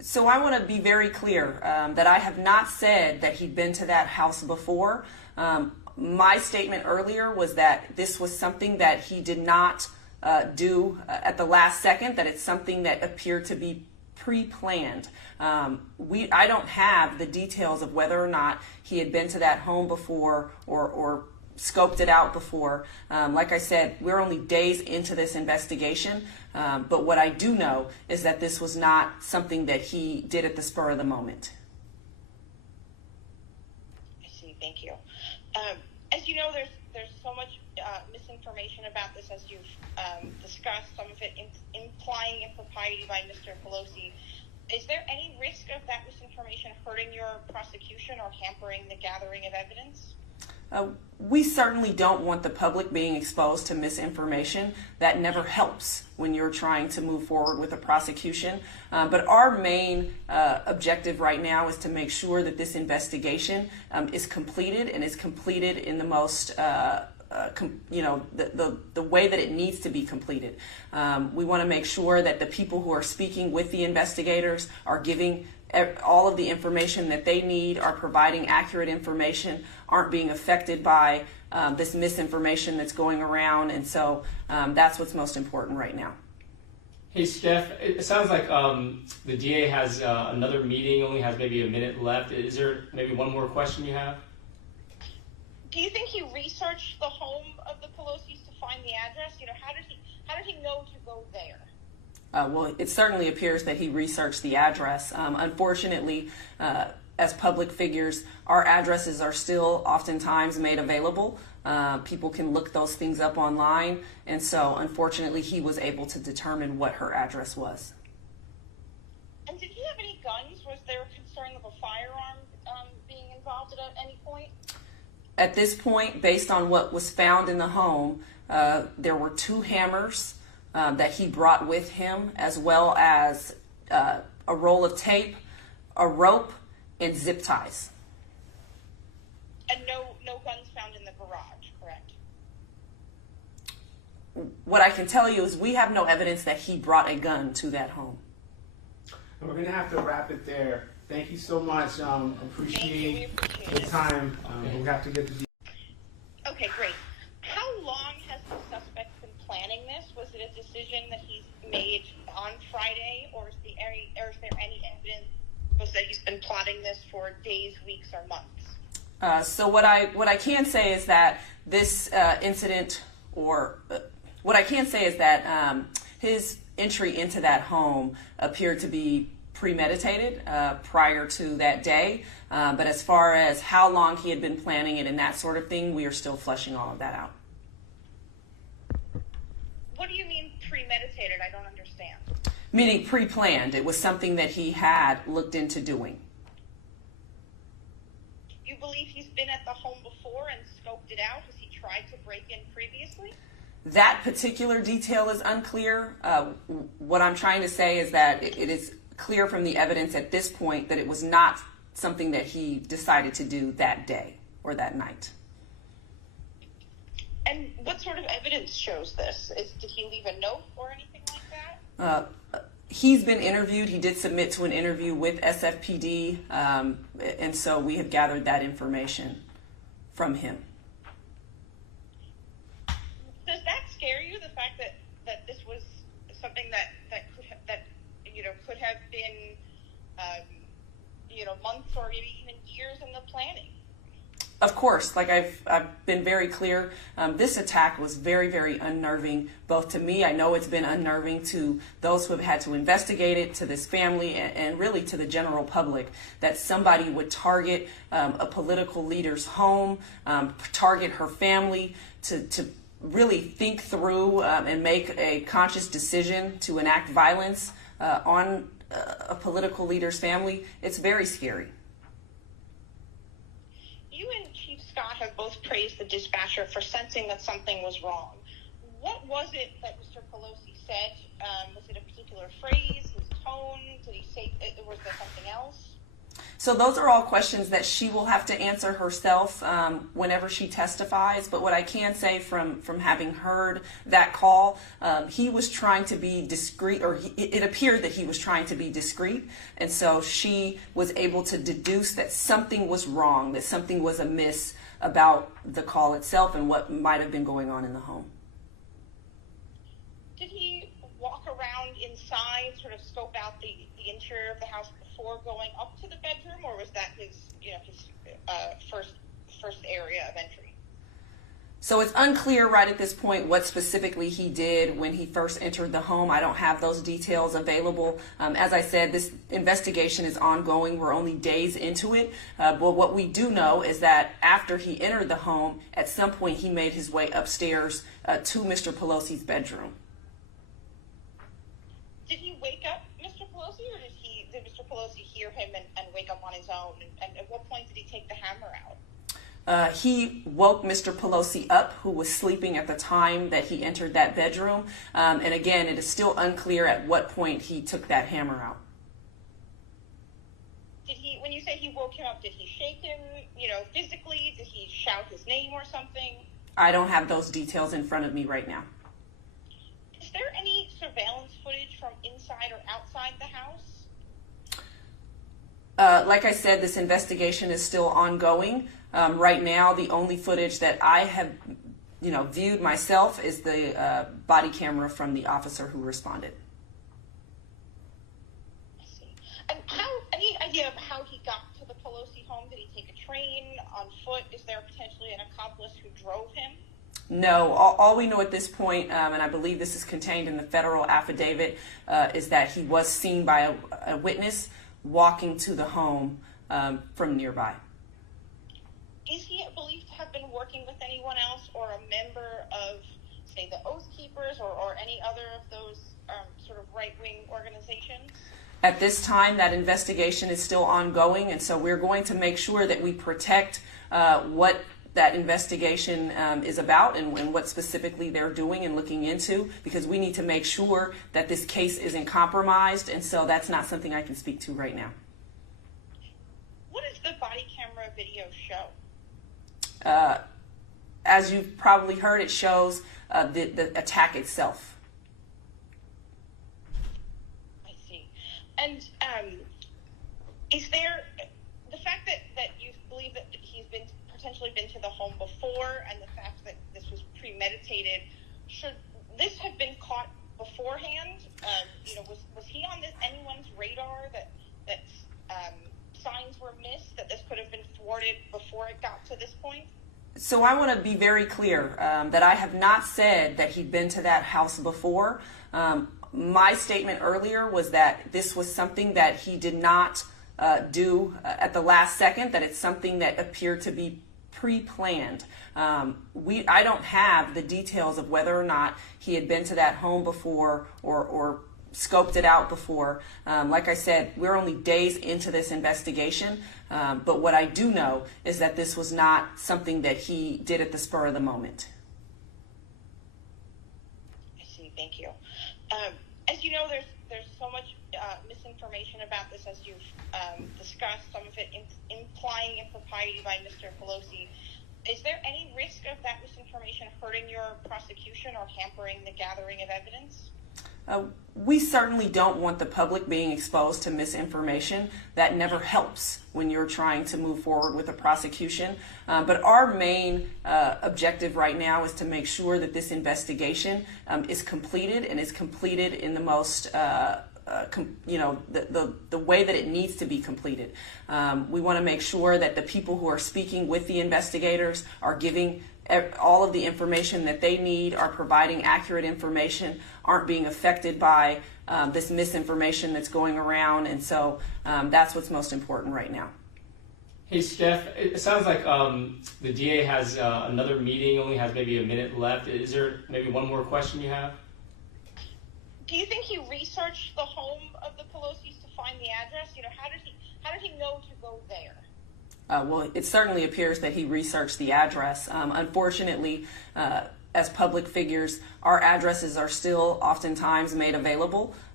So I want to be very clear that I have not said that he'd been to that house before. My statement earlier was that this was something that he did not do at the last second, that it's something that appeared to be pre-planned. I don't have the details of whether or not he had been to that home before or scoped it out before. Like I said, we're only days into this investigation, but what I do know is that this was not something that he did at the spur of the moment. I see, thank you. As you know, there's so much misinformation about this, as you've discussed, some of it implying impropriety by Mr. Pelosi. Is there any risk of that misinformation hurting your prosecution or hampering the gathering of evidence? We certainly don't want the public being exposed to misinformation. That never helps when you're trying to move forward with a prosecution. But our main objective right now is to make sure that this investigation is completed, and is completed in the most the way that it needs to be completed. We want to make sure that the people who are speaking with the investigators are giving all of the information that they need, are providing accurate information, aren't being affected by this misinformation that's going around. And so that's what's most important right now. Hey, Steph, it sounds like the DA has another meeting, only has maybe a minute left. Is there maybe one more question you have? Do you think he researched the home of the Pelosi's to find the address? You know, how did he know to go there? Well, it certainly appears that he researched the address. Unfortunately, as public figures, our addresses are still oftentimes made available. People can look those things up online, and so unfortunately he was able to determine what her address was. And did he have any guns? Was there concern of a firearm being involved at any point? At this point, based on what was found in the home, there were 2 hammers that he brought with him, as well as a roll of tape, a rope, and zip ties. And no guns found in the garage, correct? What I can tell you is we have no evidence that he brought a gun to that home. We're going to have to wrap it there. Thank you so much. Appreciate the time. We'll have to get to the... Okay, great. How long has the suspect been planning this? Was it a decision that he's made on Friday, or is there any evidence that he's been plotting this for days, weeks, or months? So what I can say is that this incident, what I can say is that his entry into that home appeared to be premeditated prior to that day. But as far as how long he had been planning it and that sort of thing, we are still fleshing all of that out. What do you mean premeditated? I don't understand. Meaning pre-planned. It was something that he had looked into doing. You believe he's been at the home before and scoped it out? Has he tried to break in previously? That particular detail is unclear. What I'm trying to say is that it is clear from the evidence at this point that it was not something that he decided to do that day or that night. And what sort of evidence shows this? Did he leave a note or anything like that? He's been interviewed. He did submit to an interview with SFPD, and so we have gathered that information from him. Does that scare you, the fact that this was something that could have been months or maybe even years in the planning? Of course, like I've been very clear, this attack was very, very unnerving, both to me. I know it's been unnerving to those who have had to investigate it, to this family, and really to the general public, that somebody would target a political leader's home, target her family, to really think through and make a conscious decision to enact violence on a political leader's family. It's very scary. You and Chief Scott have both praised the dispatcher for sensing that something was wrong. What was it that Mr. Pelosi said? Was it a particular phrase, his tone? Did he say, was there something else? So those are all questions that she will have to answer herself whenever she testifies. But what I can say from having heard that call, he was trying to be discreet, or it appeared that he was trying to be discreet. And so she was able to deduce that something was wrong, that something was amiss about the call itself and what might have been going on in the home. Did he walk around inside, sort of scope out the interior of the house before going up to the bedroom, or was that his first area of entry? So it's unclear right at this point what specifically he did when he first entered the home. I don't have those details available. As I said, this investigation is ongoing. We're only days into it. But what we do know is that after he entered the home, at some point he made his way upstairs to Mr. Pelosi's bedroom. Did he wake up Mr. Pelosi, or did Mr. Pelosi hear him and wake up on his own? And at what point did he take the hammer out? He woke Mr. Pelosi up, who was sleeping at the time that he entered that bedroom. And again, it is still unclear at what point he took that hammer out. Did he, when you say he woke him up, did he shake him, physically? Did he shout his name or something? I don't have those details in front of me right now. Is there any surveillance footage from inside or outside the house? Like I said, this investigation is still ongoing. Right now, the only footage that I have, viewed myself is the body camera from the officer who responded. I see. And any idea of how he got to the Pelosi home? Did he take a train, on foot? Is there potentially an accomplice who drove him? No, all we know at this point, and I believe this is contained in the federal affidavit, is that he was seen by a witness walking to the home from nearby. Is he believed to have been working with anyone else, or a member of, say, the Oath Keepers, or any other of those sort of right-wing organizations? At this time, that investigation is still ongoing, and so we're going to make sure that we protect what that investigation is about and what specifically they're doing and looking into, because we need to make sure that this case isn't compromised, and so that's not something I can speak to right now. What does the body camera video show? As you've probably heard, it shows the attack itself. I see. And is there the fact that you believe that he's potentially been to the home before, and the fact that this was premeditated, should this have been caught beforehand? Was he on anyone's radar that signs were missed, that this could have been thwarted before it got to this point? So I want to be very clear that I have not said that he'd been to that house before. My statement earlier was that this was something that he did not do at the last second, that it's something that appeared to be pre-planned. I don't have the details of whether or not he had been to that home before or scoped it out before. Like I said, we're only days into this investigation, but what I do know is that this was not something that he did at the spur of the moment. I see, thank you. As you know, there's so much misinformation about this, as you've discussed, some of it implying impropriety by Mr. Pelosi. Is there any risk of that misinformation hurting your prosecution or hampering the gathering of evidence? We certainly don't want the public being exposed to misinformation. That never helps when you're trying to move forward with a prosecution. But our main objective right now is to make sure that this investigation is completed, and is completed in the most the way that it needs to be completed. We want to make sure that the people who are speaking with the investigators are giving all of the information that they need, are providing accurate information, aren't being affected by this misinformation that's going around, and so that's what's most important right now. Hey, Steph, it sounds like the DA has another meeting, only has maybe a minute left. Is there maybe one more question you have? Do you think he researched the home of the Pelosi's to find the address? How did he know to go there? Well, it certainly appears that he researched the address. Unfortunately, as public figures, our addresses are still oftentimes made available.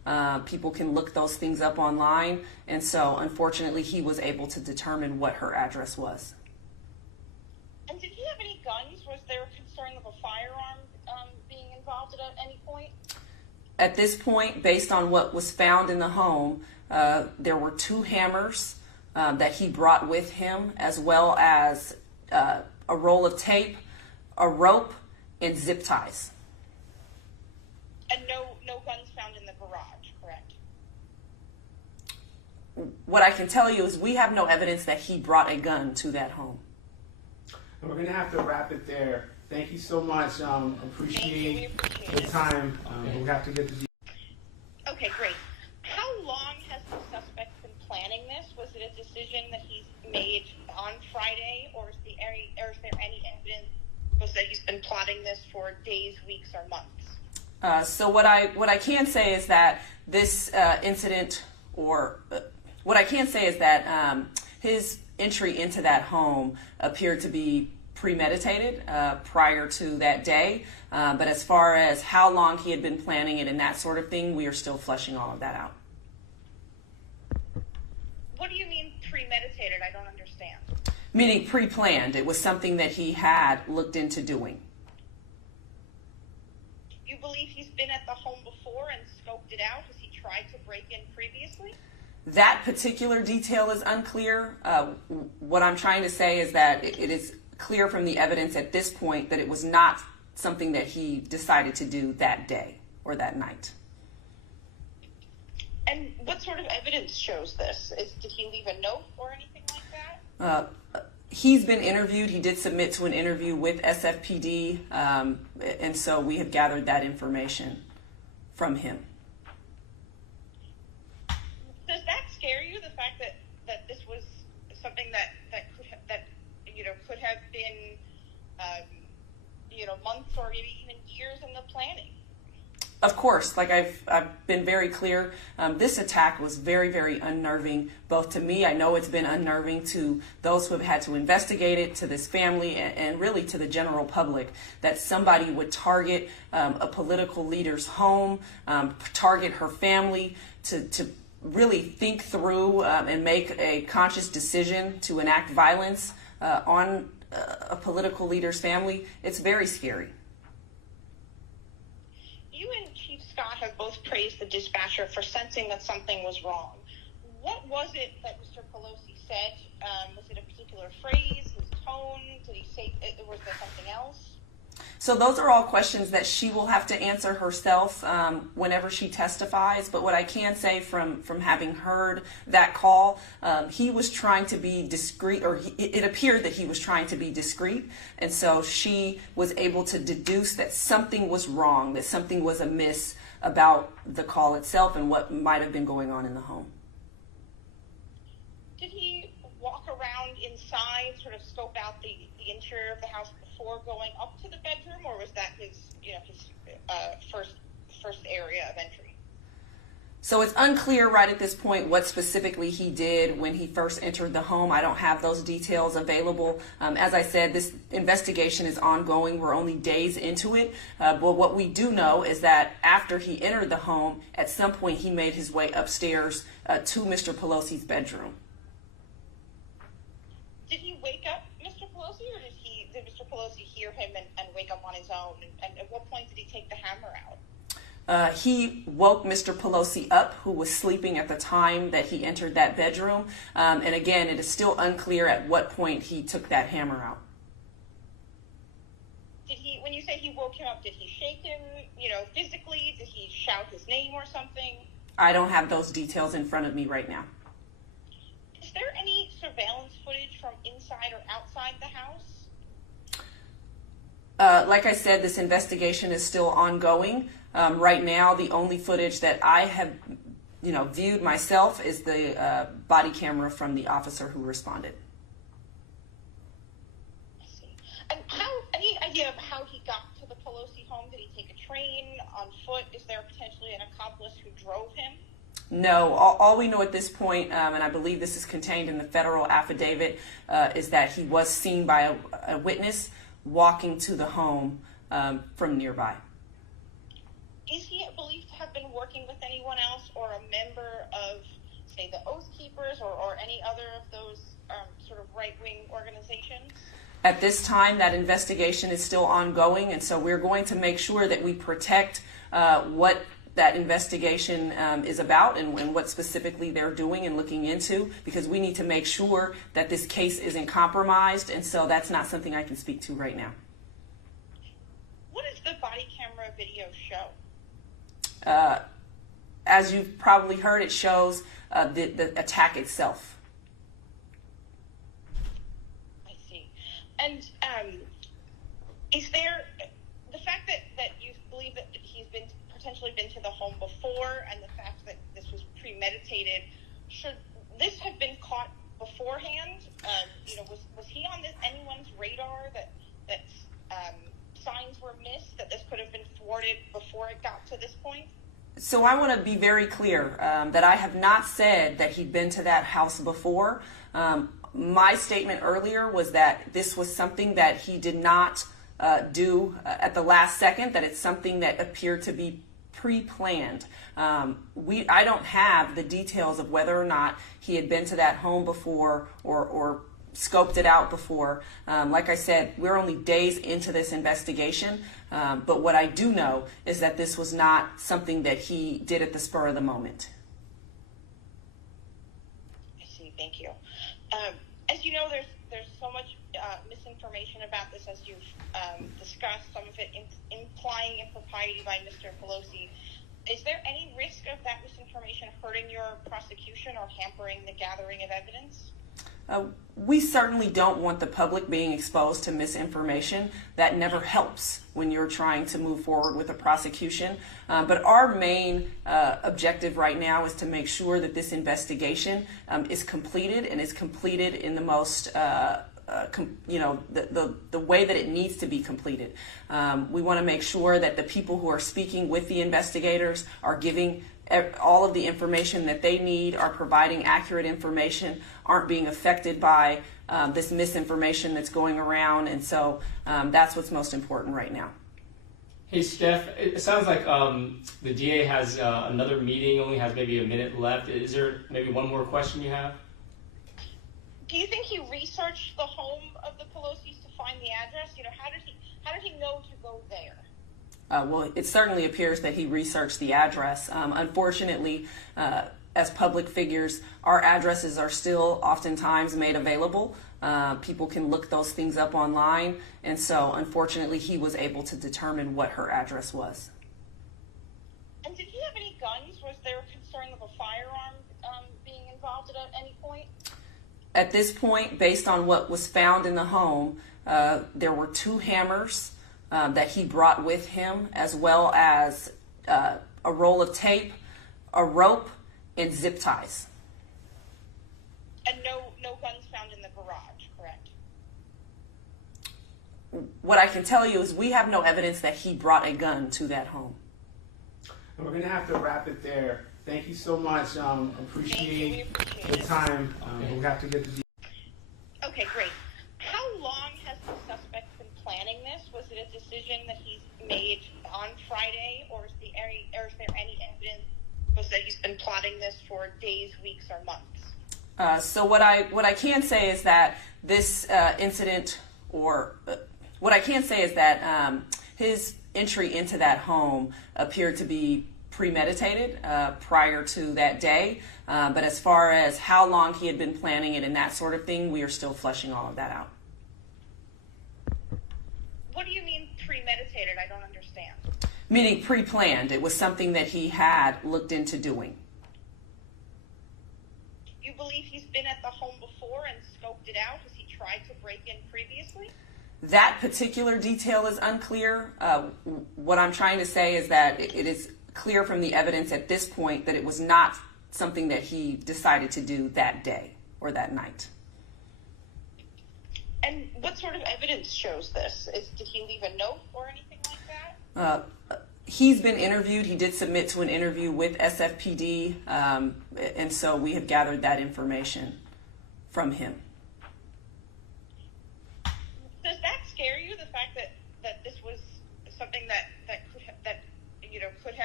People can look those things up online. And so, unfortunately, he was able to determine what her address was. And did he have any guns? Was there a concern of a firearm being involved at any point? At this point, based on what was found in the home, there were 2 hammers that he brought with him, as well as a roll of tape, a rope, and zip ties. And no guns found in the garage, correct? What I can tell you is we have no evidence that he brought a gun to that home. And we're going to have to wrap it there. Thank you so much. Appreciate the time. We have to get the... Okay, great. How long has the suspect been planning this? Was it a decision that he's made on Friday, or is there any evidence that he's been plotting this for days, weeks, or months? So what I can say is that this incident, what I can say is that his entry into that home appeared to be premeditated prior to that day. But as far as how long he had been planning it and that sort of thing, we are still fleshing all of that out. What do you mean premeditated? I don't understand. Meaning pre-planned. It was something that he had looked into doing. You believe he's been at the home before and scoped it out? Has he tried to break in previously? That particular detail is unclear. What I'm trying to say is that it is clear from the evidence at this point that it was not something that he decided to do that day or that night. And what sort of evidence shows this? Did he leave a note or anything like that? He's been interviewed. He did submit to an interview with SFPD, and so we have gathered that information from him. Does that scare you, the fact that this was something that could have been months or maybe even years in the planning? Of course, like I've been very clear, this attack was very, very unnerving, both to me. I know it's been unnerving to those who have had to investigate it, to this family, and really to the general public, that somebody would target a political leader's home, target her family, to really think through and make a conscious decision to enact violence on a political leader's family. It's very scary. You and Chief Scott have both praised the dispatcher for sensing that something was wrong. What was it that Mr. Pelosi said? Was it a particular phrase, his tone? Did he say, was there something else? So those are all questions that she will have to answer herself whenever she testifies. But what I can say from having heard that call, he was trying to be discreet, or it appeared that he was trying to be discreet. And so she was able to deduce that something was wrong, that something was amiss about the call itself and what might have been going on in the home. Did he walk around inside, sort of scope out the interior of the house before going up to the bedroom, or was that his first area of entry? So it's unclear right at this point what specifically he did when he first entered the home. I don't have those details available. As I said, this investigation is ongoing. We're only days into it. But what we do know is that after he entered the home, at some point he made his way upstairs to Mr. Pelosi's bedroom. Did he wake up Mr. Pelosi, or did Mr. Pelosi hear him and wake up on his own? And at what point did he take the hammer out? He woke Mr. Pelosi up, who was sleeping at the time that he entered that bedroom. And again, it is still unclear at what point he took that hammer out. Did he, when you say he woke him up, did he shake him, physically? Did he shout his name or something? I don't have those details in front of me right now. Is there any surveillance footage from inside or outside the house? Like I said, this investigation is still ongoing. Right now, the only footage that I have, viewed myself is the body camera from the officer who responded. I see. And any idea of how he got to the Pelosi home? Did he take a train, on foot? Is there potentially an accomplice who drove him? No, all we know at this point, and I believe this is contained in the federal affidavit, is that he was seen by a witness walking to the home from nearby. is he believed to have been working with anyone else or a member of, say, the Oath Keepers or any other of those sort of right-wing organizations? At this time, that investigation is still ongoing, and so we're going to make sure that we protect what that investigation is about and what specifically they're doing and looking into, because we need to make sure that this case isn't compromised, and so that's not something I can speak to right now. What does the body camera video show? As you've probably heard, it shows the attack itself. I see. And is there the fact that you believe that he's potentially been to the home before, and the fact that this was premeditated, should this have been caught beforehand? Was he on anyone's radar that signs were missed, that this could have been thwarted before it got to this point? So I want to be very clear that I have not said that he'd been to that house before. My statement earlier was that this was something that he did not do at the last second, that it's something that appeared to be pre-planned. I don't have the details of whether or not he had been to that home before or scoped it out before. Like I said, we're only days into this investigation, but what I do know is that this was not something that he did at the spur of the moment. I see, thank you. As you know, there's so much misinformation about this, as you've discussed, some of it implying impropriety by Mr. Pelosi. Is there any risk of that misinformation hurting your prosecution or hampering the gathering of evidence? We certainly don't want the public being exposed to misinformation. That never helps when you're trying to move forward with a prosecution. But our main objective right now is to make sure that this investigation is completed, and is completed in the most the way that it needs to be completed. We want to make sure that the people who are speaking with the investigators are giving all of the information that they need, are providing accurate information, aren't being affected by this misinformation that's going around, and so that's what's most important right now. Hey, Steph, it sounds like the DA has another meeting, only has maybe a minute left. Is there maybe one more question you have? Do you think he researched the home of the Pelosi's to find the address? How did he know to go there? Well, it certainly appears that he researched the address. Unfortunately, as public figures, our addresses are still oftentimes made available. People can look those things up online, and so unfortunately he was able to determine what her address was. And did he have any guns? Was there concern of a firearm being involved at any point? At this point, based on what was found in the home, there were 2 hammers that he brought with him, as well as a roll of tape, a rope, and zip ties. And no guns found in the garage, correct? What I can tell you is we have no evidence that he brought a gun to that home. We're going to have to wrap it there. Thank you so much. Appreciate the time. We'll have to get the... Okay, great. How long has the suspect been planning this? Was it a decision that he's made on Friday, or is there any evidence that he's been plotting this for days, weeks, or months? So what I can say is that this incident, what I can say is that his entry into that home appeared to be premeditated prior to that day. But as far as how long he had been planning it and that sort of thing, we are still fleshing all of that out. What do you mean premeditated? I don't understand. Meaning pre-planned. It was something that he had looked into doing. You believe he's been at the home before and scoped it out? Has he tried to break in previously? That particular detail is unclear. What I'm trying to say is that it is clear from the evidence at this point that it was not something that he decided to do that day or that night. And what sort of evidence shows this? Did he leave a note or anything like that? He's been interviewed. He did submit to an interview with SFPD, and so we have gathered that information from him. Does that scare you, the fact that this was something that could have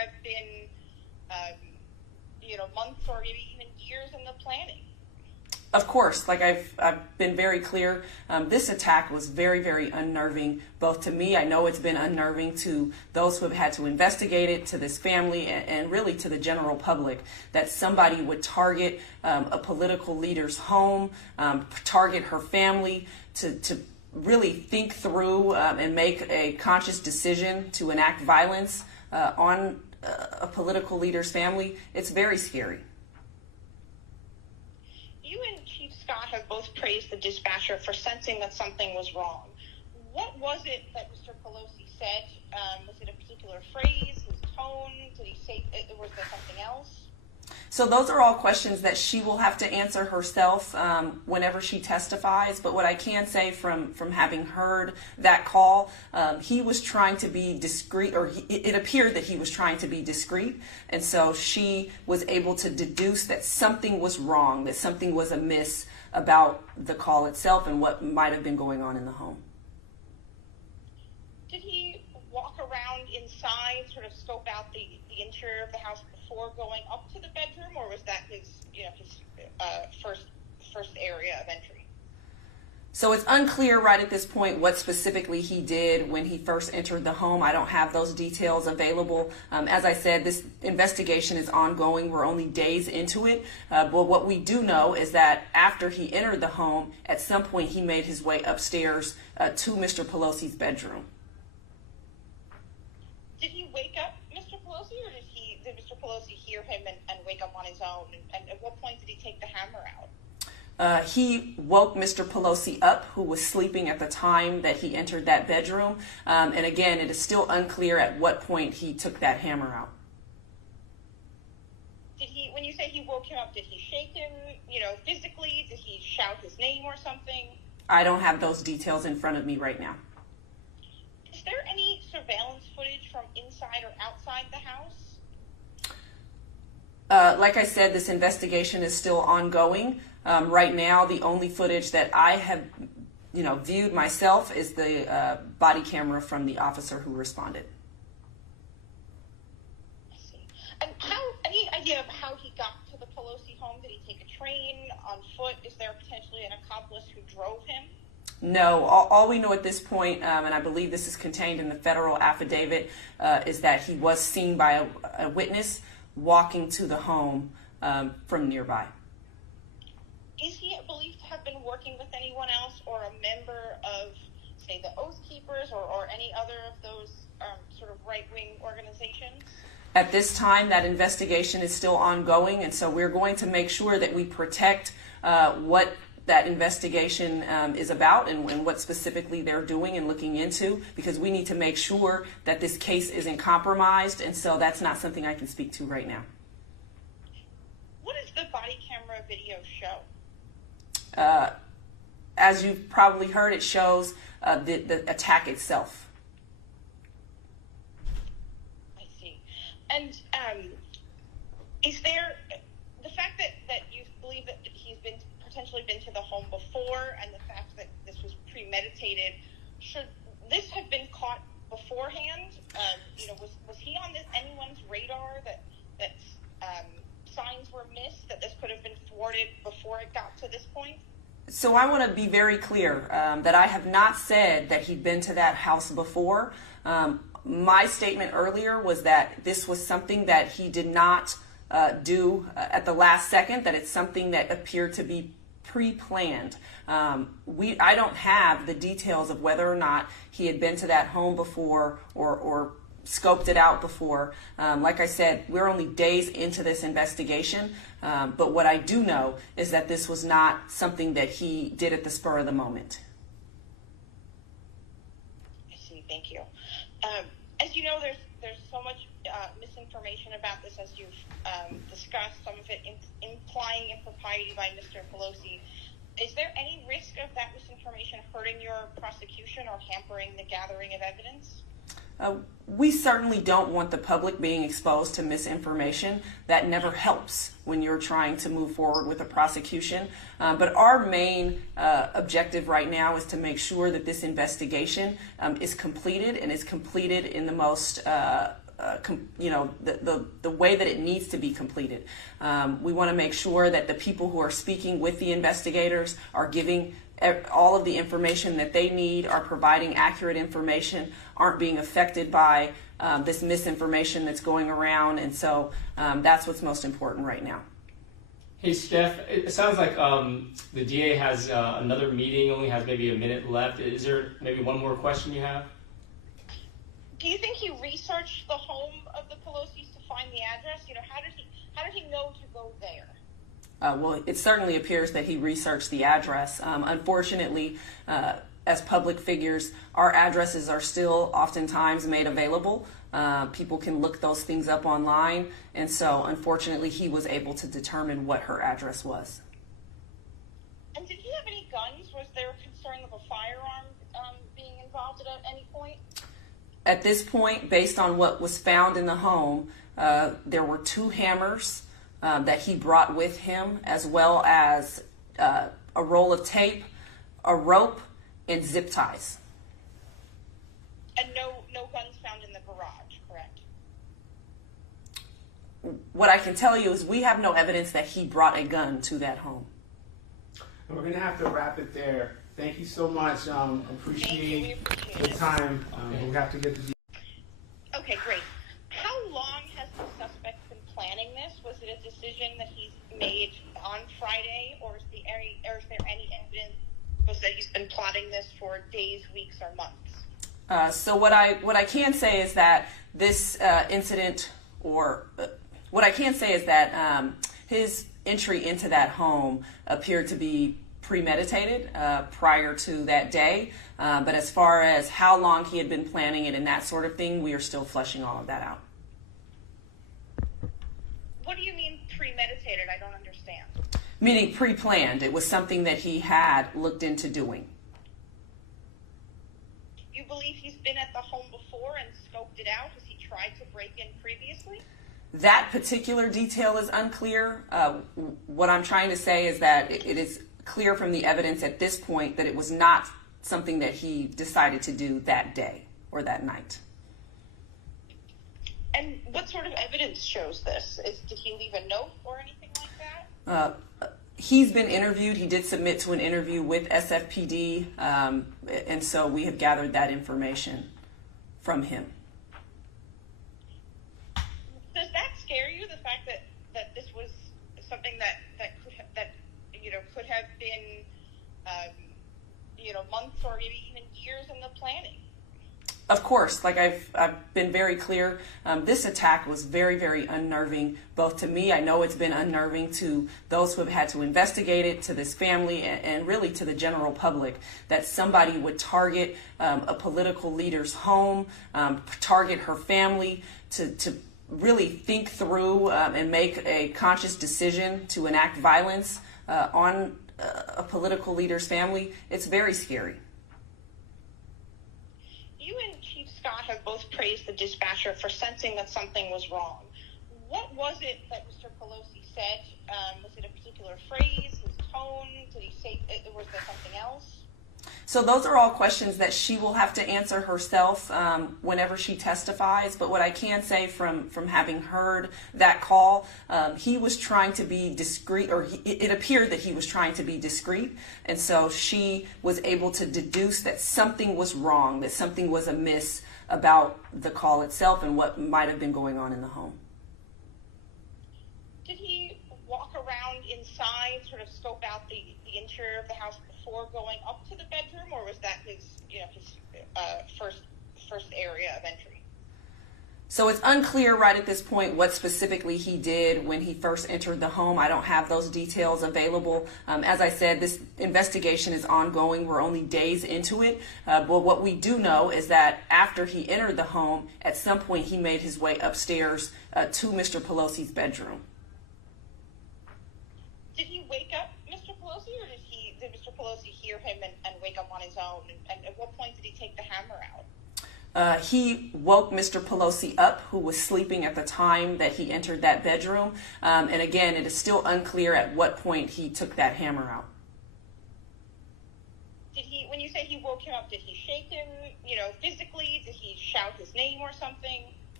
have been, months or maybe even years in the planning. Of course, like I've been very clear, this attack was very, very unnerving, both to me. I know it's been unnerving to those who have had to investigate it, to this family, and really to the general public, that somebody would target a political leader's home, target her family, to really think through and make a conscious decision to enact violence on a political leader's family. It's very scary. You and Chief Scott have both praised the dispatcher for sensing that something was wrong. What was it that Mr. Pelosi said? Was it a particular phrase, his tone? Did he say, was there something else? So those are all questions that she will have to answer herself whenever she testifies. But what I can say from having heard that call, he was trying to be discreet, or it appeared that he was trying to be discreet. And so she was able to deduce that something was wrong, that something was amiss about the call itself and what might have been going on in the home. Did he walk around inside, sort of scope out the interior of the house before going up to the bedroom, or was that his first area of entry? So it's unclear right at this point what specifically he did when he first entered the home. I don't have those details available. As I said, this investigation is ongoing. We're only days into it. But what we do know is that after he entered the home, at some point he made his way upstairs to Mr. Pelosi's bedroom. Did he wake up Mr. Pelosi, or did Mr. Pelosi hear him and wake up on his own? And at what point did he take the hammer out? He woke Mr. Pelosi up, who was sleeping at the time that he entered that bedroom. And again, it is still unclear at what point he took that hammer out. Did he, when you say he woke him up, did he shake him, physically? Did he shout his name or something? I don't have those details in front of me right now. Is there any surveillance footage from inside or outside the house? Like I said, this investigation is still ongoing. Right now, the only footage that I have, viewed myself is the body camera from the officer who responded. I see. And any idea of how he got to the Pelosi home? Did he take a train, on foot? Is there potentially an accomplice who drove him? No, all we know at this point, and I believe this is contained in the federal affidavit, is that he was seen by a witness walking to the home from nearby. Is he believed to have been working with anyone else, or a member of, say, the Oath Keepers, or any other of those sort of right-wing organizations? At this time, that investigation is still ongoing, and so we're going to make sure that we protect what that investigation is about and what specifically they're doing and looking into, because we need to make sure that this case isn't compromised, and so that's not something I can speak to right now. What does the body camera video show? As you've probably heard, it shows the attack itself. I see. And is there the fact that you believe that he's potentially been to the home before, and the fact that this was premeditated, should this have been caught beforehand? Was he on anyone's radar that signs were missed, that this could have been thwarted before it got to this point? So I want to be very clear that I have not said that he'd been to that house before. My statement earlier was that this was something that he did not do at the last second, that it's something that appeared to be pre-planned. I don't have the details of whether or not he had been to that home before or scoped it out before. Like I said, we're only days into this investigation, but what I do know is that this was not something that he did at the spur of the moment. I see, thank you. As you know, there's so much misinformation about this, as you've discussed, some of it implying impropriety by Mr. Pelosi. Is there any risk of that misinformation hurting your prosecution or hampering the gathering of evidence? We certainly don't want the public being exposed to misinformation. That never helps when you're trying to move forward with a prosecution. But our main objective right now is to make sure that this investigation is completed, and is completed in the most the way that it needs to be completed. We want to make sure that the people who are speaking with the investigators are giving all of the information that they need, are providing accurate information, aren't being affected by this misinformation that's going around. And so that's what's most important right now. Hey, Steph, it sounds like the DA has another meeting, only has maybe a minute left. Is there maybe one more question you have? Do you think he researched the home of the Pelosi's to find the address? You know, how did he know to go there? Well, it certainly appears that he researched the address. Unfortunately, as public figures, our addresses are still oftentimes made available. People can look those things up online, and so unfortunately he was able to determine what her address was. And did he have any guns? Was there a concern of a firearm being involved at any point? At this point, based on what was found in the home, there were 2 hammers that he brought with him, as well as a roll of tape, a rope, and zip ties. And no guns found in the garage, correct? What I can tell you is we have no evidence that he brought a gun to that home. And we're going to have to wrap it there. Thank you so much. Appreciate the time. We have to get the... Okay, great. How long has the suspect been planning this? Was it a decision that he's made on Friday, or is there any evidence that he's been plotting this for days, weeks, or months? So what I can say is that this incident, or what I can say is that his entry into that home appeared to be premeditated prior to that day. But as far as how long he had been planning it and that sort of thing, we are still fleshing all of that out. What do you mean premeditated? I don't understand. Meaning pre-planned. It was something that he had looked into doing. You believe he's been at the home before and scoped it out? Has he tried to break in previously? That particular detail is unclear. What I'm trying to say is that it is clear from the evidence at this point that it was not something that he decided to do that day or that night. And what sort of evidence shows this? Did he leave a note or anything like that? He's been interviewed. He did submit to an interview with SFPD, and so we have gathered that information from him. Does that scare you, the fact that this was something that could have been months or maybe even years in the planning? Of course, like I've been very clear, this attack was very, very unnerving, both to me. I know it's been unnerving to those who have had to investigate it, to this family, and really to the general public, that somebody would target a political leader's home, target her family, to really think through and make a conscious decision to enact violence on a political leader's family. It's very scary. You and Chief Scott have both praised the dispatcher for sensing that something was wrong. What was it that Mr. Pelosi said? Was it a particular phrase, his tone? Did he say, was there something else? So those are all questions that she will have to answer herself whenever she testifies. But what I can say from having heard that call, he was trying to be discreet, or it appeared that he was trying to be discreet. And so she was able to deduce that something was wrong, that something was amiss about the call itself and what might have been going on in the home. Did he walk around inside, sort of scope out the interior of the house before going up to the bedroom, or was that his first area of entry? So it's unclear right at this point what specifically he did when he first entered the home. I don't have those details available. As I said, this investigation is ongoing. We're only days into it. But what we do know is that after he entered the home, at some point he made his way upstairs to Mr. Pelosi's bedroom. Did he wake up Mr. Pelosi, or did Mr. Pelosi hear him and wake up on his own? And at what point did he take the hammer out? He woke Mr. Pelosi up, who was sleeping at the time that he entered that bedroom. And again, it is still unclear at what point he took that hammer out. Did he, when you say he woke him up, did he shake him, physically? Did he shout his name or something?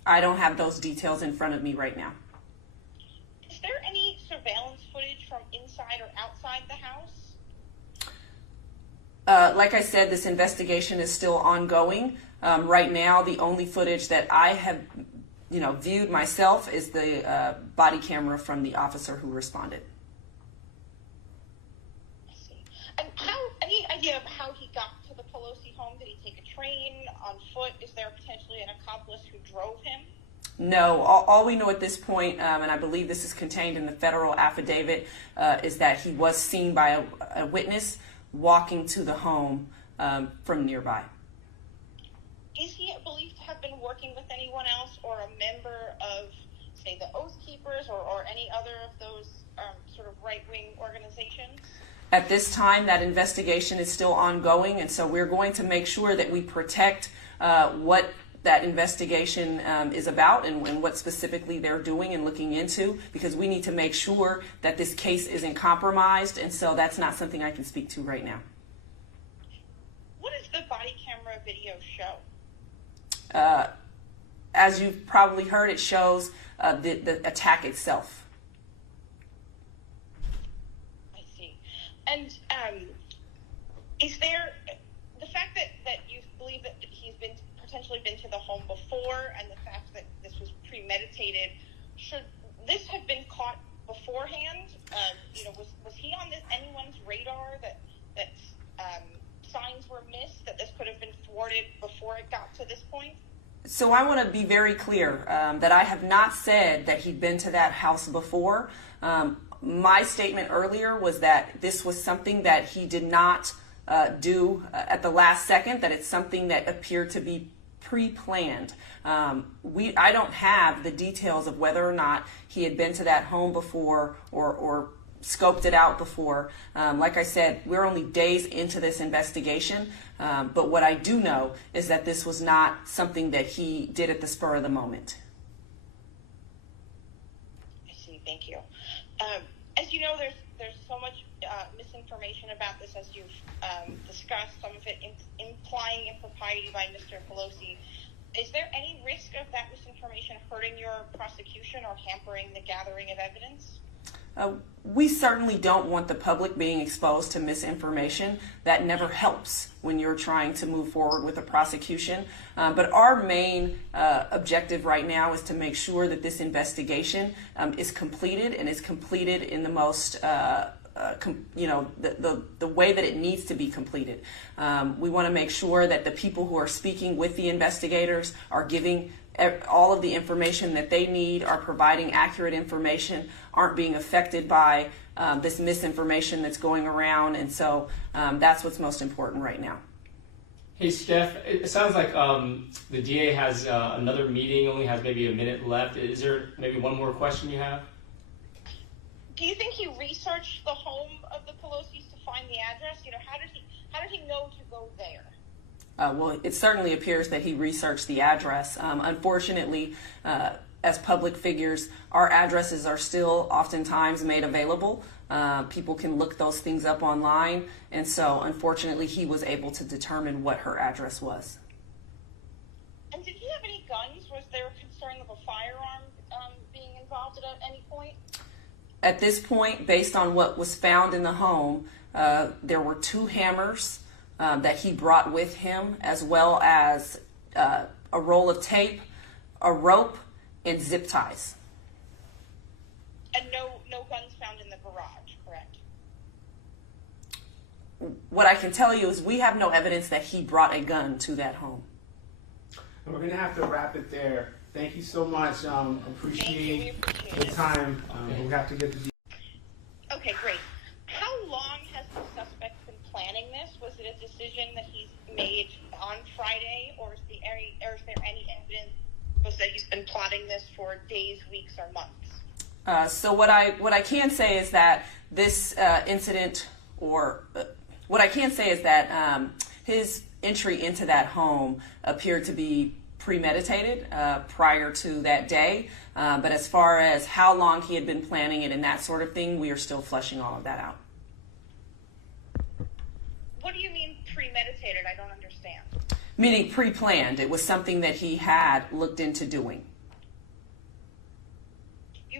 I don't have those details in front of me right now. Is there any surveillance footage from inside or outside the house? Like I said, this investigation is still ongoing. Right now, the only footage that I have, viewed myself is the body camera from the officer who responded. I see. And any idea of how he got to the Pelosi home? Did he take a train, on foot? Is there potentially an accomplice who drove him? No, all we know at this point, and I believe this is contained in the federal affidavit, is that he was seen by a witness walking to the home from nearby. Is he believed to have been working with anyone else or a member of, say, the Oath Keepers or any other of those sort of right-wing organizations? At this time, that investigation is still ongoing, and so we're going to make sure that we protect what that investigation is about and what specifically they're doing and looking into, because we need to make sure that this case isn't compromised, and so that's not something I can speak to right now. What does the body camera video show? As you've probably heard, it shows the attack itself. I see. And is there the fact that you believe that he's potentially been to the home before, and the fact that this was premeditated, should this have been caught beforehand? Was he on anyone's radar that signs were missed, that this could have been thwarted before it got to this point? So I want to be very clear that I have not said that he'd been to that house before. My statement earlier was that this was something that he did not do at the last second, that it's something that appeared to be pre-planned. I don't have the details of whether or not he had been to that home before or scoped it out before. Like I said, we're only days into this investigation, but what I do know is that this was not something that he did at the spur of the moment. I see, thank you. As you know, there's so much misinformation about this, as you've discussed, some of it implying impropriety by Mr. Pelosi. Is there any risk of that misinformation hurting your prosecution or hampering the gathering of evidence? We certainly don't want the public being exposed to misinformation. That never helps when you're trying to move forward with a prosecution. But our main objective right now is to make sure that this investigation is completed, and is completed in the most the way that it needs to be completed. We want to make sure that the people who are speaking with the investigators are giving all of the information that they need, are providing accurate information, aren't being affected by this misinformation that's going around, and so that's what's most important right now. Hey, Steph, it sounds like the DA has another meeting, only has maybe a minute left. Is there maybe one more question you have? Do you think he researched the home of the Pelosi's to find the address? How did he know to go there? Well, it certainly appears that he researched the address. Unfortunately, as public figures, our addresses are still oftentimes made available. People can look those things up online, and so unfortunately he was able to determine what her address was. And did he have any guns? Was there a concern of a firearm being involved at any point? At this point, based on what was found in the home, there were 2 hammers that he brought with him, as well as a roll of tape, a rope, and zip ties. And no guns found in the garage, correct? What I can tell you is we have no evidence that he brought a gun to that home. We're going to have to wrap it there. Thank you so much. Appreciate the time. We'll have to get the... Okay, great. How long has the suspect been planning this? Was it a decision that he's made on Friday, or is there any evidence that he's been plotting this for days, weeks, or months? So what I can say is that this incident, what I can say is that his entry into that home appeared to be premeditated prior to that day. But as far as how long he had been planning it and that sort of thing, we are still fleshing all of that out. What do you mean premeditated? I don't understand. Meaning pre-planned. It was something that he had looked into doing.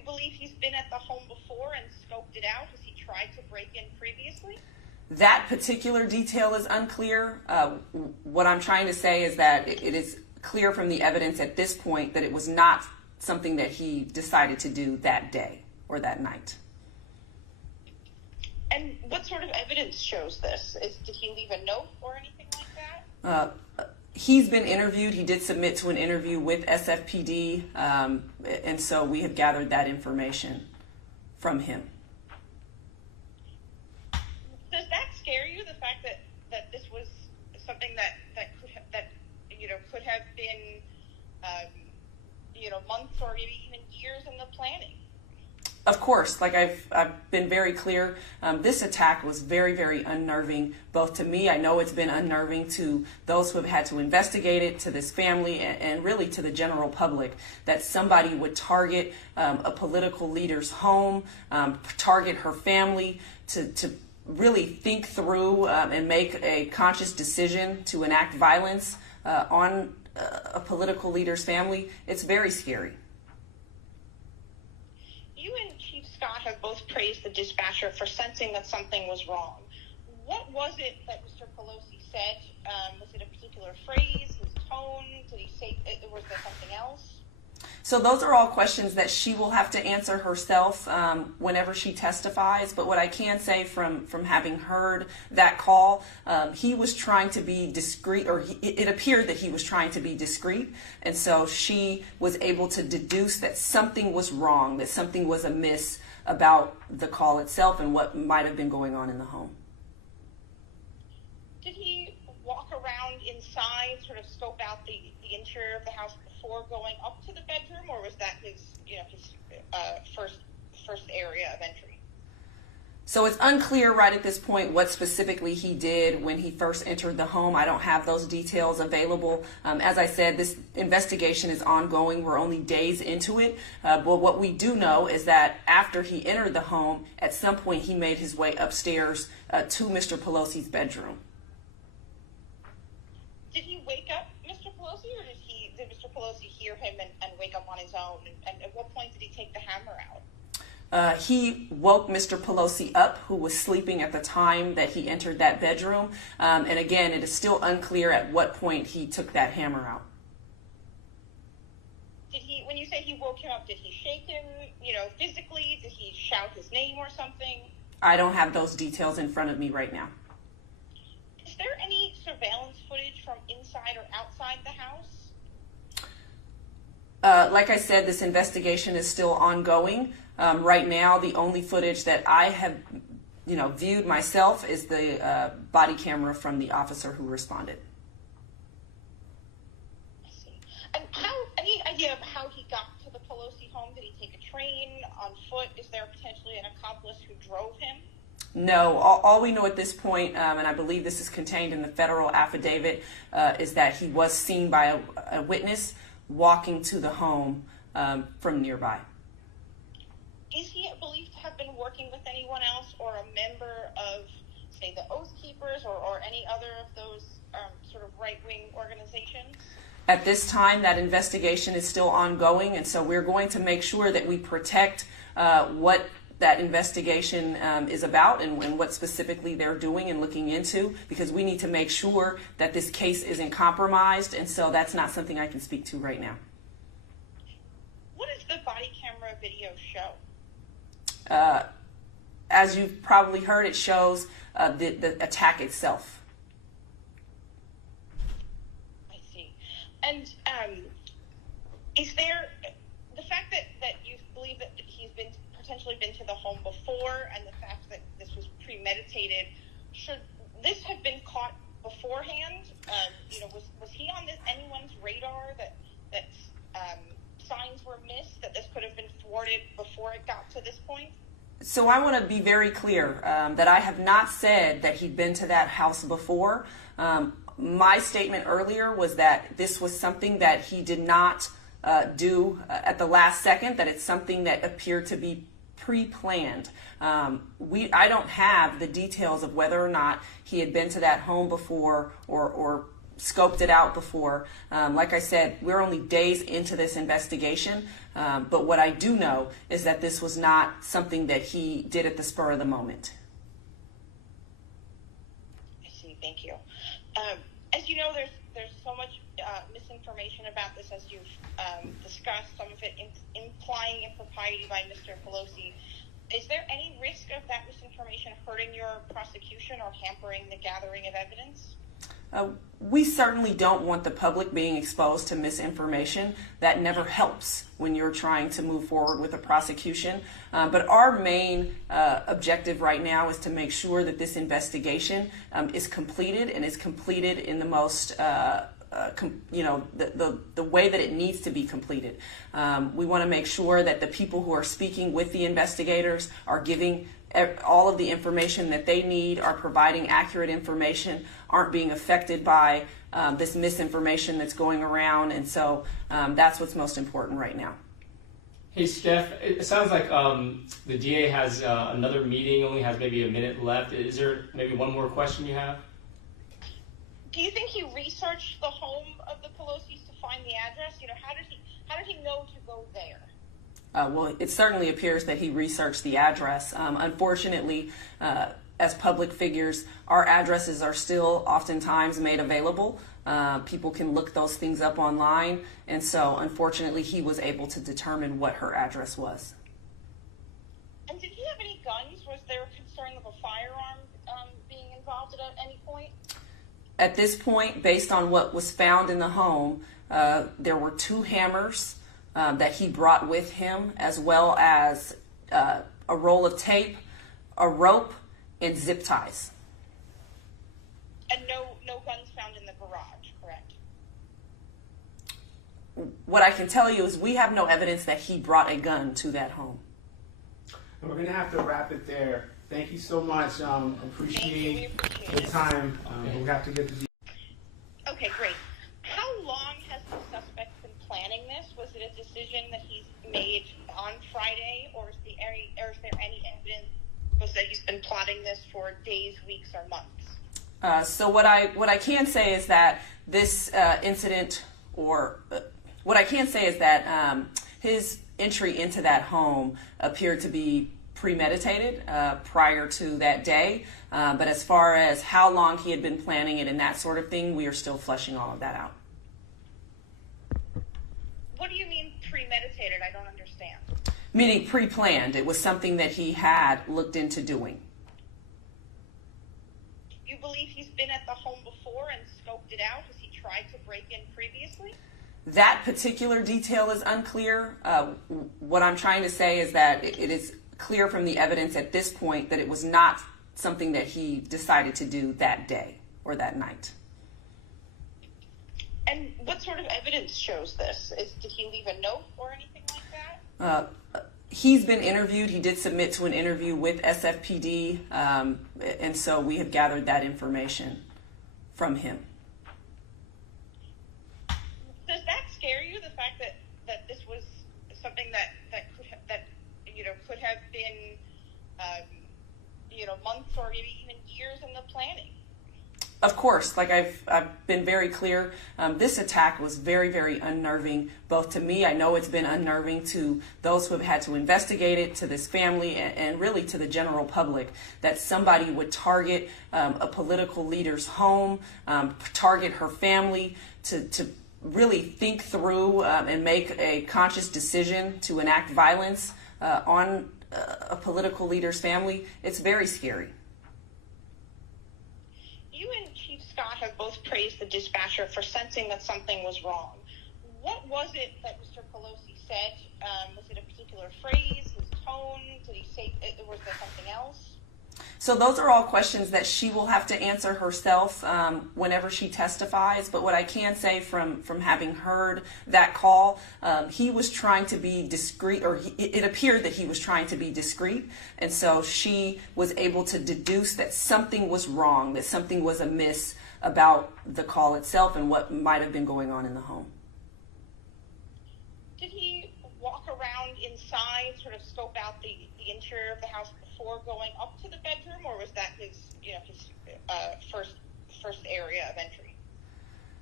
believe he's been at the home before and scoped it out? Has he tried to break in previously? That particular detail is unclear. What I'm trying to say is that it is clear from the evidence at this point that it was not something that he decided to do that day or that night. And what sort of evidence shows this? Did he leave a note or anything like that? He's been interviewed. He did submit to an interview with SFPD, and so we have gathered that information from him. Does that scare you? The fact that this was something that could have been months or maybe even years in the planning? Of course, like I've been very clear, this attack was very, very unnerving, both to me. I know it's been unnerving to those who have had to investigate it, to this family, and really to the general public, that somebody would target a political leader's home, target her family, to really think through and make a conscious decision to enact violence on a political leader's family. It's very scary. You and Chief Scott have both praised the dispatcher for sensing that something was wrong. What was it that Mr. Pelosi said? Was it a particular phrase, his tone? Did he say, was there something else? So those are all questions that she will have to answer herself whenever she testifies. But what I can say from having heard that call, he was trying to be discreet, or it appeared that he was trying to be discreet. And so she was able to deduce that something was wrong, that something was amiss about the call itself and what might have been going on in the home. Did he walk around inside, sort of scope out the interior of the house before going up to the bedroom, or was that his first area of entry? So it's unclear right at this point what specifically he did when he first entered the home. I don't have those details available. As I said, this investigation is ongoing. We're only days into it. But what we do know is that after he entered the home, at some point he made his way upstairs to Mr. Pelosi's bedroom. Did he wake up Mr. Pelosi, or did Mr. Pelosi hear him and wake up on his own? And at what point did he take the hammer out? He woke Mr. Pelosi up, who was sleeping at the time that he entered that bedroom. And again, it is still unclear at what point he took that hammer out. When you say he woke him up, did he shake him, physically? Did he shout his name or something? I don't have those details in front of me right now. Is there any surveillance footage from inside or outside the house? Like I said, this investigation is still ongoing. Right now, the only footage that I have, viewed myself is the body camera from the officer who responded. I see. And any idea of how he got to the Pelosi home? Did he take a train, on foot? Is there potentially an accomplice who drove him? No, all we know at this point, and I believe this is contained in the federal affidavit, is that he was seen by a witness walking to the home from nearby. Is he believed to have been working with anyone else or a member of, say, the Oath Keepers or any other of those sort of right-wing organizations? At this time, that investigation is still ongoing, and so we're going to make sure that we protect what that investigation is about and what specifically they're doing and looking into, because we need to make sure that this case isn't compromised, and so that's not something I can speak to right now. What does the body camera video show? As you've probably heard, it shows the attack itself. I see. And is there the fact that you believe that he's potentially been to the home before, and the fact that this was premeditated, should this have been caught beforehand? Was he on anyone's radar that signs were missed, that this could have been thwarted before it got to this point? So I want to be very clear that I have not said that he'd been to that house before. My statement earlier was that this was something that he did not do at the last second, that it's something that appeared to be pre-planned. I don't have the details of whether or not he had been to that home before or scoped it out before. Like I said, we're only days into this investigation, but what I do know is that this was not something that he did at the spur of the moment. I see. Thank you. As you know, there's so much misinformation about this, as you've discussed, some of it implying impropriety by Mr. Pelosi. Is there any risk of that misinformation hurting your prosecution or hampering the gathering of evidence? We certainly don't want the public being exposed to misinformation. That never helps when you're trying to move forward with a prosecution. But our main objective right now is to make sure that this investigation is completed, and is completed in the most the way that it needs to be completed. We want to make sure that the people who are speaking with the investigators are giving all of the information that they need, are providing accurate information, aren't being affected by this misinformation that's going around. And so that's what's most important right now. Hey, Steph, it sounds like the DA has another meeting, only has maybe a minute left. Is there maybe one more question you have? Do you think he researched the home of the Pelosi's to find the address? You know, how did he know to go there? Well, it certainly appears that he researched the address. Unfortunately, as public figures, our addresses are still oftentimes made available. People can look those things up online, and so unfortunately he was able to determine what her address was. And did he have any guns? Was there concern of a firearm being involved at any point? At this point, based on what was found in the home, there were 2 hammers that he brought with him, as well as a roll of tape, a rope, and zip ties. And no guns found in the garage, correct? What I can tell you is we have no evidence that he brought a gun to that home. And we're going to have to wrap it there. Thank you so much. Appreciate the time. We have to get the... Okay, great. How long has the suspect been planning this? Was it a decision that he's made on Friday, or is there any evidence that he's been plotting this for days, weeks, or months? So what I can say is that this incident, or what I can say is that his entry into that home appeared to be premeditated prior to that day. But as far as how long he had been planning it and that sort of thing, we are still fleshing all of that out. What do you mean premeditated? I don't understand. Meaning pre-planned. It was something that he had looked into doing. You believe he's been at the home before and scoped it out? Has he tried to break in previously? That particular detail is unclear. What I'm trying to say is that it is clear from the evidence at this point that it was not something that he decided to do that day or that night. And what sort of evidence shows this? Did he leave a note or anything like that? He's been interviewed. He did submit to an interview with SFPD, and so we have gathered that information from him. Does that scare you, the fact that this was something that could have been months or maybe even years in the planning? Of course, like I've been very clear, this attack was very, very unnerving, both to me. I know it's been unnerving to those who have had to investigate it, to this family, and really to the general public, that somebody would target a political leader's home, target her family, to really think through and make a conscious decision to enact violence on a political leader's family. It's very scary. You and Chief Scott have both praised the dispatcher for sensing that something was wrong. What was it that Mr. Pelosi said? Was it a particular phrase, his tone? Did he say, was there something else? So those are all questions that she will have to answer herself whenever she testifies. But what I can say from having heard that call, he was trying to be discreet, or it appeared that he was trying to be discreet. And so she was able to deduce that something was wrong, that something was amiss about the call itself and what might have been going on in the home. Did he walk around inside, sort of scope out the interior of the house before going up to the bedroom, or was that his first area of entry?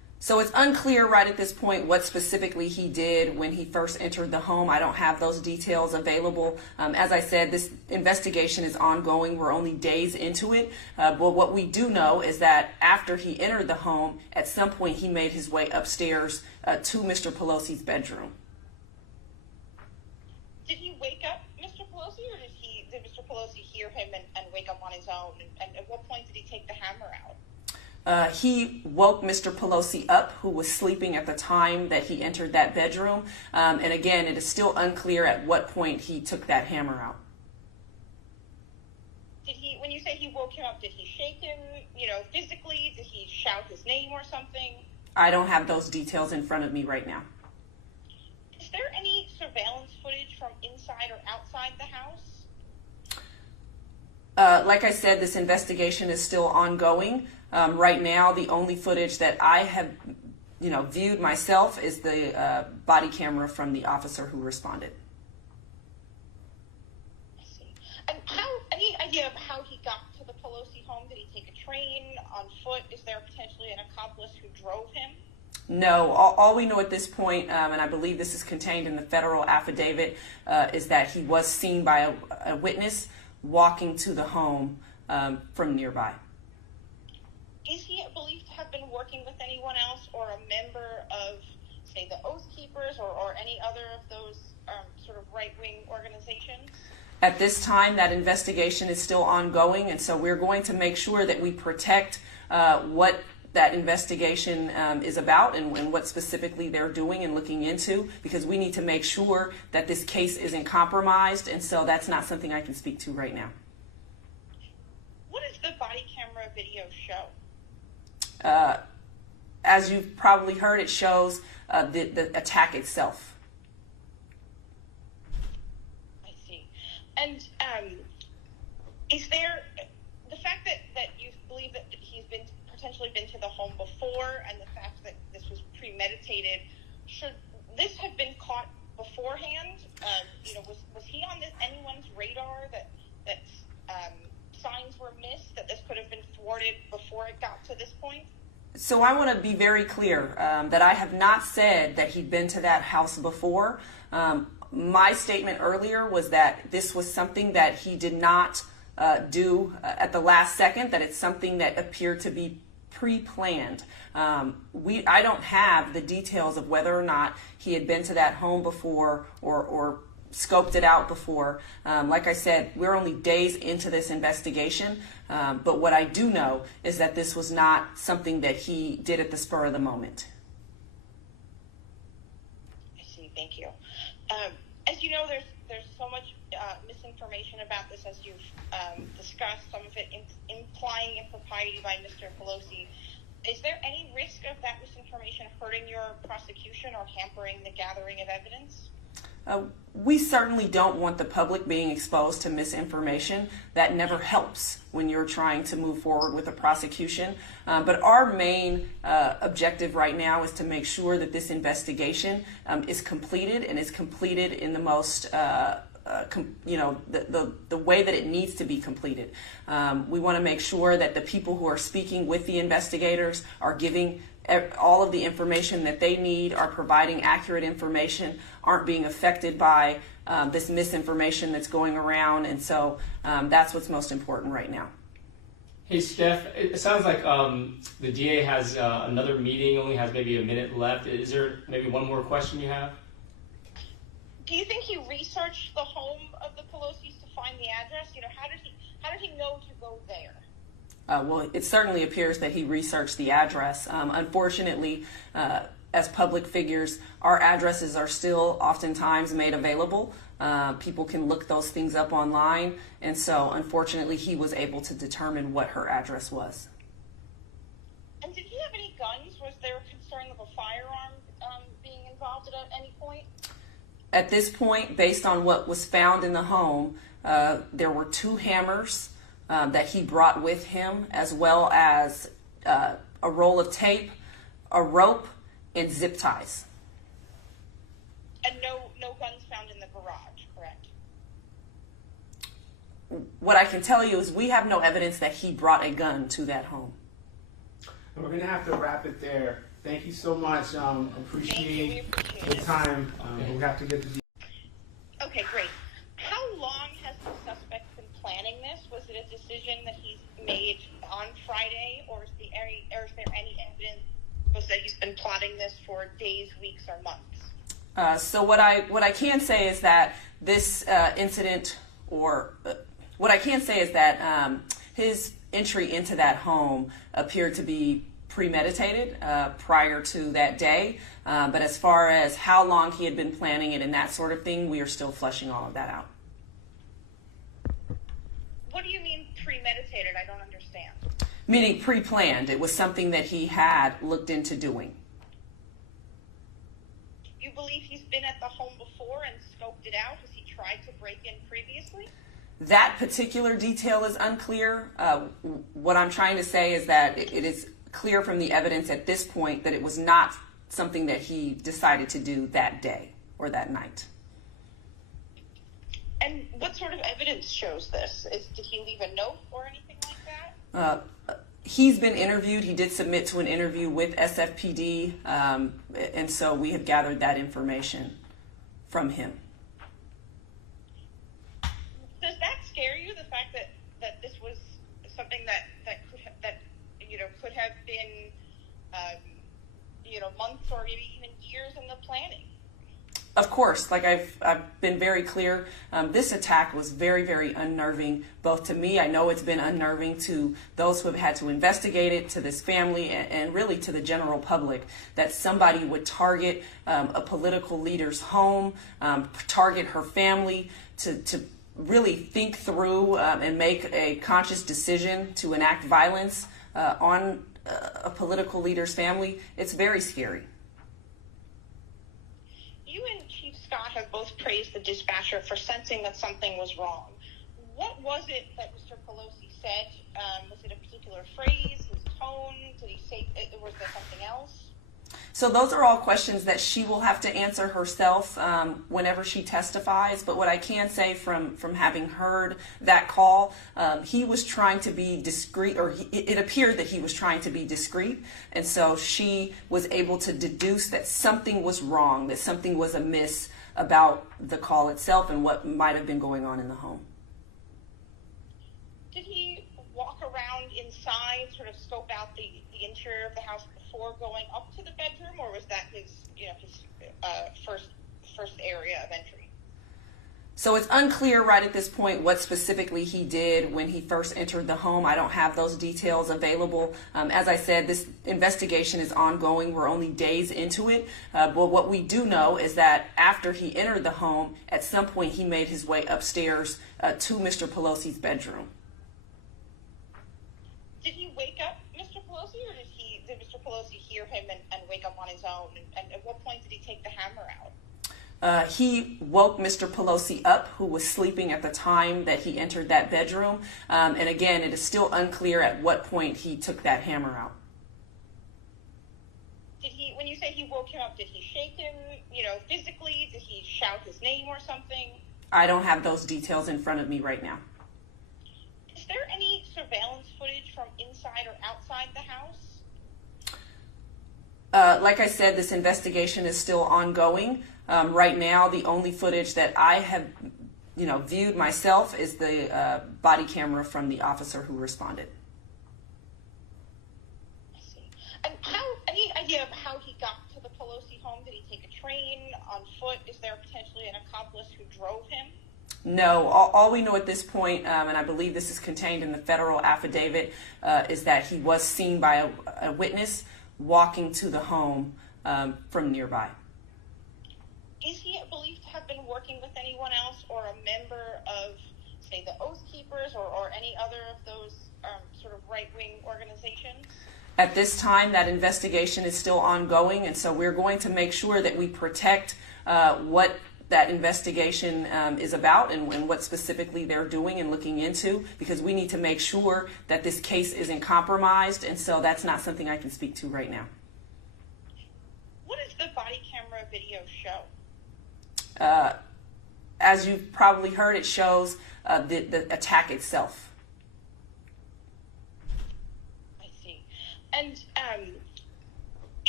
So it's unclear right at this point what specifically he did when he first entered the home. I don't have those details available. As I said, this investigation is ongoing. We're only days into it. But what we do know is that after he entered the home, at some point he made his way upstairs to Mr. Pelosi's bedroom. Did he wake up Mr. Pelosi, or did Mr. Pelosi hear him and wake up on his own? And at what point did he take the hammer out? He woke Mr. Pelosi up, who was sleeping at the time that he entered that bedroom. And again, it is still unclear at what point he took that hammer out. Did he, when you say he woke him up, did he shake him, physically? Did he shout his name or something? I don't have those details in front of me right now. Is there any surveillance footage from inside or outside the house? Like I said, this investigation is still ongoing. Right now, the only footage that I have, viewed myself is the body camera from the officer who responded. I see. And any idea of how he got to the Pelosi home? Did he take a train, on foot? Is there potentially an accomplice who drove him? No, all we know at this point, and I believe this is contained in the federal affidavit, is that he was seen by a witness walking to the home from nearby. Is he believed to have been working with anyone else or a member of, say, the Oath Keepers or any other of those sort of right-wing organizations? At this time, that investigation is still ongoing, and so we're going to make sure that we protect what that investigation is about and what specifically they're doing and looking into, because we need to make sure that this case isn't compromised, and so that's not something I can speak to right now. What does the body camera video show? As you've probably heard, it shows the attack itself. I see. And is there the fact that you believe that he's potentially been to the home before, and the fact that this was premeditated, should this have been caught beforehand? Was he on anyone's radar that signs were missed, that this could have been thwarted before it got to this point? So I want to be very clear that I have not said that he'd been to that house before. My statement earlier was that this was something that he did not do at the last second, that it's something that appeared to be pre-planned. I don't have the details of whether or not he had been to that home before or scoped it out before. Like I said, we're only days into this investigation, but what I do know is that this was not something that he did at the spur of the moment. I see, thank you. As you know, there's so much misinformation about this, as you've discussed, some of it implying impropriety by Mr. Pelosi. Is there any risk of that misinformation hurting your prosecution or hampering the gathering of evidence? We certainly don't want the public being exposed to misinformation. That never helps when you're trying to move forward with a prosecution. But our main objective right now is to make sure that this investigation is completed, and is completed in the most the way that it needs to be completed. We want to make sure that the people who are speaking with the investigators are giving all of the information that they need, are providing accurate information, aren't being affected by this misinformation that's going around, and so that's what's most important right now. Hey, Steph, it sounds like the DA has another meeting, only has maybe a minute left. Is there maybe one more question you have? Do you think he researched the home of the Pelosi's to find the address? How did he know to go there? Well, it certainly appears that he researched the address. Unfortunately, as public figures, our addresses are still oftentimes made available. People can look those things up online, and so unfortunately he was able to determine what her address was. And did he have any guns? Was there a concern of a firearm being involved at any point? At this point, based on what was found in the home, there were 2 hammers that he brought with him, as well as a roll of tape, a rope, and zip ties. And no guns found in the garage, correct? What I can tell you is we have no evidence that he brought a gun to that home. And we're going to have to wrap it there. Thank you so much. Appreciate the time. But we have to get the. Okay, great. How long has the suspect been planning this? Was it a decision that he's made on Friday, or is there any evidence that he's been plotting this for days, weeks, or months? So what I can say is that this incident, or what I can say is that his entry into that home appeared to be premeditated prior to that day. But as far as how long he had been planning it and that sort of thing, we are still fleshing all of that out. What do you mean premeditated? I don't understand. Meaning pre-planned. It was something that he had looked into doing. You believe he's been at the home before and scoped it out? Has he tried to break in previously? That particular detail is unclear. What I'm trying to say is that it is clear from the evidence at this point that it was not something that he decided to do that day or that night. And what sort of evidence shows this? Did he leave a note or anything like that? He's been interviewed. He did submit to an interview with SFPD, and so we have gathered that information from him. Does that scare you, the fact that this was something that could have been months or maybe even years in the planning? Of course, like I've been very clear, this attack was very, very unnerving, both to me. I know it's been unnerving to those who have had to investigate it, to this family, and really to the general public, that somebody would target a political leader's home, target her family, to really think through and make a conscious decision to enact violence on a political leader's family. It's very scary. You and Chief Scott have both praised the dispatcher for sensing that something was wrong. What was it that Mr. Pelosi said? Was it a particular phrase, his tone? Did he say, was there something else? So those are all questions that she will have to answer herself whenever she testifies. But what I can say from having heard that call, he was trying to be discreet, or it appeared that he was trying to be discreet. And so she was able to deduce that something was wrong, that something was amiss about the call itself and what might have been going on in the home. Did he walk around inside, sort of scope out the interior of the house before going up to the bedroom, or was that his first area of entry? So it's unclear right at this point what specifically he did when he first entered the home. I don't have those details available. As I said, this investigation is ongoing. We're only days into it. But what we do know is that after he entered the home, at some point he made his way upstairs to Mr. Pelosi's bedroom. Did he wake up Mr. Pelosi, or did Mr. Pelosi hear him and wake up on his own? And at what point did he take the hammer out? He woke Mr. Pelosi up, who was sleeping at the time that he entered that bedroom. And again, it is still unclear at what point he took that hammer out. Did he, when you say he woke him up, did he shake him, physically? Did he shout his name or something? I don't have those details in front of me right now. Is there any surveillance footage from inside or outside the house? Like I said, this investigation is still ongoing. Right now, the only footage that I have, viewed myself is the body camera from the officer who responded. I see. And any idea of how he got to the Pelosi home? Did he take a train, on foot? Is there potentially an accomplice who drove him? No, all we know at this point, and I believe this is contained in the federal affidavit, is that he was seen by a witness walking to the home from nearby. Is he believed to have been working with anyone else or a member of, say, the Oath Keepers or any other of those sort of right-wing organizations? At this time, that investigation is still ongoing, and so we're going to make sure that we protect what that investigation is about and what specifically they're doing and looking into, because we need to make sure that this case isn't compromised, and so that's not something I can speak to right now. What does the body camera video show? As you've probably heard, it shows the attack itself. I see. And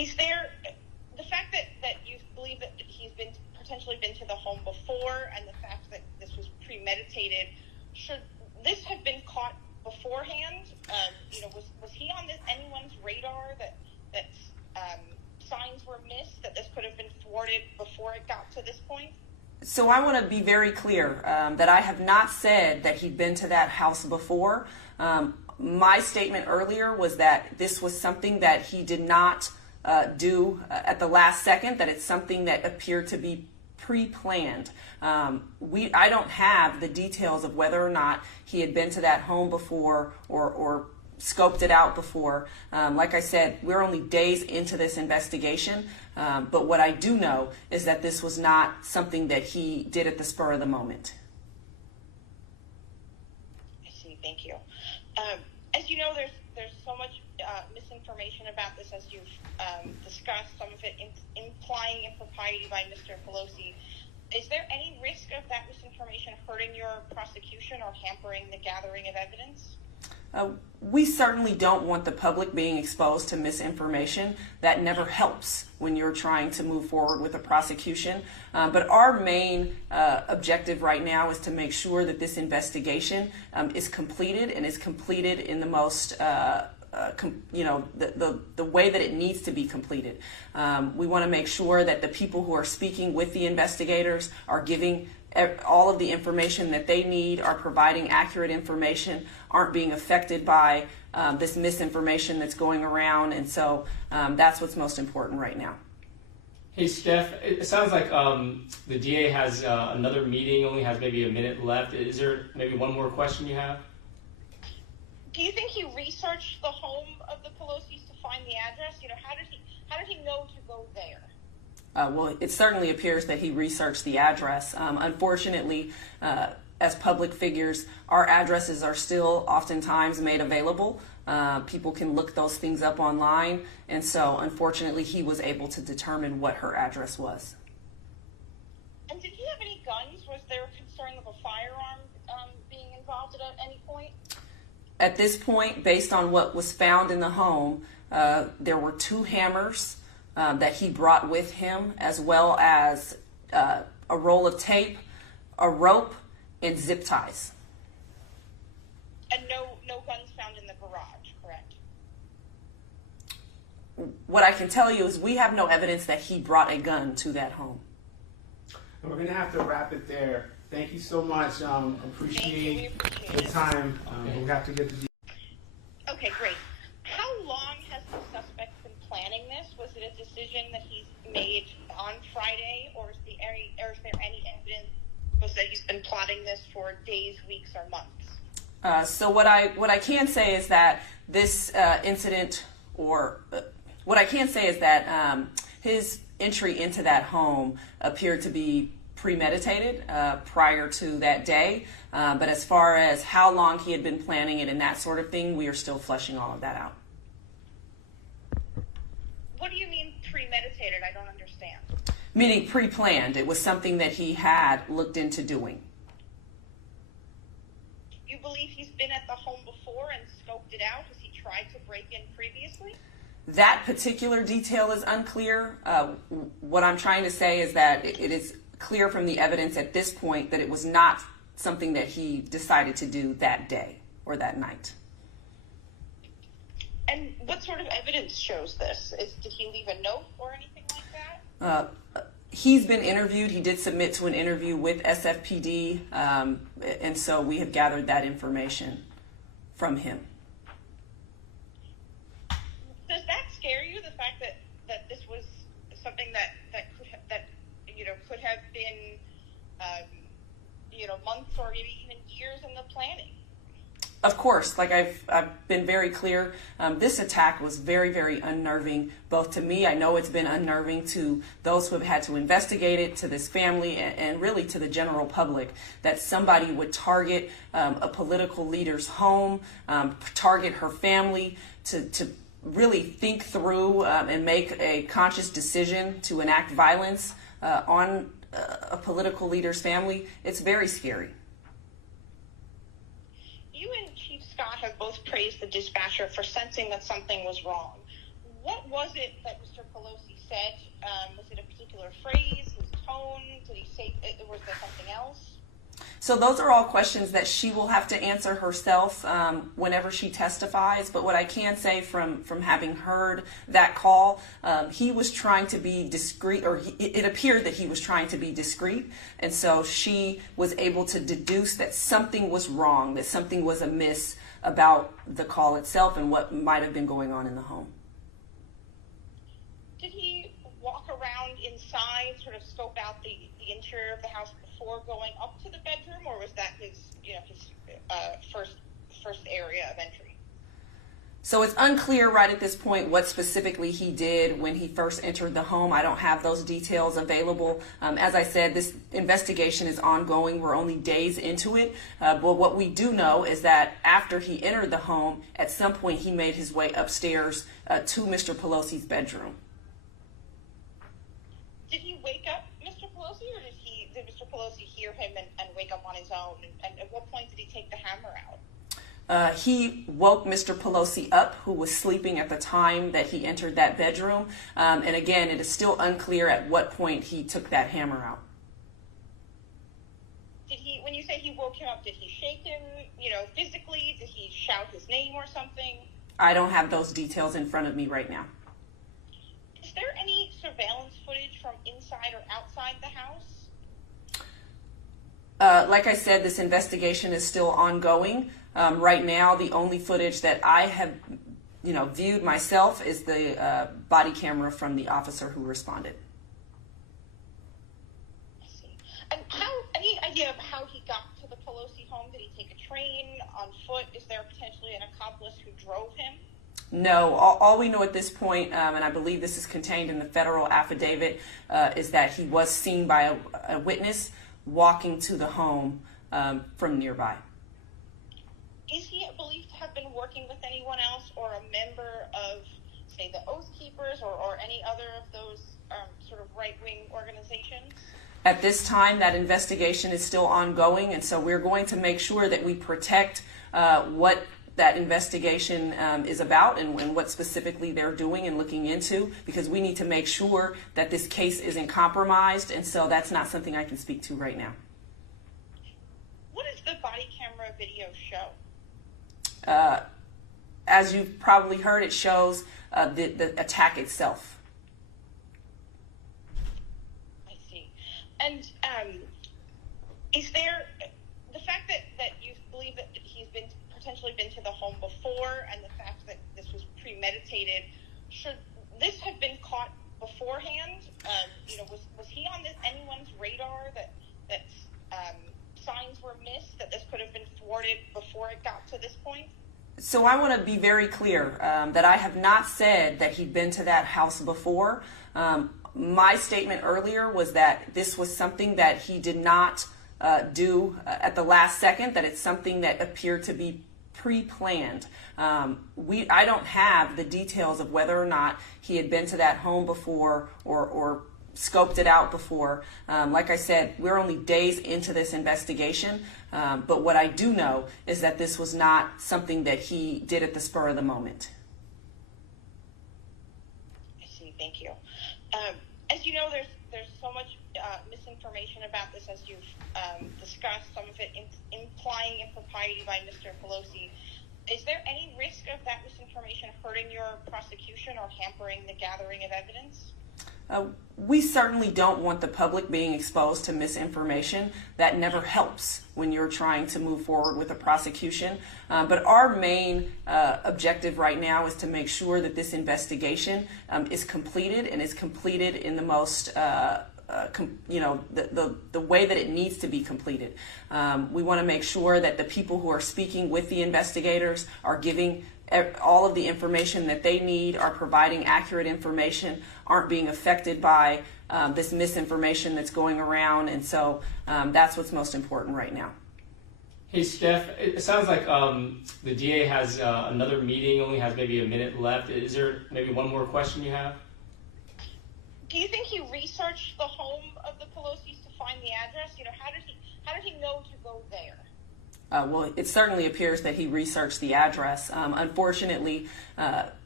Is there the fact that you believe that he's potentially been to the home before, and the fact that this was premeditated, should this have been caught beforehand? Was he on anyone's radar that signs were missed, that this could have been thwarted before it got to this point? So I want to be very clear that I have not said that he'd been to that house before. My statement earlier was that this was something that he did not do at the last second, that it's something that appeared to be pre-planned. I don't have the details of whether or not he had been to that home before or scoped it out before. Like I said, we're only days into this investigation, but what I do know is that this was not something that he did at the spur of the moment. I see, thank you. As you know, there's so much misinformation about this, as you've discussed, some of it implying impropriety by Mr. Pelosi. Is there any risk of that misinformation hurting your prosecution or hampering the gathering of evidence? We certainly don't want the public being exposed to misinformation. That never helps when you're trying to move forward with a prosecution. But our main objective right now is to make sure that this investigation is completed, and is completed in the most the way that it needs to be completed. We want to make sure that the people who are speaking with the investigators are giving all of the information that they need, are providing accurate information, aren't being affected by this misinformation that's going around. And so that's what's most important right now. Hey, Steph, it sounds like the DA has another meeting, only has maybe a minute left. Is there maybe one more question you have? Do you think he researched the home of the Pelosi's to find the address? How did he know to go there? Well, it certainly appears that he researched the address. Unfortunately, as public figures, our addresses are still oftentimes made available. People can look those things up online, and so unfortunately he was able to determine what her address was. And did he have any guns? Was there a concern of a firearm being involved at any point? At this point, based on what was found in the home, there were 2 hammers that he brought with him, as well as a roll of tape, a rope, and zip ties. And no guns found in the garage, correct? What I can tell you is we have no evidence that he brought a gun to that home. We're going to have to wrap it there. Thank you so much. Appreciate the time. We'll have to get the... Okay, great. How long has the suspect been planning this? Was it a decision that he's made on Friday, or is there any evidence that he's been plotting this for days, weeks, or months? So what I can say is that this incident, what I can say is that his entry into that home appeared to be premeditated prior to that day. But as far as how long he had been planning it and that sort of thing, we are still fleshing all of that out. What do you mean premeditated? I don't understand. Meaning pre-planned. It was something that he had looked into doing. You believe he's been at the home before and scoped it out? Has he tried to break in previously? That particular detail is unclear. What I'm trying to say is that it is clear from the evidence at this point that it was not something that he decided to do that day or that night. And what sort of evidence shows this? Did he leave a note or anything like that? He's been interviewed. He did submit to an interview with SFPD, and so we have gathered that information from him. Does that scare you, the fact that this was something that could have been months or maybe even years in the planning? Of course, like I've been very clear, this attack was very, very unnerving, both to me. I know it's been unnerving to those who have had to investigate it, to this family, and really to the general public, that somebody would target a political leader's home, target her family, to really think through and make a conscious decision to enact violence on a political leader's family. It's very scary. You and Chief Scott have both praised the dispatcher for sensing that something was wrong. what was it that Mr. Pelosi said? Was it a particular phrase, his tone? Did he say, was there something else? So those are all questions that she will have to answer herself whenever she testifies. But what I can say from having heard that call, he was trying to be discreet, or it appeared that he was trying to be discreet. And so she was able to deduce that something was wrong, that something was amiss about the call itself and what might have been going on in the home. Did he walk around inside, sort of scope out the interior of the house before going up to the bedroom, or was that his first area of entry? So it's unclear right at this point what specifically he did when he first entered the home. I don't have those details available. As I said, this investigation is ongoing. We're only days into it. But what we do know is that after he entered the home, at some point he made his way upstairs to Mr. Pelosi's bedroom. Did he wake up Mr. Pelosi, or did Mr. Pelosi hear him and wake up on his own? And at what point did he take the hammer out? He woke Mr. Pelosi up, who was sleeping at the time that he entered that bedroom. And again, it is still unclear at what point he took that hammer out. Did he, when you say he woke him up, did he shake him, physically? Did he shout his name or something? I don't have those details in front of me right now. Is there any surveillance footage from inside or outside the house? Like I said, this investigation is still ongoing. Right now, the only footage that I have, viewed myself is the body camera from the officer who responded. I see. And any idea of how he got to the Pelosi home? Did he take a train, on foot? Is there potentially an accomplice who drove him? No, all we know at this point, and I believe this is contained in the federal affidavit, is that he was seen by a witness walking to the home from nearby. Is he believed to have been working with anyone else, or a member of, say, the Oath Keepers, or any other of those sort of right-wing organizations? At this time, that investigation is still ongoing, and so we're going to make sure that we protect what that investigation is about and what specifically they're doing and looking into, because we need to make sure that this case isn't compromised, and so that's not something I can speak to right now. What does the body camera video show? As you've probably heard, it shows the attack itself. I see. And is there the fact that you believe that he's potentially been to the home before, and the fact that this was premeditated, should this have been caught beforehand? Was he on anyone's radar that signs were missed, that this could have been thwarted before it got to this point? So I want to be very clear that I have not said that he'd been to that house before. My statement earlier was that this was something that he did not do at the last second, that it's something that appeared to be pre-planned. I don't have the details of whether or not he had been to that home before or scoped it out before. Like I said, we're only days into this investigation, but what I do know is that this was not something that he did at the spur of the moment. I see, thank you. As you know, there's so much misinformation about this, as you've discussed, some of it implying impropriety by Mr. Pelosi. Is there any risk of that misinformation hurting your prosecution or hampering the gathering of evidence? We certainly don't want the public being exposed to misinformation. That never helps when you're trying to move forward with a prosecution. But our main objective right now is to make sure that this investigation is completed, and is completed in the most the way that it needs to be completed. We want to make sure that the people who are speaking with the investigators are giving all of the information that they need, are providing accurate information, aren't being affected by this misinformation that's going around, and so that's what's most important right now. Hey, Steph, it sounds like the DA has another meeting, only has maybe a minute left. Is there maybe one more question you have? Do you think he researched the home of the Pelosi's to find the address? How did he know to go there? Well, it certainly appears that he researched the address. Unfortunately,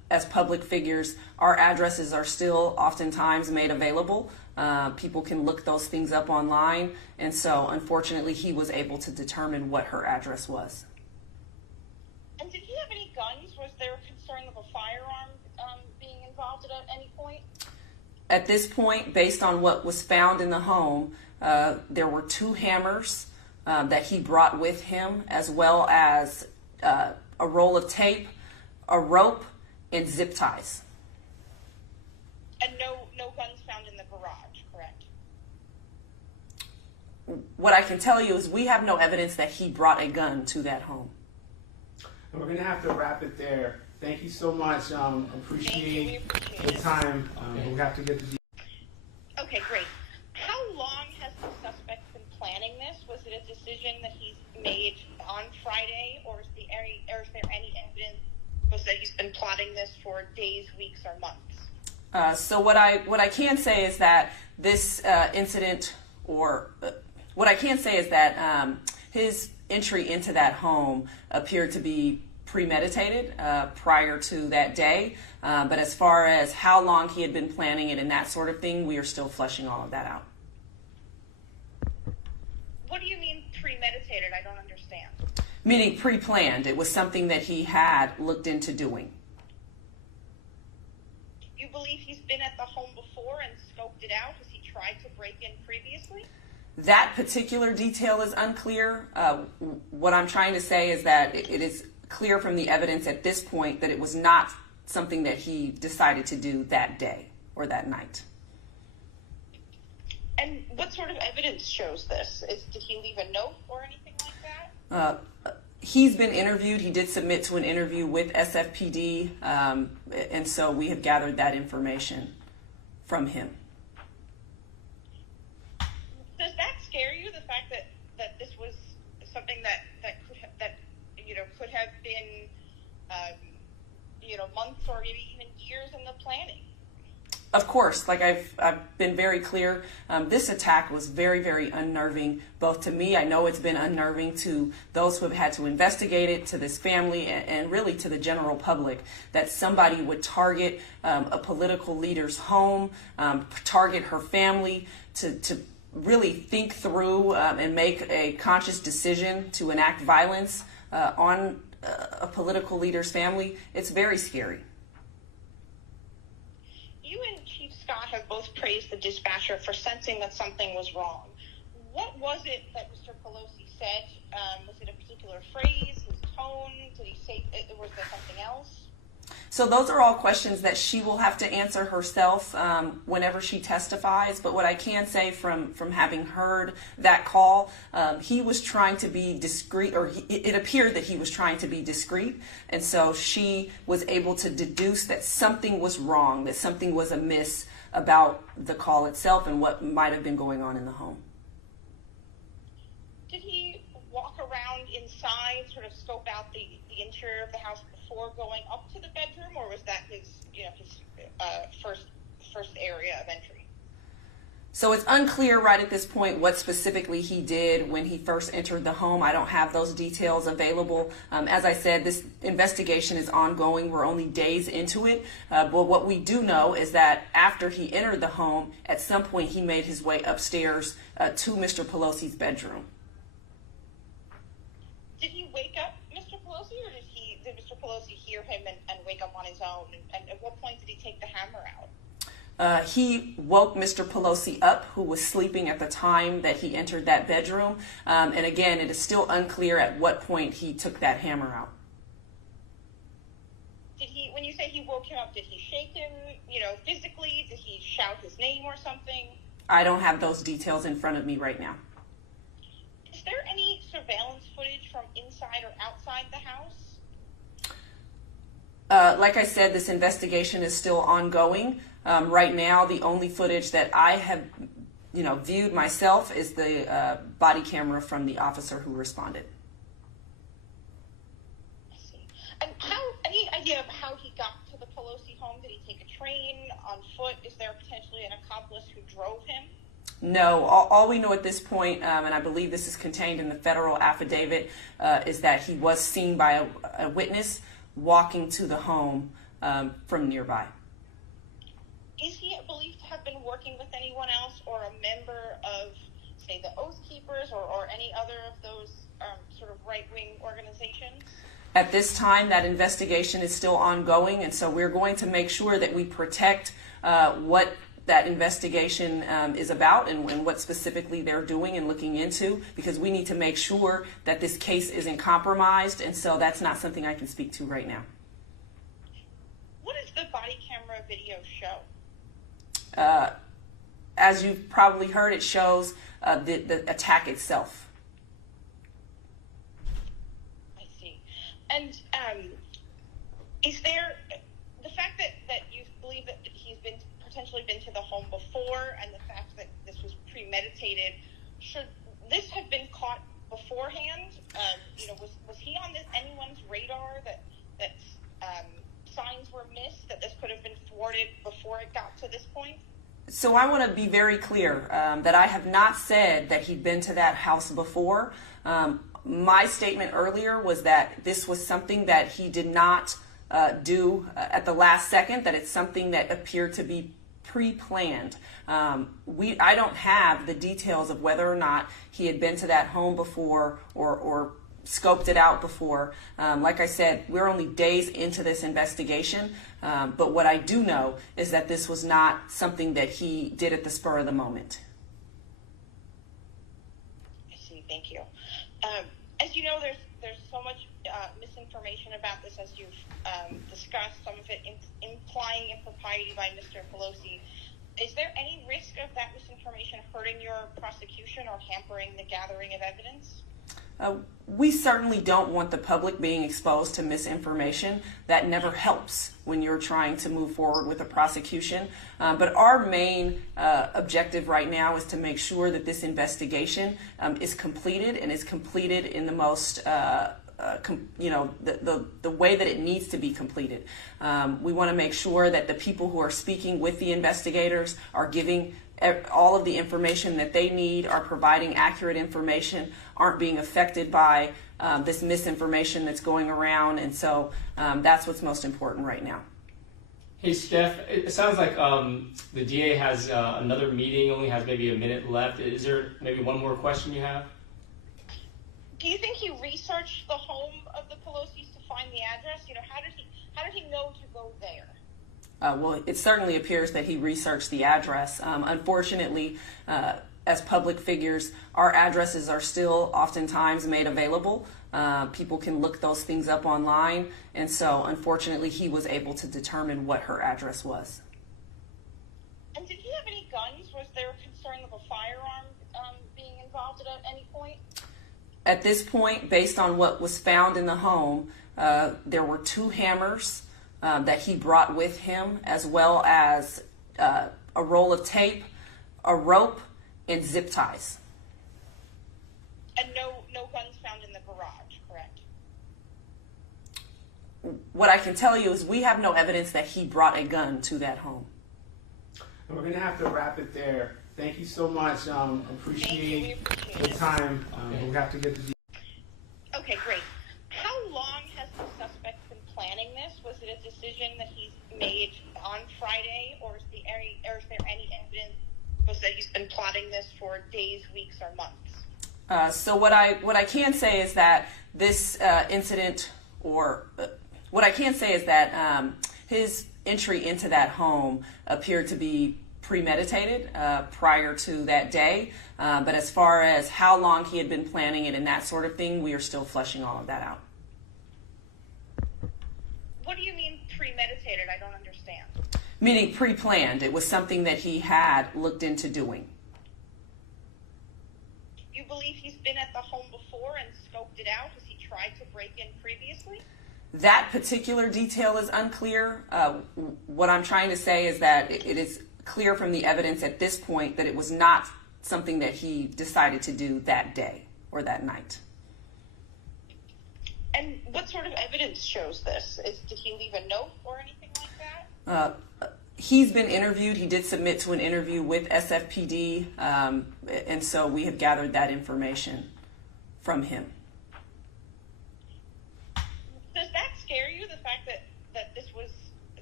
as public figures, our addresses are still oftentimes made available. People can look those things up online, and so unfortunately he was able to determine what her address was. And did he have any guns? Was there a concern of a firearm being involved at any point? At this point, based on what was found in the home, there were 2 hammers that he brought with him, as well as a roll of tape, a rope, and zip ties. And no guns found in the garage, correct? What I can tell you is we have no evidence that he brought a gun to that home. And we're going to have to wrap it there. Thank you so much. Appreciate the time. We have to get the... Okay, great. How long has the suspect been planning this? Was it a decision that he's made on Friday, or is there any evidence that he's been plotting this for days, weeks, or months? So what I can say is that this incident, or what I can say is that his entry into that home appeared to be premeditated prior to that day. But as far as how long he had been planning it and that sort of thing, we are still fleshing all of that out. What do you mean premeditated? I don't understand. Meaning pre-planned. It was something that he had looked into doing. You believe he's been at the home before and scoped it out? Has he tried to break in previously? That particular detail is unclear. What I'm trying to say is that it is clear from the evidence at this point that it was not something that he decided to do that day or that night. And what sort of evidence shows this? Did he leave a note or anything like that? He's been interviewed. He did submit to an interview with SFPD, and so we have gathered that information from him. Does that scare you, the fact that this was something that could have been months or maybe even years in the planning? Of course, like I've been very clear, this attack was very, very unnerving, both to me. I know it's been unnerving to those who have had to investigate it, to this family, and really to the general public, that somebody would target a political leader's home, target her family, to really think through and make a conscious decision to enact violence on a political leader's family. It's very scary. You and Chief Scott have both praised the dispatcher for sensing that something was wrong. What was it that Mr. Pelosi said? Was it a particular phrase, his tone? Did he say, was there something else? So those are all questions that she will have to answer herself whenever she testifies. But what I can say from having heard that call, he was trying to be discreet, or it appeared that he was trying to be discreet. And so she was able to deduce that something was wrong, that something was amiss about the call itself and what might have been going on in the home. Did he walk around inside, sort of scope out the interior of the house before going up to the bedroom, or was that his first area of entry? So it's unclear right at this point what specifically he did when he first entered the home. I don't have those details available. As I said, this investigation is ongoing. We're only days into it. But what we do know is that after he entered the home, at some point he made his way upstairs to Mr. Pelosi's bedroom. Did he wake up Mr. Pelosi, or did Mr. Pelosi hear him and wake up on his own? And at what point did he take the hammer out? He woke Mr. Pelosi up, who was sleeping at the time that he entered that bedroom. And again, it is still unclear at what point he took that hammer out. Did he, when you say he woke him up, did he shake him, physically? Did he shout his name or something? I don't have those details in front of me right now. Is there any surveillance footage from inside or outside the house? Like I said, this investigation is still ongoing. Right now, the only footage that I have, viewed myself is the body camera from the officer who responded. I see. And any idea of how he got to the Pelosi home? Did he take a train, on foot? Is there potentially an accomplice who drove him? No, all we know at this point, and I believe this is contained in the federal affidavit, is that he was seen by a witness walking to the home from nearby. Is he believed to have been working with anyone else or a member of, say, the Oath Keepers or any other of those sort of right-wing organizations? At this time, that investigation is still ongoing, and so we're going to make sure that we protect what that investigation is about and what specifically they're doing and looking into, because we need to make sure that this case isn't compromised, and so that's not something I can speak to right now. What does the body camera video show? As you've probably heard, it shows the attack itself. I see. And is there the fact that you believe that he's potentially been to the home before, and the fact that this was premeditated, should this have been caught beforehand? Was he on anyone's radar that signs were missed, that this could have been thwarted before it got to this point? So I want to be very clear that I have not said that he'd been to that house before. My statement earlier was that this was something that he did not do at the last second, that it's something that appeared to be pre-planned. I don't have the details of whether or not he had been to that home before or scoped it out before. Like I said, we're only days into this investigation, but what I do know is that this was not something that he did at the spur of the moment. I see, thank you. As you know, there's so much misinformation about this, as you've discussed, some of it implying impropriety by Mr. Pelosi. Is there any risk of that misinformation hurting your prosecution or hampering the gathering of evidence? We certainly don't want the public being exposed to misinformation. That never helps when you're trying to move forward with a prosecution. But our main objective right now is to make sure that this investigation is completed, and is completed in the most the way that it needs to be completed. We want to make sure that the people who are speaking with the investigators are giving all of the information that they need, are providing accurate information, aren't being affected by this misinformation that's going around, and so that's what's most important right now. Hey, Steph, it sounds like the DA has another meeting, only has maybe a minute left. Is there maybe one more question you have? Do you think he researched the home of the Pelosi's to find the address? How did he know to go there? Well, it certainly appears that he researched the address. Unfortunately, as public figures, our addresses are still oftentimes made available. People can look those things up online, and so unfortunately he was able to determine what her address was. And did he have any guns? Was there a concern of a firearm being involved at any point? At this point, based on what was found in the home, there were 2 hammers that he brought with him, as well as a roll of tape, a rope, and zip ties. And no guns found in the garage, correct? What I can tell you is we have no evidence that he brought a gun to that home. We're going to have to wrap it there. Thank you so much. Appreciate the time. We'll have to get the... Okay, great. How long has the suspect been planning this? Was it a decision that he's made on Friday, or is there any evidence that he's been plotting this for days, weeks, or months? So what I can say is that this incident, what I can say is that his entry into that home appeared to be premeditated prior to that day. But as far as how long he had been planning it and that sort of thing, we are still fleshing all of that out. What do you mean premeditated? I don't understand. Meaning pre-planned. It was something that he had looked into doing. You believe he's been at the home before and scoped it out? Has he tried to break in previously? That particular detail is unclear. What I'm trying to say is that it is clear from the evidence at this point that it was not something that he decided to do that day or that night. And what sort of evidence shows this? Did he leave a note or anything like that? He's been interviewed. He did submit to an interview with SFPD, and so we have gathered that information from him. Does that scare you, the fact that this was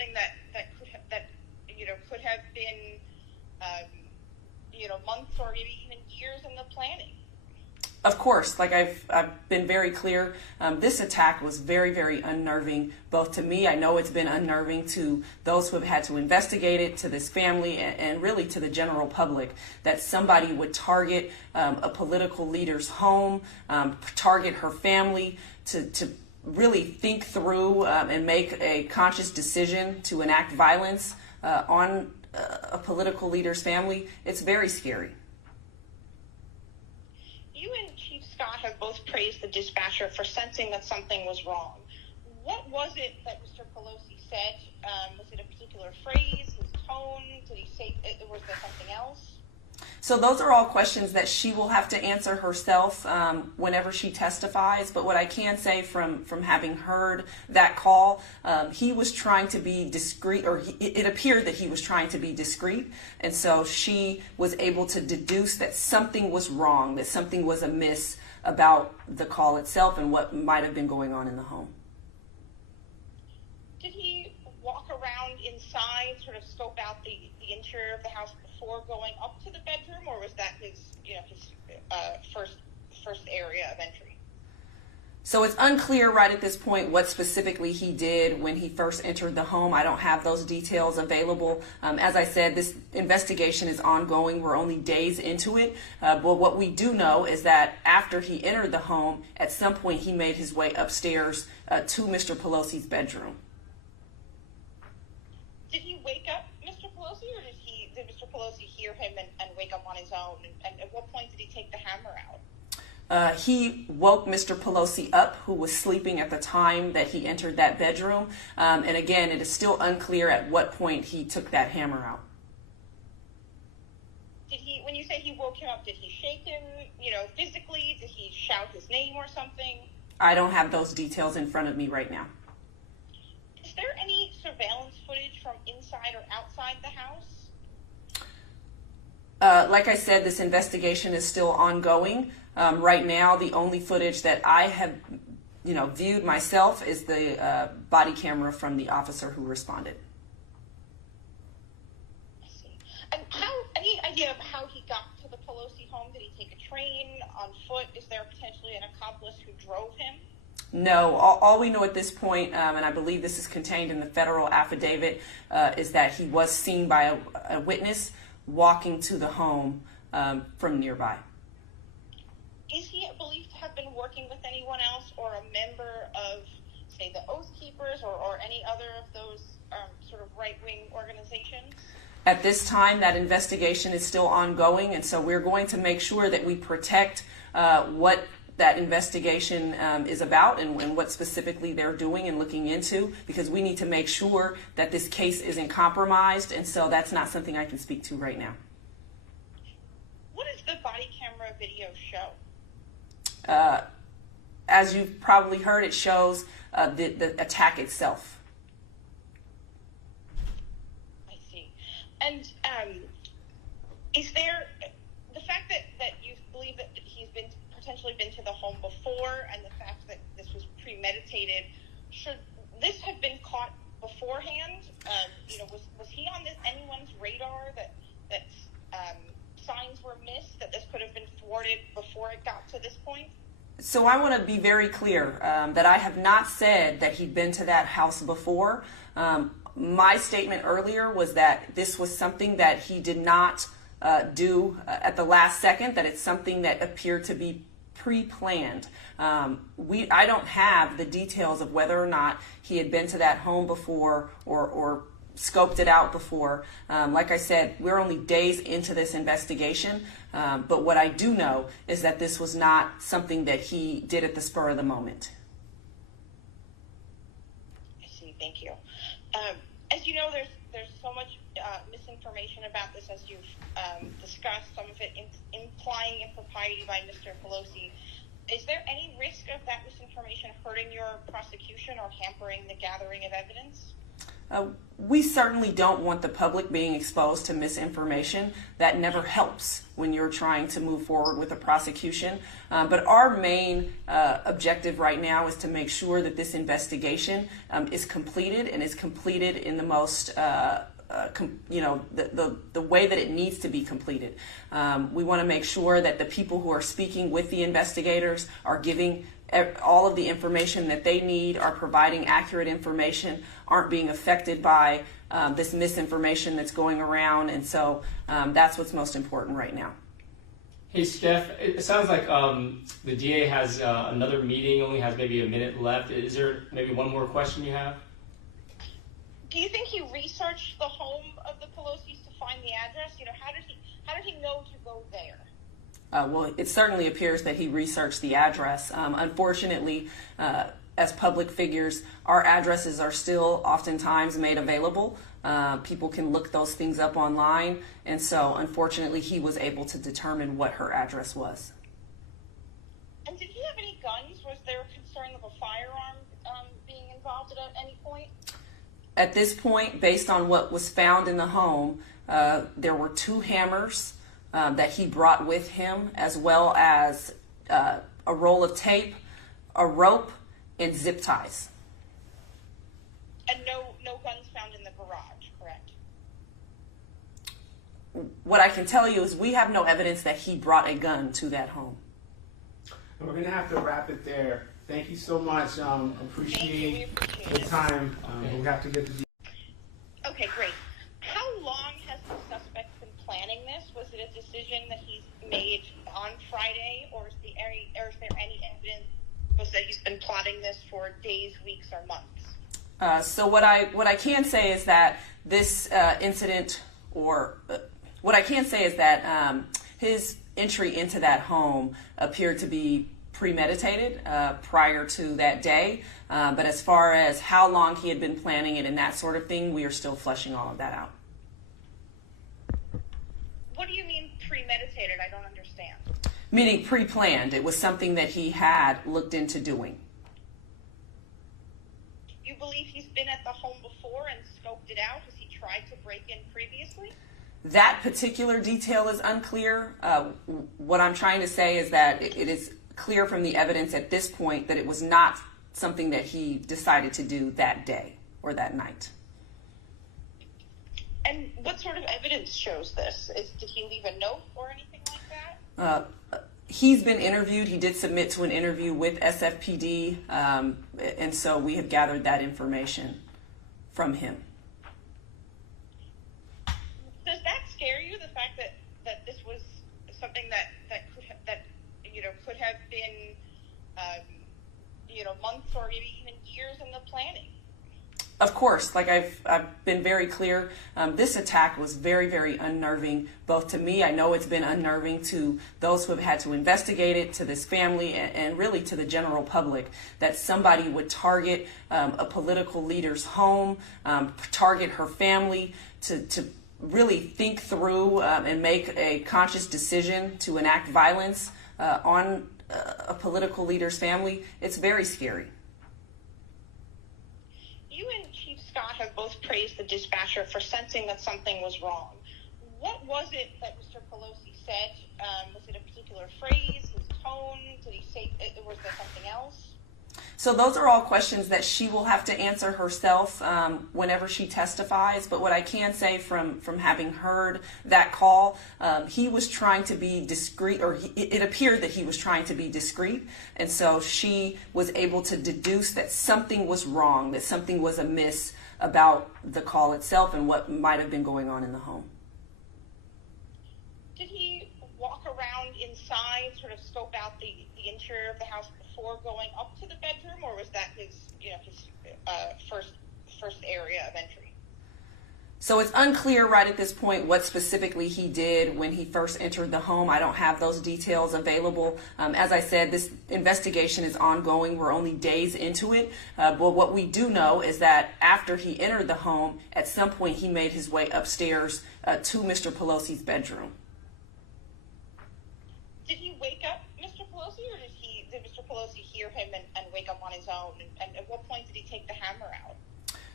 something that could have been months or maybe even years in the planning? Of course, like I've been very clear, this attack was very, very unnerving, both to me. I know it's been unnerving to those who have had to investigate it, to this family, and really to the general public, that somebody would target a political leader's home, target her family, to really think through and make a conscious decision to enact violence on a political leader's family. It's very scary. You and Chief Scott have both praised the dispatcher for sensing that something was wrong. What was it that Mr. Pelosi said? Was it a particular phrase, his tone? Did he say, was there something else? So those are all questions that she will have to answer herself whenever she testifies. But what I can say from having heard that call, he was trying to be discreet, or it appeared that he was trying to be discreet. And so she was able to deduce that something was wrong, that something was amiss about the call itself and what might have been going on in the home. Did he walk around inside, sort of scope out the interior of the house before going up to the bedroom, or was that his first area of entry? So it's unclear right at this point what specifically he did when he first entered the home. I don't have those details available. As I said, this investigation is ongoing. We're only days into it. But what we do know is that after he entered the home, at some point he made his way upstairs to Mr. Pelosi's bedroom. Did he wake up Mr. Pelosi, or did Mr. Pelosi hear him and wake up on his own? And at what point did he take the hammer out? He woke Mr. Pelosi up, who was sleeping at the time that he entered that bedroom. And again, it is still unclear at what point he took that hammer out. When you say he woke him up, did he shake him, physically? Did he shout his name or something? I don't have those details in front of me right now. Is there any surveillance footage from inside or outside the house? Like I said, this investigation is still ongoing. Right now, the only footage that I have, viewed myself is the body camera from the officer who responded. I see. And any idea of how he got to the Pelosi home? Did he take a train, on foot? Is there potentially an accomplice who drove him? No, all we know at this point, and I believe this is contained in the federal affidavit, is that he was seen by a witness walking to the home from nearby. Is he believed to have been working with anyone else or a member of, say, the Oath Keepers or any other of those sort of right-wing organizations? At this time, that investigation is still ongoing, and so we're going to make sure that we protect what that investigation is about and what specifically they're doing and looking into, because we need to make sure that this case isn't compromised, and so that's not something I can speak to right now. What does the body camera video show? As you've probably heard, it shows the attack itself. I see. And is there the fact that you believe that he's potentially been to the home before, and the fact that this was premeditated, should this have been caught beforehand? Was he on anyone's radar that signs were missed, that this could have been thwarted before it got to this point? So I want to be very clear that I have not said that he'd been to that house before. My statement earlier was that this was something that he did not do at the last second, that it's something that appeared to be pre-planned. I don't have the details of whether or not he had been to that home before or scoped it out before. Like I said, we're only days into this investigation, but what I do know is that this was not something that he did at the spur of the moment. I see, thank you. As you know, there's so much misinformation about this, as you've discussed, some of it implying impropriety by Mr. Pelosi. Is there any risk of that misinformation hurting your prosecution or hampering the gathering of evidence? We certainly don't want the public being exposed to misinformation. That never helps when you're trying to move forward with a prosecution. But our main objective right now is to make sure that this investigation is completed, and is completed in the most the way that it needs to be completed. We want to make sure that the people who are speaking with the investigators are giving all of the information that they need, are providing accurate information, aren't being affected by this misinformation that's going around. And so that's what's most important right now. Hey, Steph, it sounds like the DA has another meeting, only has maybe a minute left. Is there maybe one more question you have? Do you think he researched the home of the Pelosi's to find the address? You know, how did he know to go there? Well, it certainly appears that he researched the address. Unfortunately, as public figures, our addresses are still oftentimes made available. People can look those things up online, and so unfortunately he was able to determine what her address was. And did he have any guns? Was there concern of a firearm being involved at any point? At this point, based on what was found in the home, there were 2 hammers that he brought with him, as well as a roll of tape, a rope, and zip ties. And no guns found in the garage, correct? What I can tell you is we have no evidence that he brought a gun to that home. And we're going to have to wrap it there. Thank you so much. Appreciate the time. We have to get the... Okay, great. How long has the suspect been planning this? Was it a decision that he's made on Friday, or is there any evidence that he's been plotting this for days, weeks, or months? So what I can say is that this incident, or what I can say is that his entry into that home appeared to be premeditated prior to that day. But as far as how long he had been planning it and that sort of thing, we are still fleshing all of that out. What do you mean premeditated? I don't understand. Meaning pre-planned. It was something that he had looked into doing. You believe he's been at the home before and scoped it out? Has he tried to break in previously? That particular detail is unclear. What I'm trying to say is that it is clear from the evidence at this point that it was not something that he decided to do that day or that night. And what sort of evidence shows this? Did he leave a note or anything like that? He's been interviewed. He did submit to an interview with SFPD, and so we have gathered that information from him. Does that scare you, the fact that this was something that could have been months or maybe even years in the planning? Of course, like I've been very clear, this attack was very, very unnerving, both to me. I know it's been unnerving to those who have had to investigate it, to this family, and really to the general public, that somebody would target a political leader's home, target her family, to really think through and make a conscious decision to enact violence on a political leader's family. It's very scary. You and Chief Scott have both praised the dispatcher for sensing that something was wrong. What was it that Mr. Pelosi said? Was it a particular phrase, his tone? Did he say, was there something else? So those are all questions that she will have to answer herself whenever she testifies. But what I can say from having heard that call, he was trying to be discreet, or it appeared that he was trying to be discreet. And so she was able to deduce that something was wrong, that something was amiss about the call itself and what might have been going on in the home. Did he walk around inside, sort of scope out the interior of the house before going up to the bedroom, or was that his first area of entry? So it's unclear right at this point what specifically he did when he first entered the home. I don't have those details available. As I said, this investigation is ongoing. We're only days into it. But what we do know is that after he entered the home, at some point he made his way upstairs to Mr. Pelosi's bedroom. Did he wake up Mr. Pelosi, or did Mr. Pelosi hear him and wake up on his own? And at what point did he take the hammer out?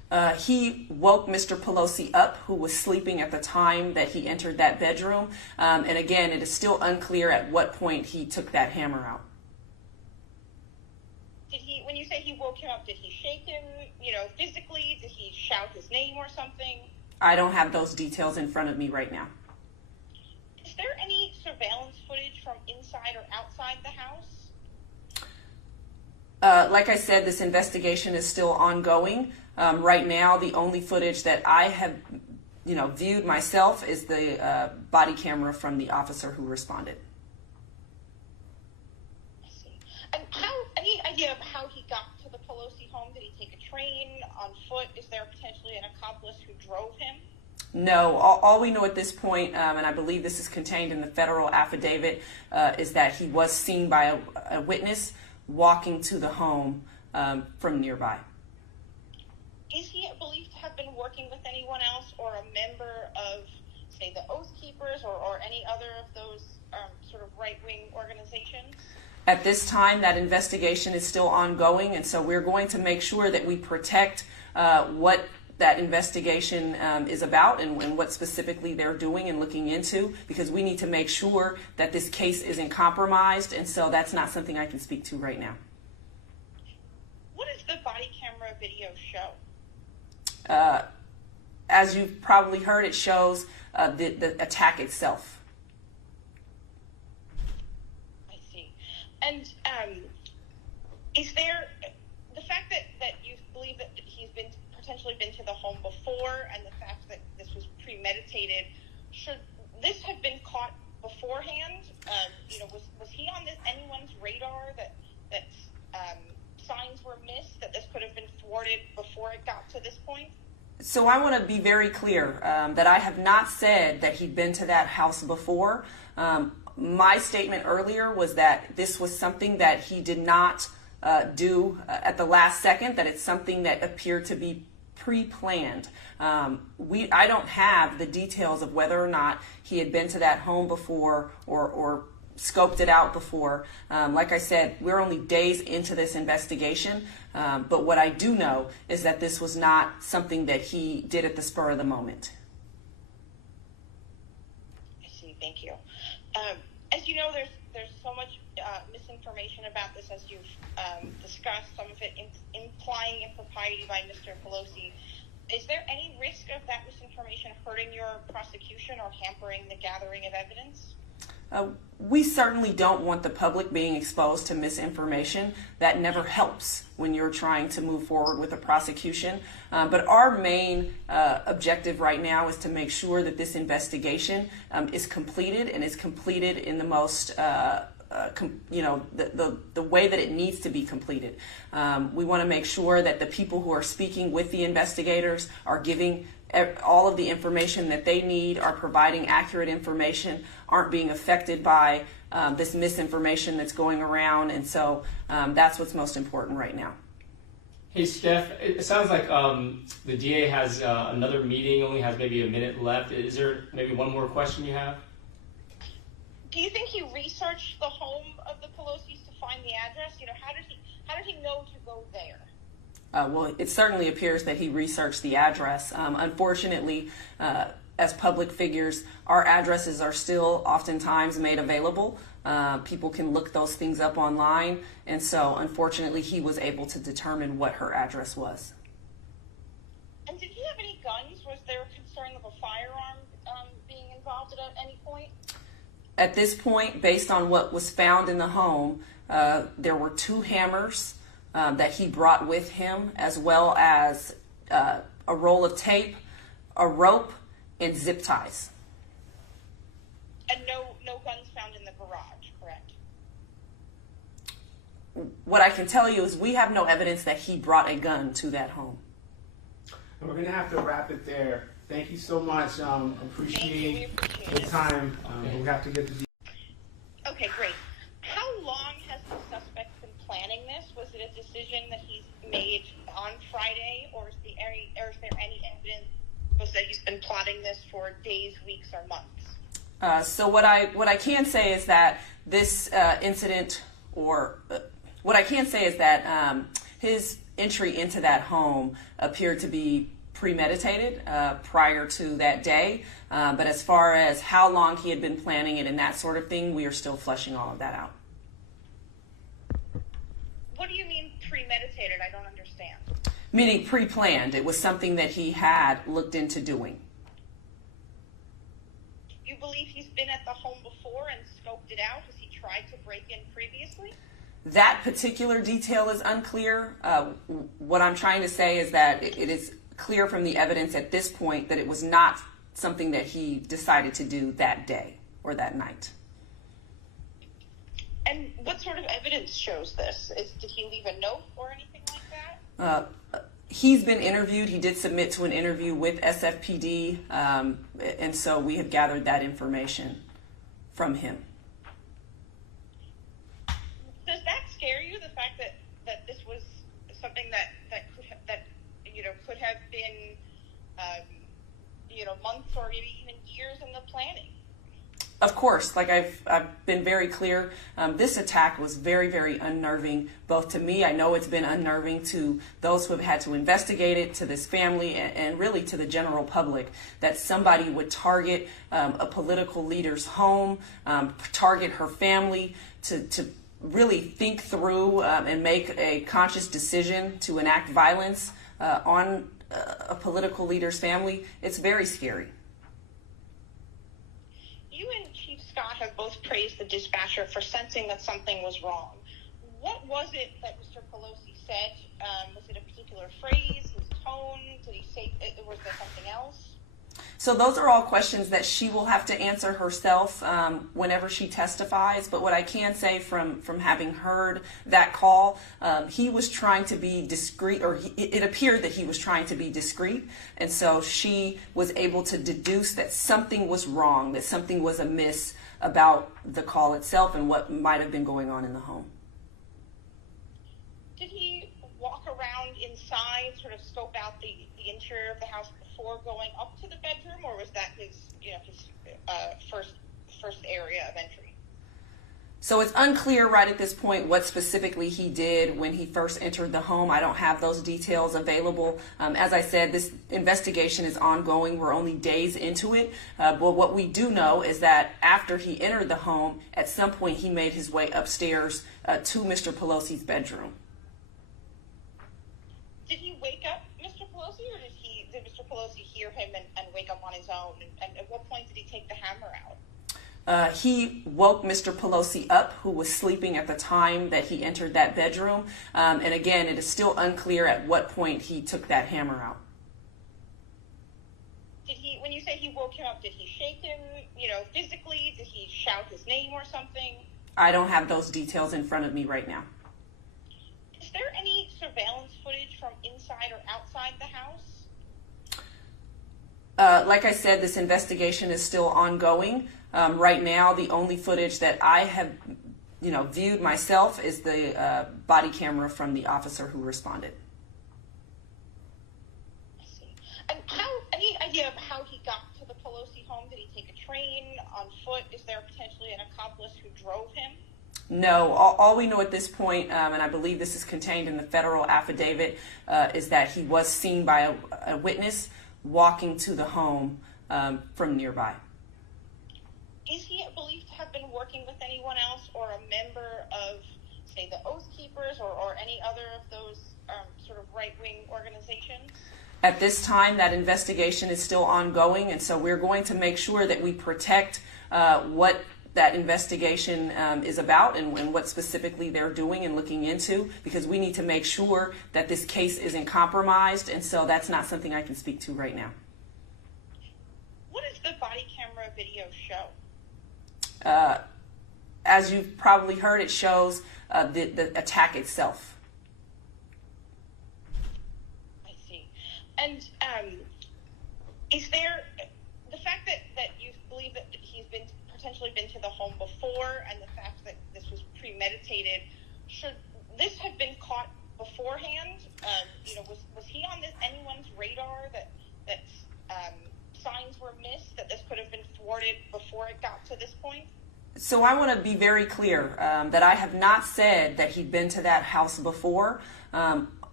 He woke Mr. Pelosi up, who was sleeping at the time that he entered that bedroom. And again, it is still unclear at what point he took that hammer out. Did he, when you say he woke him up, did he shake him, physically? Did he shout his name or something? I don't have those details in front of me right now. Is there any surveillance footage from inside or outside the house? Like I said, this investigation is still ongoing. Right now, the only footage that I have, viewed myself is the body camera from the officer who responded. I see. And any idea of how he got to the Pelosi home? Did he take a train, on foot? Is there potentially an accomplice who drove him? No, all we know at this point, and I believe this is contained in the federal affidavit, is that he was seen by a witness walking to the home from nearby. Is he believed to have been working with anyone else or a member of, say, the Oath Keepers or any other of those sort of right-wing organizations? At this time, that investigation is still ongoing, and so we're going to make sure that we protect what that investigation is about and what specifically they're doing and looking into, because we need to make sure that this case isn't compromised, and so that's not something I can speak to right now. What does the body camera video show? As you've probably heard, it shows the attack itself. I see. And is there the fact that you believe that he's potentially been to the home before, and the fact that this was premeditated, should this have been caught beforehand? Was he on anyone's radar that signs were missed, that this could have been thwarted before it got to this point? So I want to be very clear that I have not said that he'd been to that house before. My statement earlier was that this was something that he did not do at the last second, that it's something that appeared to be pre-planned. I don't have the details of whether or not he had been to that home before or scoped it out before. Like I said, we're only days into this investigation, but what I do know is that this was not something that he did at the spur of the moment. I see, thank you. As you know, there's so much misinformation about this, as you've discussed, some of it implying impropriety by Mr. Pelosi. Is there any risk of that misinformation hurting your prosecution or hampering the gathering of evidence? We certainly don't want the public being exposed to misinformation. That never helps when you're trying to move forward with a prosecution. But our main objective right now is to make sure that this investigation is completed, and is completed in the most the way that it needs to be completed. We want to make sure that the people who are speaking with the investigators are giving all of the information that they need, are providing accurate information, aren't being affected by this misinformation that's going around, and so that's what's most important right now. Hey, Steph, it sounds like the DA has another meeting, only has maybe a minute left. Is there maybe one more question you have? Do you think he researched the home of the Pelosi's to find the address? How did he know to go there? Well, it certainly appears that he researched the address. Unfortunately, as public figures, our addresses are still oftentimes made available. People can look those things up online, and so unfortunately he was able to determine what her address was. And did he have any guns? Was there a concern of a firearm being involved at any point? At this point, based on what was found in the home, there were 2 hammers that he brought with him, as well as a roll of tape, a rope, and zip ties. And no guns found in the garage, correct? What I can tell you is we have no evidence that he brought a gun to that home. And we're going to have to wrap it there. Thank you so much. Appreciate the time. We have to get the... Okay, great. How long has the suspect been planning this? Was it a decision that he's made on Friday, or is there any evidence that he's been plotting this for days, weeks, or months? So what I can say is that this incident, or what I can say is that his entry into that home appeared to be premeditated prior to that day. But as far as how long he had been planning it and that sort of thing, we are still fleshing all of that out. What do you mean premeditated? I don't understand. Meaning pre-planned. It was something that he had looked into doing. You believe he's been at the home before and scoped it out? Has he tried to break in previously? That particular detail is unclear. What I'm trying to say is that it is clear from the evidence at this point that it was not something that he decided to do that day or that night. And what sort of evidence shows this? Did he leave a note or anything like that? He's been interviewed. He did submit to an interview with SFPD, and so we have gathered that information from him. Does that scare you, the fact that this was something that could have been months or maybe even years in the planning? Of course, like I've been very clear, this attack was very, very unnerving, both to me. I know it's been unnerving to those who have had to investigate it, to this family, and really to the general public, that somebody would target a political leader's home, target her family, to really think through and make a conscious decision to enact violence on a political leader's family. It's very scary. You and Chief Scott have both praised the dispatcher for sensing that something was wrong. What was it that Mr. Pelosi said? Was it a particular phrase, his tone? Did he say, was there something else? So those are all questions that she will have to answer herself whenever she testifies. But what I can say from having heard that call, he was trying to be discreet, or it appeared that he was trying to be discreet. And so she was able to deduce that something was wrong, that something was amiss about the call itself and what might have been going on in the home. Did he walk around inside, sort of scope out the interior of the house before going up to the bedroom, or was that his first area of entry? So it's unclear right at this point what specifically he did when he first entered the home. I don't have those details available. As I said, this investigation is ongoing. We're only days into it. But what we do know is that after he entered the home, at some point he made his way upstairs to Mr. Pelosi's bedroom. Did he wake up Mr. Pelosi, or did Mr. Pelosi hear him and wake up on his own? And at what point did he take the hammer out? He woke Mr. Pelosi up, who was sleeping at the time that he entered that bedroom. And again, it is still unclear at what point he took that hammer out. Did he, when you say he woke him up, did he shake him, physically? Did he shout his name or something? I don't have those details in front of me right now. Is there any surveillance footage from inside or outside the house? Like I said, this investigation is still ongoing. Right now, the only footage that I have, viewed myself is the body camera from the officer who responded. I see. And any idea of how he got to the Pelosi home? Did he take a train, on foot? Is there potentially an accomplice who drove him? No, all we know at this point, and I believe this is contained in the federal affidavit, is that he was seen by a witness walking to the home from nearby. Is he believed to have been working with anyone else or a member of, say, the Oath Keepers or any other of those sort of right-wing organizations? At this time, that investigation is still ongoing, and so we're going to make sure that we protect what that investigation is about and what specifically they're doing and looking into, because we need to make sure that this case isn't compromised, and so that's not something I can speak to right now. What does the body camera video show? As you've probably heard, it shows the attack itself. I see. And is there the fact that you believe that he's potentially been to the home before, and the fact that this was premeditated, should this have been caught beforehand? Was he on anyone's radar that signs were missed, that this could have been thwarted before it got to this point? So I want to be very clear that I have not said that he'd been to that house before.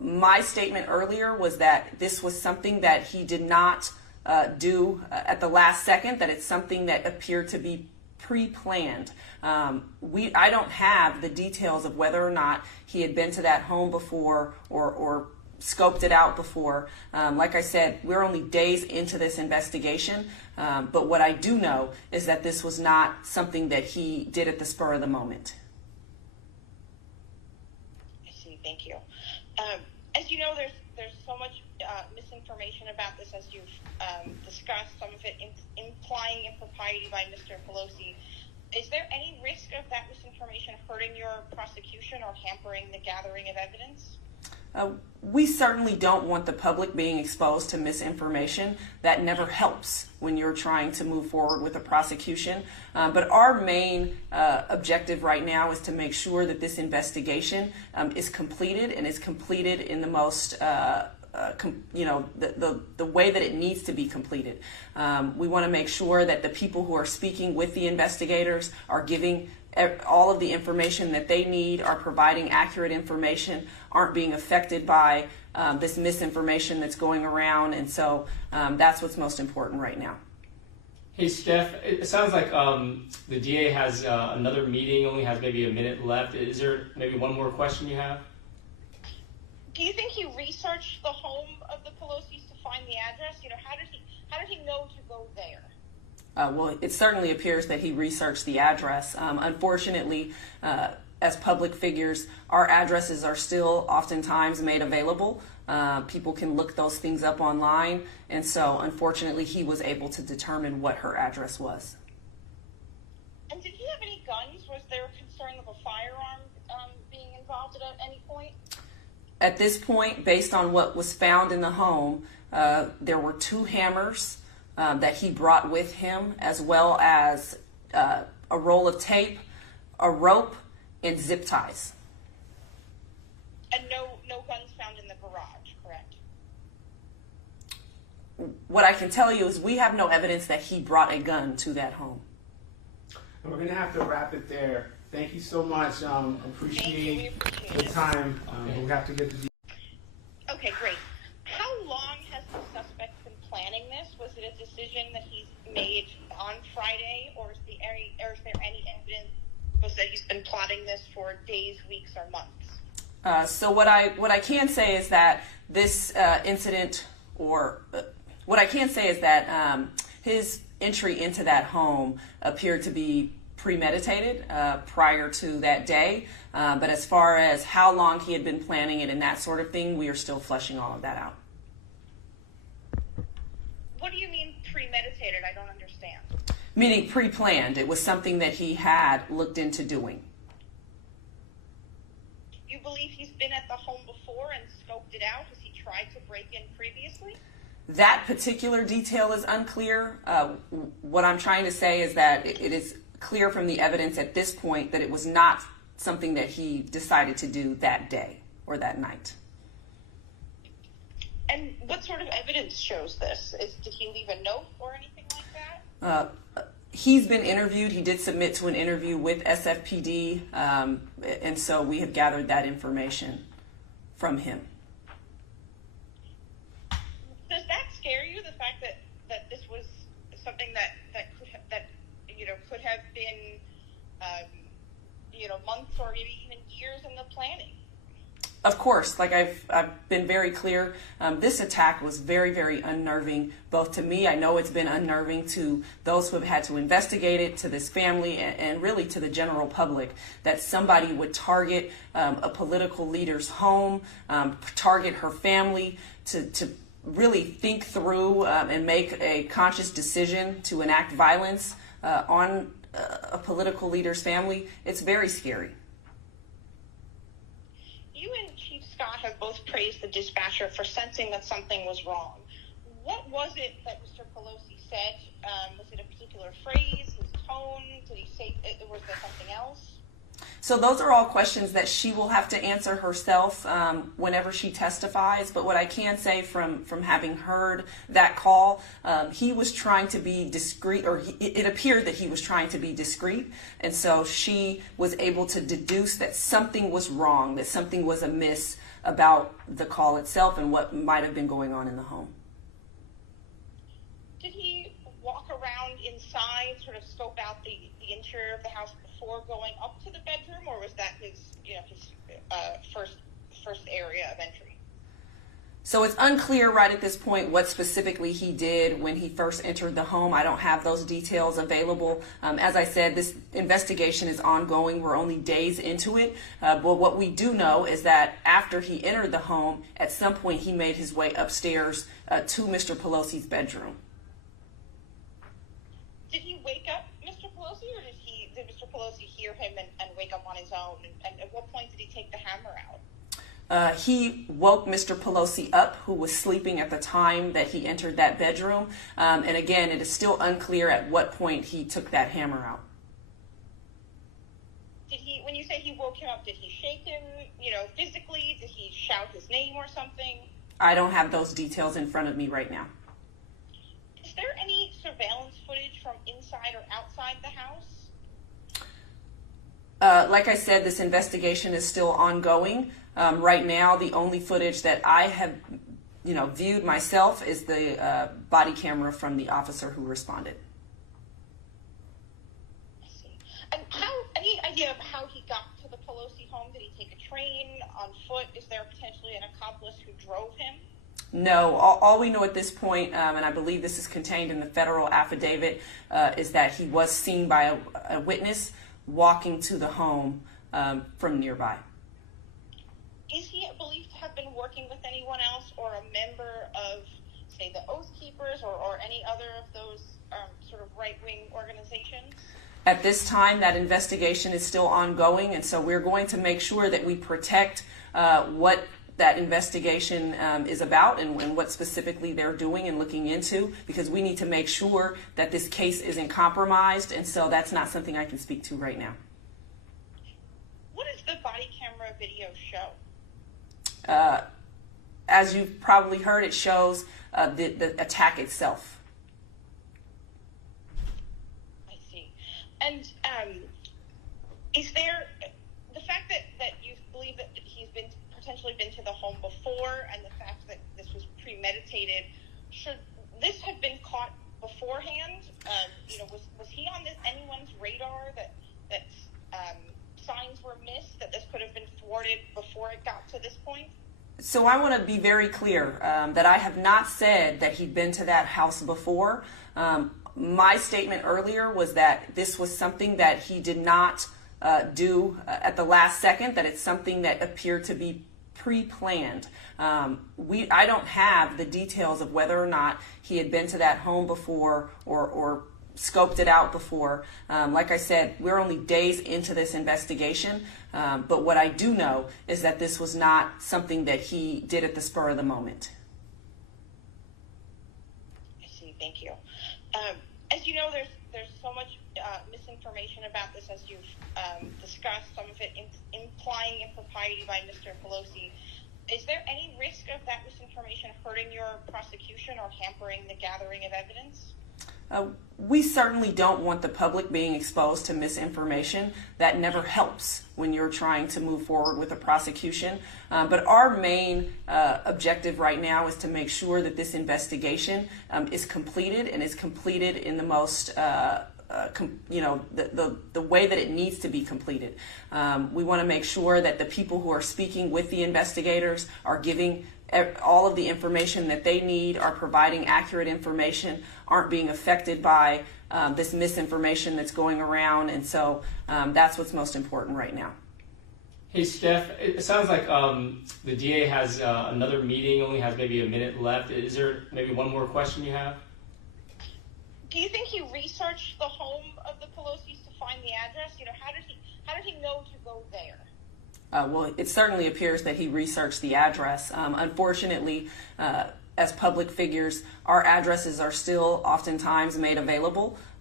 my statement earlier was that this was something that he did not do at the last second, that it's something that appeared to be pre-planned. I don't have the details of whether or not he had been to that home before or scoped it out before. Like I said, we're only days into this investigation, but what I do know is that this was not something that he did at the spur of the moment. I see, thank you. As you know, there's so much misinformation about this, as you've discussed, some of it implying impropriety by Mr. Pelosi. Is there any risk of that misinformation hurting your prosecution or hampering the gathering of evidence? We certainly don't want the public being exposed to misinformation. That never helps when you're trying to move forward with a prosecution. But our main objective right now is to make sure that this investigation is completed, and is completed in the most the way that it needs to be completed. We want to make sure that the people who are speaking with the investigators are giving all of the information that they need, are providing accurate information, aren't being affected by this misinformation that's going around. And so that's what's most important right now. Hey, Steph, it sounds like the DA has another meeting, only has maybe a minute left. Is there maybe one more question you have? Do you think he researched the home of the Pelosi's to find the address? You know, how did he know to go there? Well, it certainly appears that he researched the address. Unfortunately, as public figures, our addresses are still oftentimes made available. People can look those things up online, and so unfortunately he was able to determine what her address was. And did he have any guns? Was there a concern of a firearm being involved at any point? At this point, based on what was found in the home, there were 2 hammers that he brought with him, as well as a roll of tape, a rope, and zip ties. And no guns found in the garage, correct? What I can tell you is we have no evidence that he brought a gun to that home. We're going to have to wrap it there. Thank you so much. Appreciate the time. We'll have to get the... Okay, great. How long has the suspect been planning this? Was it a decision that he's made on Friday, or is there any evidence that he's been plotting this for days, weeks, or months? So what I can say is that this incident, what I can say is that his entry into that home appeared to be premeditated prior to that day. But as far as how long he had been planning it and that sort of thing, we are still fleshing all of that out. What do you mean premeditated? I don't understand. Meaning pre-planned. It was something that he had looked into doing. You believe he's been at the home before and scoped it out? Has he tried to break in previously? That particular detail is unclear. What I'm trying to say is that it is clear from the evidence at this point that it was not something that he decided to do that day or that night. And what sort of evidence shows this? Did he leave a note or anything like that? He's been interviewed. He did submit to an interview with SFPD, and so we have gathered that information from him. Does that scare you, the fact that this was something that could have been months or maybe even years in the planning? Of course, like I've been very clear, this attack was very, very unnerving, both to me. I know it's been unnerving to those who have had to investigate it, to this family, and really to the general public, that somebody would target a political leader's home, target her family, to really think through and make a conscious decision to enact violence on a political leader's family. It's very scary. You and Chief Scott have both praised the dispatcher for sensing that something was wrong. What was it that Mr. Pelosi said? Was it a particular phrase, his tone? Did he say, was there something else? So those are all questions that she will have to answer herself whenever she testifies. But what I can say from having heard that call, he was trying to be discreet, or it appeared that he was trying to be discreet. And so she was able to deduce that something was wrong, that something was amiss about the call itself and what might have been going on in the home. Did he walk around inside, sort of scope out the interior of the house before going up to the bedroom, or was that his first area of entry? So it's unclear right at this point what specifically he did when he first entered the home. I don't have those details available. As I said, this investigation is ongoing. We're only days into it. But what we do know is that after he entered the home, at some point he made his way upstairs to Mr. Pelosi's bedroom. Did he wake up Mr. Pelosi, or did Mr. Pelosi hear him and wake up on his own? And at what point did he take the hammer out? He woke Mr. Pelosi up, who was sleeping at the time that he entered that bedroom. And again, it is still unclear at what point he took that hammer out. Did he, when you say he woke him up, did he shake him, physically? Did he shout his name or something? I don't have those details in front of me right now. Is there any surveillance footage from inside or outside the house? Like I said, this investigation is still ongoing. Right now, the only footage that I have, viewed myself is the body camera from the officer who responded. I see. And any idea of how he got to the Pelosi home? Did he take a train, on foot? Is there potentially an accomplice who drove him? No, all we know at this point, and I believe this is contained in the federal affidavit, is that he was seen by a witness walking to the home from nearby. Is he believed to have been working with anyone else, or a member of, say, the Oath Keepers, or any other of those sort of right-wing organizations? At this time, that investigation is still ongoing, and so we're going to make sure that we protect what that investigation is about and what specifically they're doing and looking into, because we need to make sure that this case isn't compromised, and so that's not something I can speak to right now. What does the body camera video show? As you've probably heard, it shows the attack itself. I see. And is there the fact that you believe that he's potentially been to the home before, and the fact that this was premeditated, should this have been caught beforehand? Was he on anyone's radar that signs were missed, that this could have been thwarted before it got to this point? So I want to be very clear that I have not said that he'd been to that house before. My statement earlier was that this was something that he did not do at the last second, that it's something that appeared to be pre-planned. I don't have the details of whether or not he had been to that home before or scoped it out before. Like I said, we're only days into this investigation, but what I do know is that this was not something that he did at the spur of the moment. I see, thank you. As you know, there's so much misinformation about this, as you've discussed, some of it implying impropriety by Mr. Pelosi. Is there any risk of that misinformation hurting your prosecution or hampering the gathering of evidence? We certainly don't want the public being exposed to misinformation. That never helps when you're trying to move forward with a prosecution. But our main objective right now is to make sure that this investigation is completed, and is completed in the most the way that it needs to be completed. We want to make sure that the people who are speaking with the investigators are giving all of the information that they need, are providing accurate information, aren't being affected by this misinformation that's going around, and so that's what's most important right now. Hey, Steph, it sounds like the DA has another meeting, only has maybe a minute left. Is there maybe one more question you have? Do you think he researched the home of the Pelosi's to find the address? How did he know to go there? Well, it certainly appears that he researched the address. Unfortunately, as public figures, our addresses are still oftentimes made available.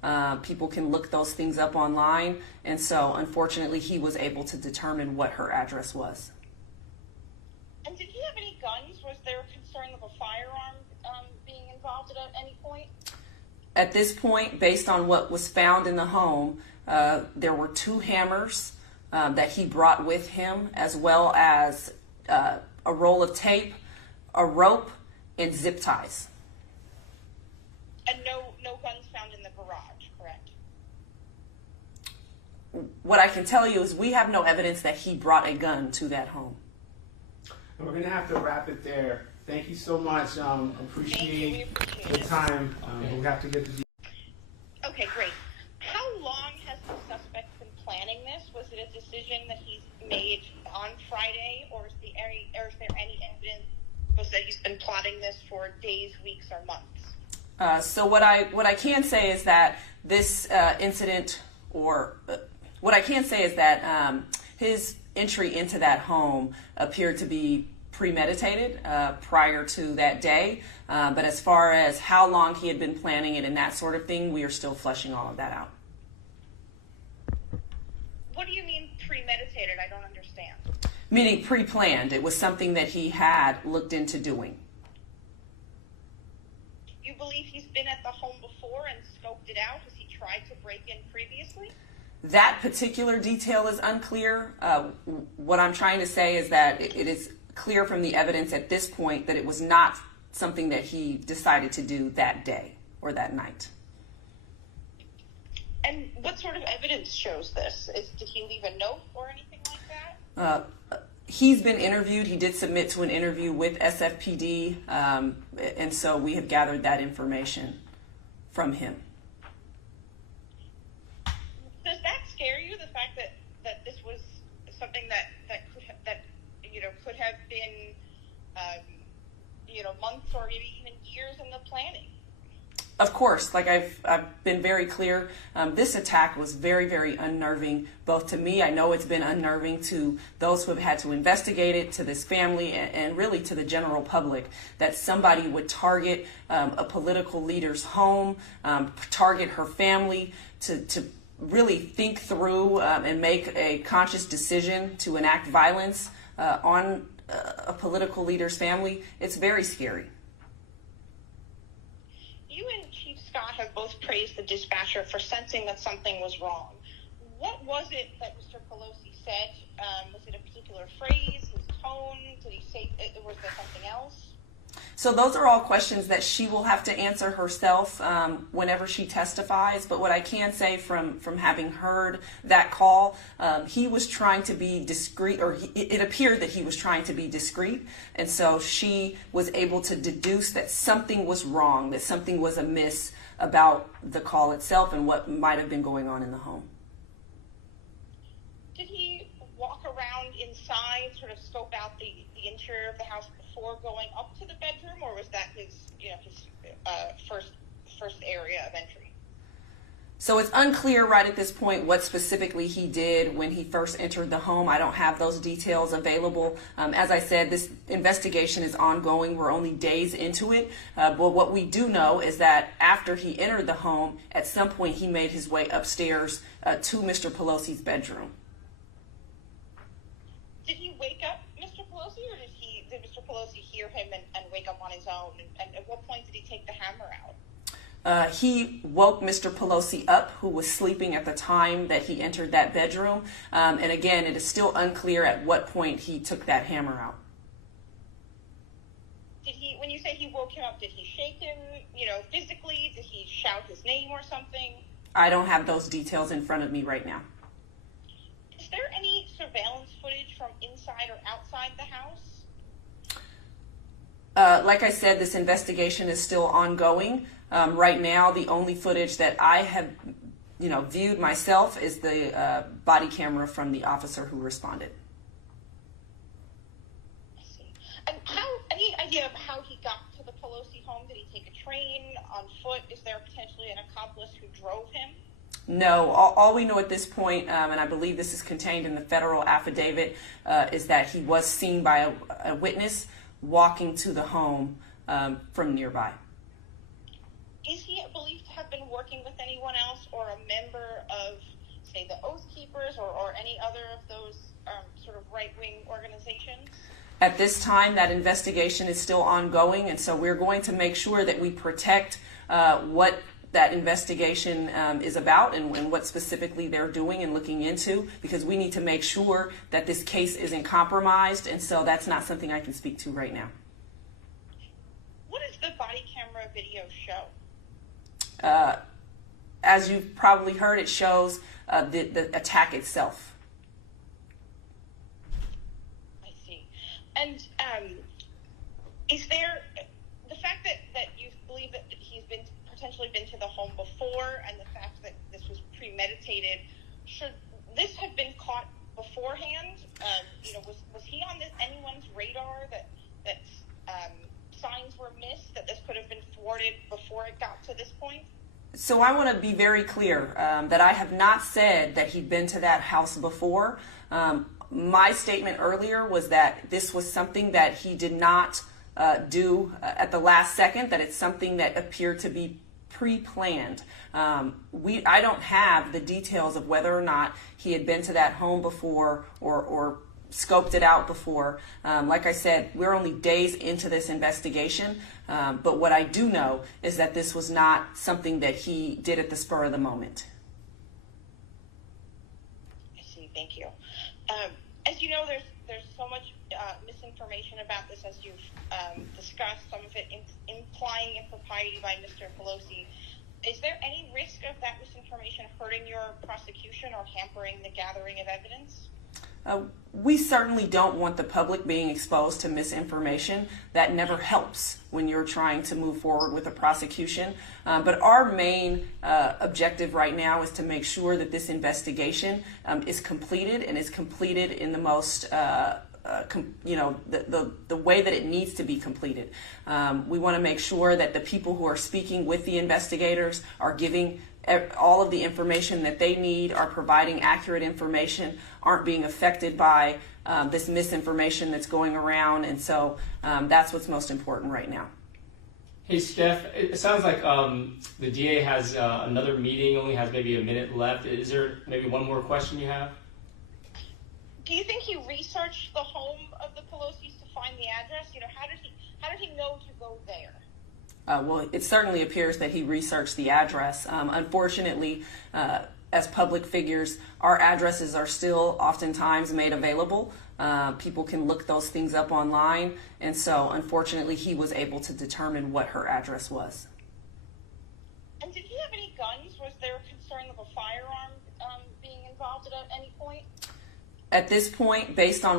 People can look those things up online, and so unfortunately he was able to determine what her address was. And did he have any guns? Was there a concern of a firearm being involved at any point? At this point, based on what was found in the home, there were 2 hammers that he brought with him, as well as a roll of tape, a rope, and zip ties. And no guns found in the garage, correct? What I can tell you is we have no evidence that he brought a gun to that home. And we're going to have to wrap it there. Thank you so much. Appreciate the time. We'll have to get the... Okay, great. How long has the suspect been planning this? Was it a decision that he's made on Friday, or is there any evidence that he's been plotting this for days, weeks, or months? So what I can say is that this incident, or what I can say is that his entry into that home appeared to be premeditated prior to that day. But as far as how long he had been planning it and that sort of thing, we are still fleshing all of that out. What do you mean premeditated? I don't understand. Meaning pre-planned. It was something that he had looked into doing. You believe he's been at the home before and scoped it out? Has he tried to break in previously? That particular detail is unclear. What I'm trying to say is that it is clear from the evidence at this point that it was not something that he decided to do that day or that night. And what sort of evidence shows this? Did he leave a note or anything like that? He's been interviewed. He did submit to an interview with SFPD, and so we have gathered that information from him. Does that scare you, the fact that this was something that could have been months or maybe even years in the planning? Of course, like I've been very clear, this attack was very, very unnerving, both to me. I know it's been unnerving to those who have had to investigate it, to this family, and really to the general public, that somebody would target a political leader's home, target her family, to really think through and make a conscious decision to enact violence on a political leader's family. It's very scary. You and Chief Scott have both praised the dispatcher for sensing that something was wrong. What was it that Mr. Pelosi said? Was it a particular phrase, his tone? Did he say, was there something else? So those are all questions that she will have to answer herself whenever she testifies. But what I can say from having heard that call, he was trying to be discreet, or it appeared that he was trying to be discreet. And so she was able to deduce that something was wrong, that something was amiss about the call itself and what might have been going on in the home. Did he walk around inside, sort of scope out the interior of the house before going up to the bedroom, or was that his first area of entry? So it's unclear right at this point what specifically he did when he first entered the home. I don't have those details available. As I said, this investigation is ongoing. We're only days into it. But what we do know is that after he entered the home, at some point he made his way upstairs to Mr. Pelosi's bedroom. Did he wake up Mr. Pelosi, or did Mr. Pelosi hear him and wake up on his own? And at what point did he take the hammer out? He woke Mr. Pelosi up, who was sleeping at the time that he entered that bedroom. And again, it is still unclear at what point he took that hammer out. Did he, when you say he woke him up, did he shake him, physically? Did he shout his name or something? I don't have those details in front of me right now. Is there any surveillance footage from inside or outside the house? Like I said, this investigation is still ongoing. Right now, the only footage that I have, viewed myself is the body camera from the officer who responded. I see. And any idea of how he got to the Pelosi home? Did he take a train, on foot? Is there potentially an accomplice who drove him? No, all we know at this point, and I believe this is contained in the federal affidavit, is that he was seen by a witness walking to the home from nearby. Is he believed to have been working with anyone else or a member of, say, the Oath Keepers or any other of those sort of right-wing organizations? At this time, that investigation is still ongoing, and so we're going to make sure that we protect what that investigation is about and what specifically they're doing and looking into, because we need to make sure that this case isn't compromised, and so that's not something I can speak to right now. What does the body camera video show? As you've probably heard, it shows the attack itself. I see. And is there the fact that you believe that he's potentially been to the home before, and the fact that this was premeditated, should this have been caught beforehand? Was he on anyone's radar that signs were missed, that this could have been thwarted before it got to this point? So I want to be very clear that I have not said that he'd been to that house before. My statement earlier was that this was something that he did not do at the last second, that it's something that appeared to be pre-planned. I don't have the details of whether or not he had been to that home before or scoped it out before. Like I said, we're only days into this investigation, but what I do know is that this was not something that he did at the spur of the moment. I see, thank you. As you know, there's so much misinformation about this, as you've discussed, some of it implying impropriety by Mr. Pelosi. Is there any risk of that misinformation hurting your prosecution or hampering the gathering of evidence? We certainly don't want the public being exposed to misinformation. That never helps when you're trying to move forward with a prosecution. But our main objective right now is to make sure that this investigation is completed, and is completed in the most the way that it needs to be completed. We want to make sure that the people who are speaking with the investigators are giving all of the information that they need, are providing accurate information, aren't being affected by this misinformation that's going around, and so that's what's most important right now. Hey, Steph, it sounds like the DA has another meeting, only has maybe a minute left. Is there maybe one more question you have? Do you think he researched the home of the Pelosi's to find the address? How did he know to go there? Well, it certainly appears that he researched the address. Unfortunately, as public figures, our addresses are still oftentimes made available. People can look those things up online, and so unfortunately he was able to determine what her address was. And did he have any guns? Was there a concern of a firearm being involved at any point? At this point, based on